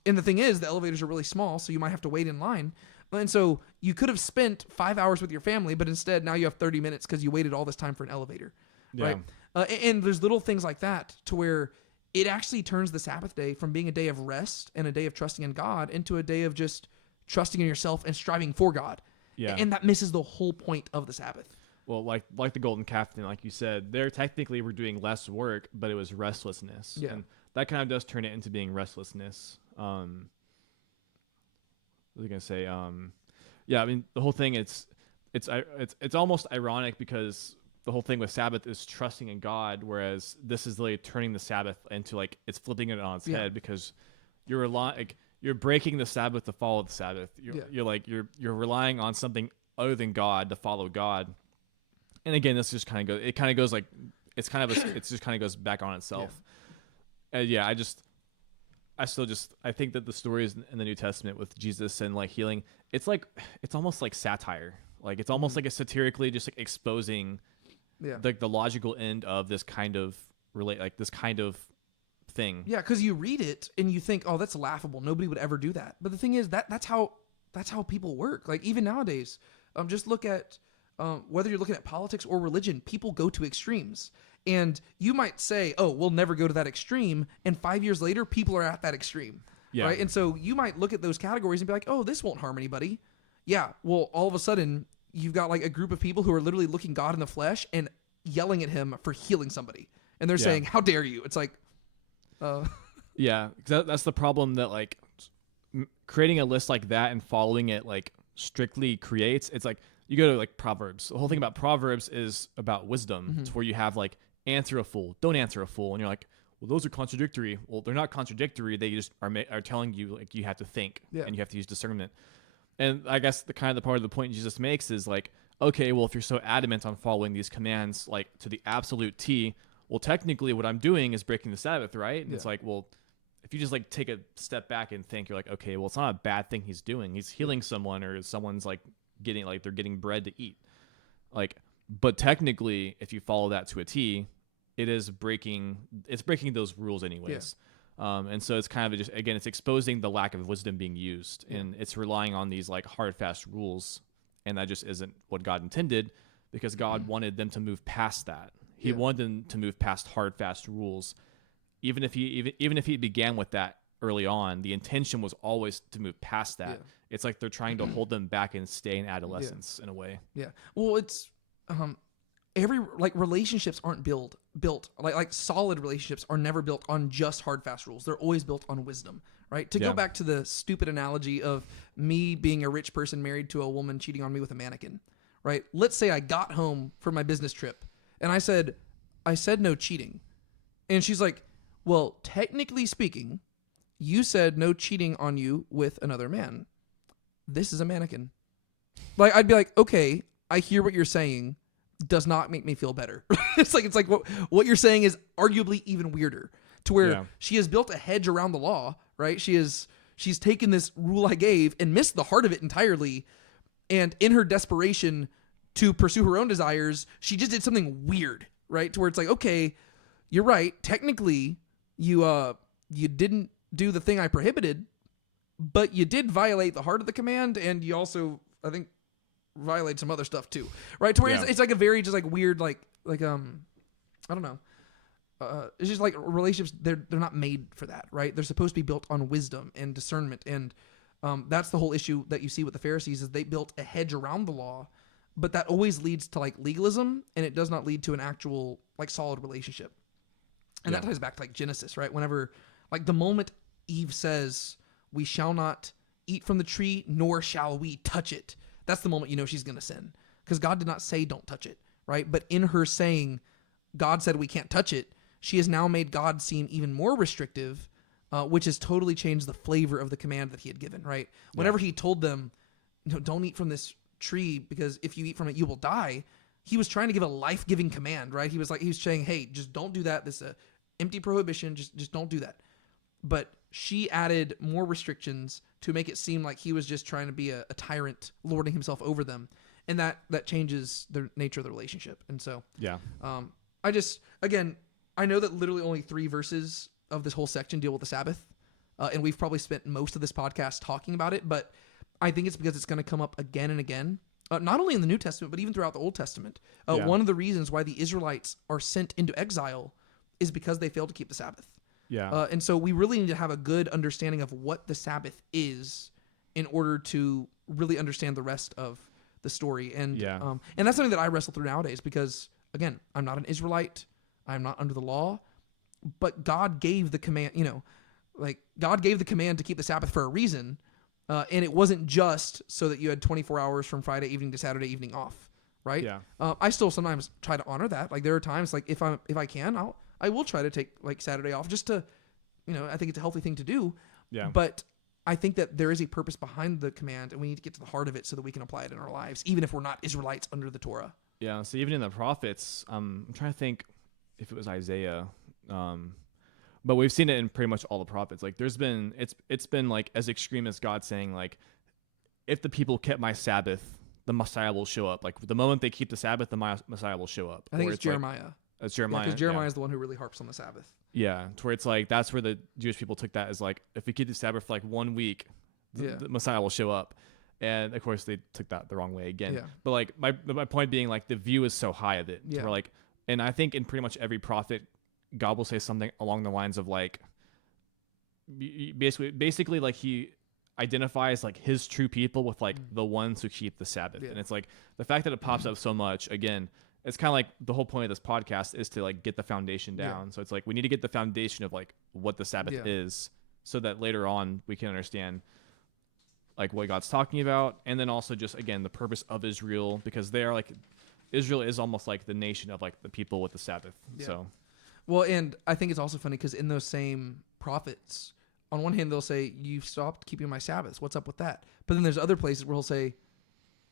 the thing is, the elevators are really small, so you might have to wait in line. And so you could have spent 5 hours with your family, but instead now you have 30 minutes because you waited all this time for an elevator. Right? And there's little things like that to where it actually turns the Sabbath day from being a day of rest and a day of trusting in God into a day of just trusting in yourself and striving for God. Yeah. And that misses the whole point of the Sabbath. Well, like the golden calf thing, like you said, there technically we're doing less work, but it was restlessness. Yeah. And that kind of does turn it into being restlessness. What was I going to say? Yeah, I mean, the whole thing, it's it's almost ironic because the whole thing with Sabbath is trusting in God, whereas this is literally turning the Sabbath into like it's flipping it on its head because you're breaking the Sabbath to follow the Sabbath. You're relying on something other than God to follow God. And again, this just kind of goes like it's just kind of goes back on itself. I think that the stories in the New Testament with Jesus and like healing, it's almost like satire. Like it's almost like a satirically just like exposing the logical end of this kind of this kind of thing. Yeah, because you read it and you think, oh, that's laughable. Nobody would ever do that. But the thing is that's how people work. Like even nowadays, just look at whether you're looking at politics or religion, people go to extremes. And you might say, oh, we'll never go to that extreme. And 5 years later, people are at that extreme. Yeah. Right. And so you might look at those categories and be like, oh, this won't harm anybody. Yeah. Well, all of a sudden, you've got like a group of people who are literally looking God in the flesh and yelling at him for healing somebody. And they're saying, how dare you? It's like, yeah, that's the problem that like creating a list like that and following it like strictly creates. It's like you go to like Proverbs. The whole thing about Proverbs is about wisdom. It's where you have like answer a fool, don't answer a fool, and you're like, well, those are contradictory. Well, they're not contradictory. They just are telling you like you have to think and you have to use discernment. And I guess the part of the point Jesus makes is like, okay, well, if you're so adamant on following these commands like to the absolute T, well, technically what I'm doing is breaking the Sabbath, right? And it's like, well, if you just like take a step back and think, you're like, okay, well, it's not a bad thing he's doing. He's healing someone, or someone's like they're getting bread to eat. Like, but technically, if you follow that to a T, it's breaking those rules anyways. And so it's kind of it's exposing the lack of wisdom being used, and it's relying on these like hard, fast rules. And that just isn't what God intended, because God wanted them to move past that. He wanted them to move past hard, fast rules. Even if he began with that early on, the intention was always to move past that. It's like they're trying to hold them back and stay in adolescence in a way. Yeah. Well, it's every like relationships aren't built like solid relationships are never built on just hard, fast rules. They're always built on wisdom, right? To go back to the stupid analogy of me being a rich person married to a woman cheating on me with a mannequin, right? Let's say I got home from my business trip and I said no cheating. And she's like, well, technically speaking, you said no cheating on you with another man. This is a mannequin. Like, I'd be like, okay, I hear what you're saying. Does not make me feel better. It's like what you're saying is arguably even weirder, to where she has built a hedge around the law, right? She's taken this rule I gave and missed the heart of it entirely. And in her desperation to pursue her own desires, she just did something weird, right? To where it's like, okay, you're right. Technically, you didn't do the thing I prohibited, but you did violate the heart of the command, and you also, I think, violate some other stuff too, right? To where it's like a very just like weird like I don't know. It's just like relationships. They're not made for that, right? They're supposed to be built on wisdom and discernment, and that's the whole issue that you see with the Pharisees is they built a hedge around the law, but that always leads to like legalism, and it does not lead to an actual like solid relationship. And that ties back to like Genesis, right? Whenever like the moment Eve says, "We shall not eat from the tree, nor shall we touch it," that's the moment you know she's going to sin, because God did not say don't touch it, right? But in her saying God said we can't touch it, she has now made God seem even more restrictive, which has totally changed the flavor of the command that he had given, right? Whenever he told them, don't eat from this tree because if you eat from it, you will die, he was trying to give a life-giving command, right? He was saying, hey, just don't do that. This is an empty prohibition. Just don't do that. But she added more restrictions to make it seem like he was just trying to be a tyrant, lording himself over them. And that changes the nature of the relationship. And so, I know that literally only 3 verses of this whole section deal with the Sabbath. And we've probably spent most of this podcast talking about it, but I think it's because it's going to come up again and again. Not only in the New Testament, but even throughout the Old Testament. One of the reasons why the Israelites are sent into exile is because they failed to keep the Sabbath. And so we really need to have a good understanding of what the Sabbath is in order to really understand the rest of the story. And that's something that I wrestle through nowadays because, again, I'm not an Israelite. I'm not under the law. But God gave the command, God gave the command to keep the Sabbath for a reason. And it wasn't just so that you had 24 hours from Friday evening to Saturday evening off, right? Yeah. I still sometimes try to honor that. Like there are times like if I can, I will try to take like Saturday off just to, I think it's a healthy thing to do. Yeah. But I think that there is a purpose behind the command, and we need to get to the heart of it so that we can apply it in our lives, even if we're not Israelites under the Torah. Yeah. So even in the prophets, I'm trying to think if it was Isaiah, but we've seen it in pretty much all the prophets. Like there's been, it's been like as extreme as God saying like, if the people kept my Sabbath, the Messiah will show up. Like the moment they keep the Sabbath, the Messiah will show up. I think Or it's Jeremiah. It's Jeremiah. Because Jeremiah is the one who really harps on the Sabbath. Yeah, to where it's like that's where the Jewish people took that as like if we keep the Sabbath for like 1 week, the Messiah will show up, and of course they took that the wrong way again. Yeah. But like my point being like the view is so high of it. Yeah. Where like, and I think in pretty much every prophet, God will say something along the lines of like, basically like he identifies like his true people with like the ones who keep the Sabbath, and it's like the fact that it pops up so much again. It's kind of like the whole point of this podcast is to like get the foundation down. Yeah. So it's like we need to get the foundation of like what the Sabbath is so that later on we can understand like what God's talking about. And then also just, again, the purpose of Israel, because they are like, Israel is almost like the nation of like the people with the Sabbath. Yeah. So, well, and I think it's also funny because in those same prophets, on one hand, they'll say, you've stopped keeping my Sabbaths. What's up with that? But then there's other places where he'll say,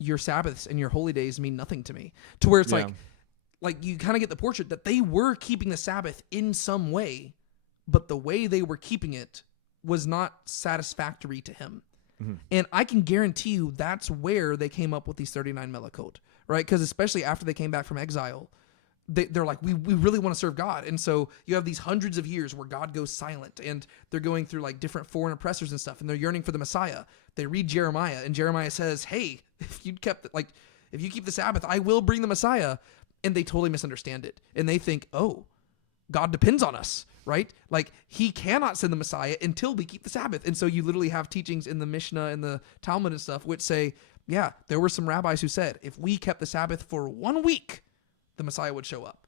your Sabbaths and your holy days mean nothing to me. To where it's like you kind of get the portrait that they were keeping the Sabbath in some way, but the way they were keeping it was not satisfactory to him. Mm-hmm. And I can guarantee you that's where they came up with these 39 melachot, right? Because especially after they came back from exile, they're like, we really want to serve God. And so you have these hundreds of years where God goes silent and they're going through like different foreign oppressors and stuff, and they're yearning for the Messiah. They read Jeremiah, and Jeremiah says, hey, if you keep the Sabbath, I will bring the Messiah. And they totally misunderstand it. And they think, oh, God depends on us, right? Like he cannot send the Messiah until we keep the Sabbath. And so you literally have teachings in the Mishnah and the Talmud and stuff, which say, yeah, there were some rabbis who said, if we kept the Sabbath for 1 week, the Messiah would show up.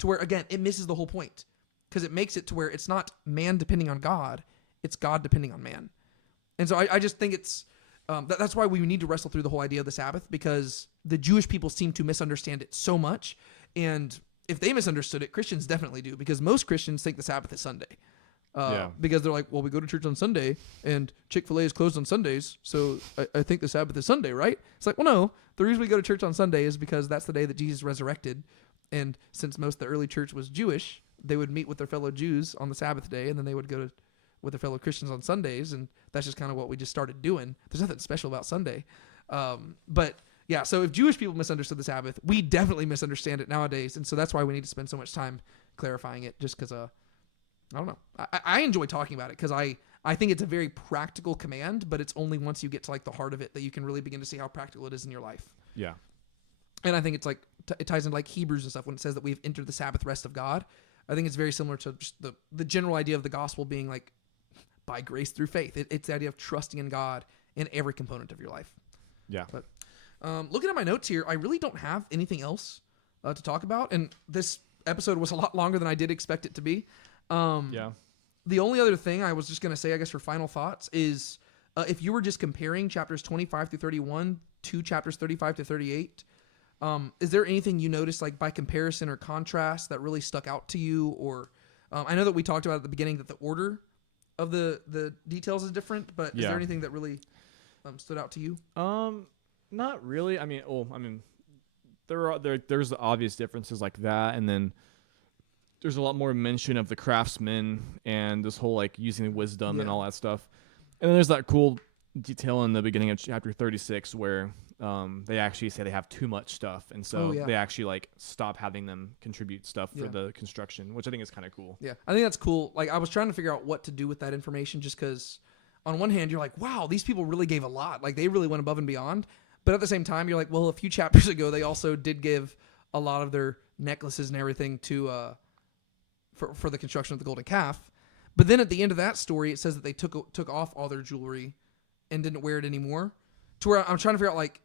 To where, again, it misses the whole point, because it makes it to where it's not man depending on God, it's God depending on man. And so I just think it's, that's why we need to wrestle through the whole idea of the Sabbath, because the Jewish people seem to misunderstand it so much. And if they misunderstood it, Christians definitely do, because most Christians think the Sabbath is Sunday. Because they're like, well, we go to church on Sunday and Chick-fil-A is closed on Sundays, so I think the Sabbath is Sunday, right? It's like, well, no. The reason we go to church on Sunday is because that's the day that Jesus resurrected. And since most of the early church was Jewish, they would meet with their fellow Jews on the Sabbath day, and then they would go with their fellow Christians on Sundays, and that's just kind of what we just started doing. There's nothing special about Sunday. But yeah, so if Jewish people misunderstood the Sabbath, we definitely misunderstand it nowadays, and so that's why we need to spend so much time clarifying it, just because, I don't know. I enjoy talking about it, because I think it's a very practical command, but it's only once you get to like the heart of it that you can really begin to see how practical it is in your life. Yeah. And I think it's like, it ties into like Hebrews and stuff when it says that we've entered the Sabbath rest of God. I think it's very similar to just the general idea of the gospel being like by grace through faith. It's the idea of trusting in God in every component of your life. Yeah. But looking at my notes here, I really don't have anything else to talk about. And this episode was a lot longer than I did expect it to be. The only other thing I was just going to say, I guess, for final thoughts is if you were just comparing chapters 25 through 31 to chapters 35 to 38, is there anything you noticed like by comparison or contrast that really stuck out to you? Or I know that we talked about at the beginning that the order of the details is different, but is there anything that really stood out to you? Not really. I mean, there's the obvious differences like that, and then there's a lot more mention of the craftsmen and this whole like using wisdom and all that stuff. And then there's that cool detail in the beginning of chapter 36 where they actually say they have too much stuff, and so they actually like stop having them contribute stuff for the construction, which I think is kind of cool. Yeah, I think that's cool. Like I was trying to figure out what to do with that information, just because on one hand you're like, wow, these people really gave a lot. Like they really went above and beyond. But at the same time, you're like, well, a few chapters ago they also did give a lot of their necklaces and everything to for the construction of the golden calf. But then at the end of that story, it says that they took off all their jewelry and didn't wear it anymore. To where I'm trying to figure out, like,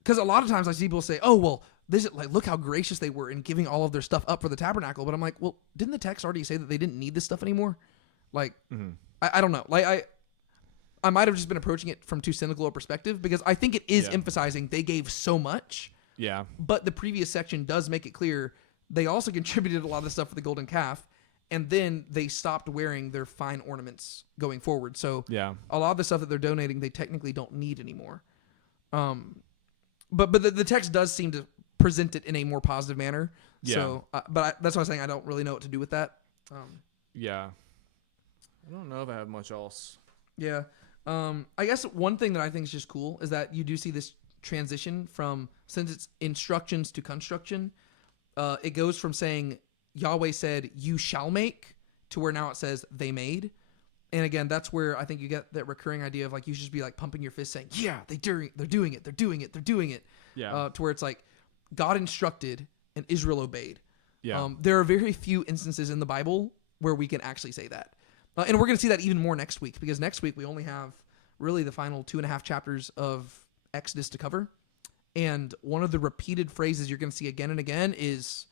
because a lot of times I see people say, oh, well, this is like, look how gracious they were in giving all of their stuff up for the tabernacle. But I'm like, well, didn't the text already say that they didn't need this stuff anymore? Like, I don't know. Like, I might have just been approaching it from too cynical a perspective, because I think it is Yeah. emphasizing they gave so much, Yeah. but the previous section does make it clear they also contributed a lot of the stuff for the golden calf, and then they stopped wearing their fine ornaments going forward. So Yeah. a lot of the stuff that they're donating, they technically don't need anymore. But the text does seem to present it in a more positive manner. Yeah. So, that's why I'm saying I don't really know what to do with that. Yeah. I don't know if I have much else. Yeah. I guess one thing that I think is just cool is that you do see this transition from, since it's instructions to construction, it goes from saying Yahweh said, "You shall make," to where now it says they made. And again, that's where I think you get that recurring idea of like, you should just be like pumping your fist saying, yeah, they're doing it. Yeah. To where it's like God instructed and Israel obeyed. Yeah. There are very few instances in the Bible where we can actually say that. And we're going to see that even more next week, because next week we only have really the final 2.5 chapters of Exodus to cover. And one of the repeated phrases you're going to see again and again is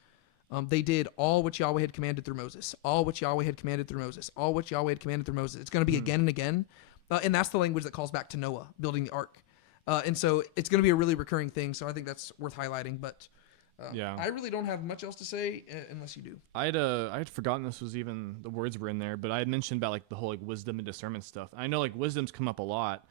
they did all which Yahweh had commanded through Moses. All which Yahweh had commanded through Moses. All which Yahweh had commanded through Moses. It's going to be again and again. And that's the language that calls back to Noah building the ark. And so it's going to be a really recurring thing. So I think that's worth highlighting. But Yeah. I really don't have much else to say unless you do. I had forgotten this was even, the words were in there, but I had mentioned about like the whole like wisdom and discernment stuff. I know like wisdom's come up a lot,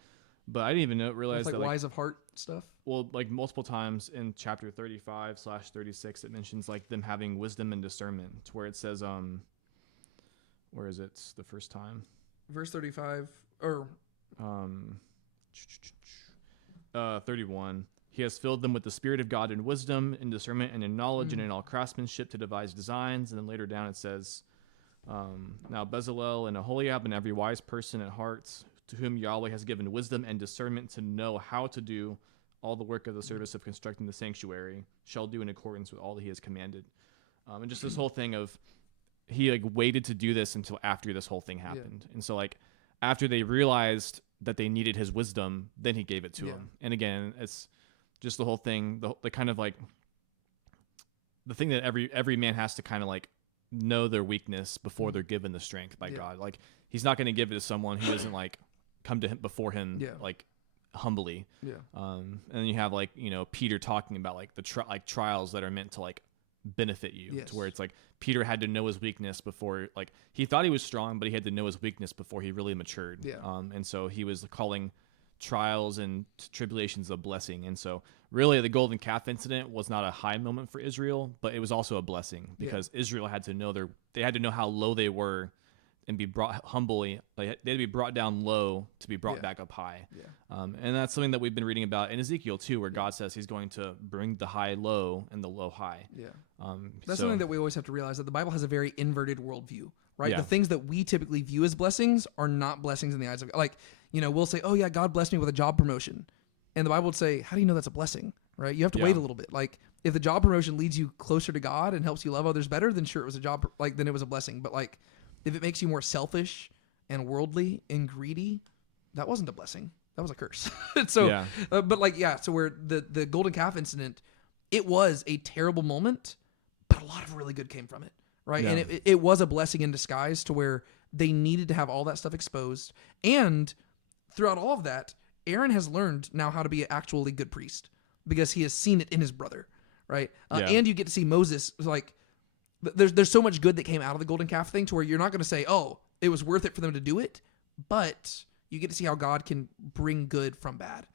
but I didn't even realize It's like that wise of heart stuff. well, like multiple times in chapter 35/36, it mentions like them having wisdom and discernment, to where it says, where is it? It's the first time. Verse 35, or 31. He has filled them with the Spirit of God in wisdom, in discernment, and in knowledge, and in all craftsmanship to devise designs. And then later down it says, now Bezalel and Aholiab and every wise person at heart, to whom Yahweh has given wisdom and discernment to know how to do all the work of the service of constructing the sanctuary, shall do in accordance with all that he has commanded. And just this whole thing of, he like waited to do this until after this whole thing happened. And so like after they realized that they needed his wisdom, then he gave it to them. And again, it's just the whole thing, the kind of like the thing that every man has to kind of like know their weakness before they're given the strength by God. Like he's not going to give it to someone who doesn't like come to him before him like humbly. And then you have like, you know, Peter talking about like the trials that are meant to like benefit you, to where it's like Peter had to know his weakness before, like he thought he was strong, but he had to know his weakness before he really matured. And so he was calling trials and tribulations a blessing. And so really the golden calf incident was not a high moment for Israel, but it was also a blessing, because Israel had to know they had to know how low they were and be brought humbly. They had to be brought down low to be brought back up high. And that's something that we've been reading about in Ezekiel too, where God says he's going to bring the high low and the low high. That's something that we always have to realize, that the Bible has a very inverted worldview, right? Yeah. The things that we typically view as blessings are not blessings in the eyes of God. Like, you know, we'll say, oh yeah, God blessed me with a job promotion. And the Bible would say, how do you know that's a blessing, right? You have to wait a little bit. Like if the job promotion leads you closer to God and helps you love others better, then sure, it was a job, like then it was a blessing. But like if it makes you more selfish and worldly and greedy, that wasn't a blessing. That was a curse. So, but like, so where the golden calf incident, it was a terrible moment, but a lot of really good came from it, right? And it was a blessing in disguise, to where they needed to have all that stuff exposed. And throughout all of that, Aaron has learned now how to be an actually good priest, because he has seen it in his brother, right? And you get to see Moses, like, there's so much good that came out of the golden calf thing, to where you're not going to say, oh, it was worth it for them to do it, but you get to see how God can bring good from bad.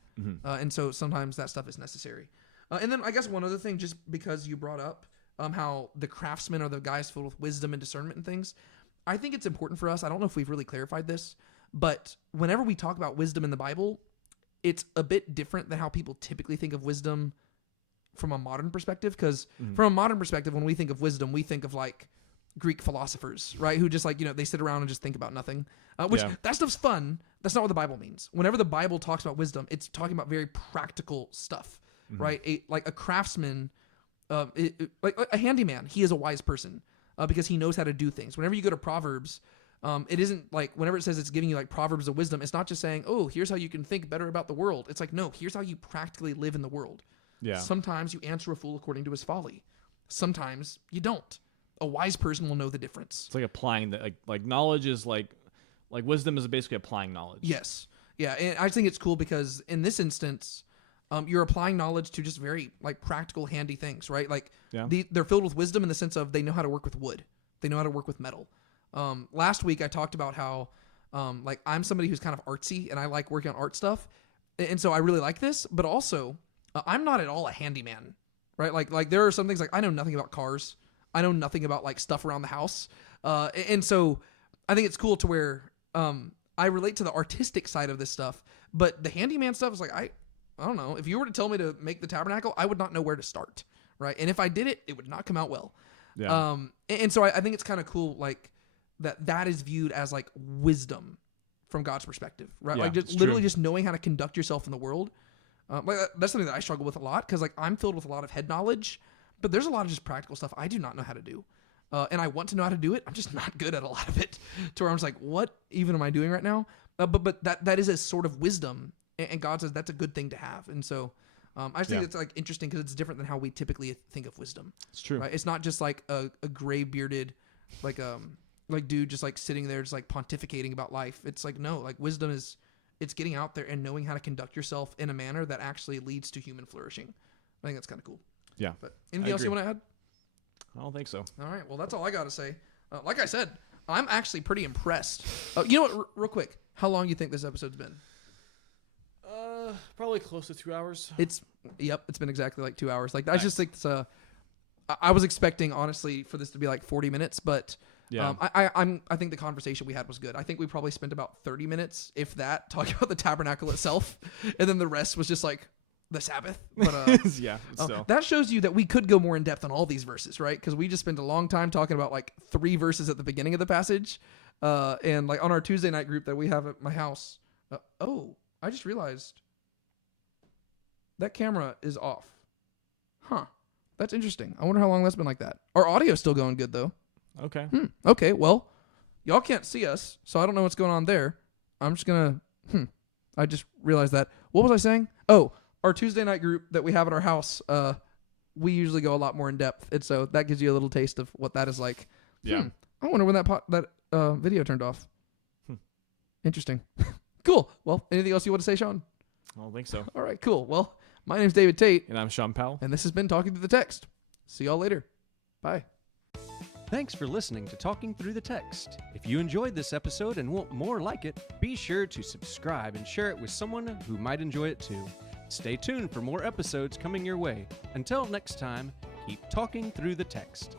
And so sometimes that stuff is necessary. And then I guess one other thing, just because you brought up how the craftsmen are the guys filled with wisdom and discernment and things, I think it's important for us. I don't know if we've really clarified this, but whenever we talk about wisdom in the Bible, it's a bit different than how people typically think of wisdom from a modern perspective. Because from a modern perspective, when we think of wisdom, we think of like Greek philosophers, right? Who just like, you know, they sit around and just think about nothing, which that stuff's fun. That's not what the Bible means. Whenever the Bible talks about wisdom, it's talking about very practical stuff, right? Like a craftsman, like a handyman, he is a wise person because he knows how to do things. Whenever you go to Proverbs, it isn't like, whenever it says it's giving you like Proverbs of wisdom, it's not just saying, oh, here's how you can think better about the world. It's like, no, here's how you practically live in the world. Sometimes you answer a fool according to his folly. Sometimes you don't. A wise person will know the difference. It's like applying the like knowledge is like wisdom is basically applying knowledge. Yes. Yeah, and I think it's cool because in this instance, you're applying knowledge to just very like practical, handy things, right? Like they're filled with wisdom in the sense of they know how to work with wood, they know how to work with metal. Last week I talked about how like I'm somebody who's kind of artsy and I like working on art stuff, and so I really like this. But also, I'm not at all a handyman, right? Like there are some things like I know nothing about cars, I know nothing about like stuff around the house, and so I think it's cool to where I relate to the artistic side of this stuff, but the handyman stuff is like I don't know. If you were to tell me to make the tabernacle, I would not know where to start, right? And if I did it, it would not come out well. Yeah. And so I think it's kind of cool, like that is viewed as like wisdom from God's perspective, right? Yeah, like just it's literally true. just knowing how to conduct yourself in the world. Like that's something that I struggle with a lot because like I'm filled with a lot of head knowledge, but there's a lot of just practical stuff I do not know how to do. And I want to know how to do it. I'm just not good at a lot of it to where I'm just like, what even am I doing right now? But that is a sort of wisdom. And God says that's a good thing to have. And so I just think it's like interesting because it's different than how we typically think of wisdom. It's true. Right? It's not just like a gray bearded, like dude just like sitting there just like pontificating about life. It's like, no, like wisdom is, it's getting out there and knowing how to conduct yourself in a manner that actually leads to human flourishing. I think that's kind of cool. Yeah. But anything else you want to add? I don't think so. All right. Well, that's all I got to say. Like I said, I'm actually pretty impressed. You know what? Real quick, how long you think this episode's been? Probably close to 2 hours. It's been exactly like 2 hours. Like I just think it's I was expecting honestly for this to be like 40 minutes, but I think the conversation we had was good. I think we probably spent about 30 minutes, if that, talking about the tabernacle itself, and then the rest was just like the Sabbath. But yeah. So. that shows you that we could go more in depth on all these verses, right? Because we just spent a long time talking about like 3 verses at the beginning of the passage, and like on our Tuesday night group that we have at my house. I just realized that camera is off. Huh. That's interesting. I wonder how long that's been like that. Our audio's still going good, though. Okay. Okay, well, y'all can't see us, so I don't know what's going on there. I'm just going to... I just realized that. What was I saying? Oh, our Tuesday night group that we have at our house, we usually go a lot more in depth, and so that gives you a little taste of what that is like. Yeah. I wonder when that video turned off. Interesting. Cool. Well, anything else you want to say, Sean? I don't think so. All right, cool. Well, my name's David Tate. And I'm Sean Powell. And this has been Talking Through the Text. See y'all later. Bye. Thanks for listening to Talking Through the Text. If you enjoyed this episode and want more like it, be sure to subscribe and share it with someone who might enjoy it too. Stay tuned for more episodes coming your way. Until next time, keep talking through the text.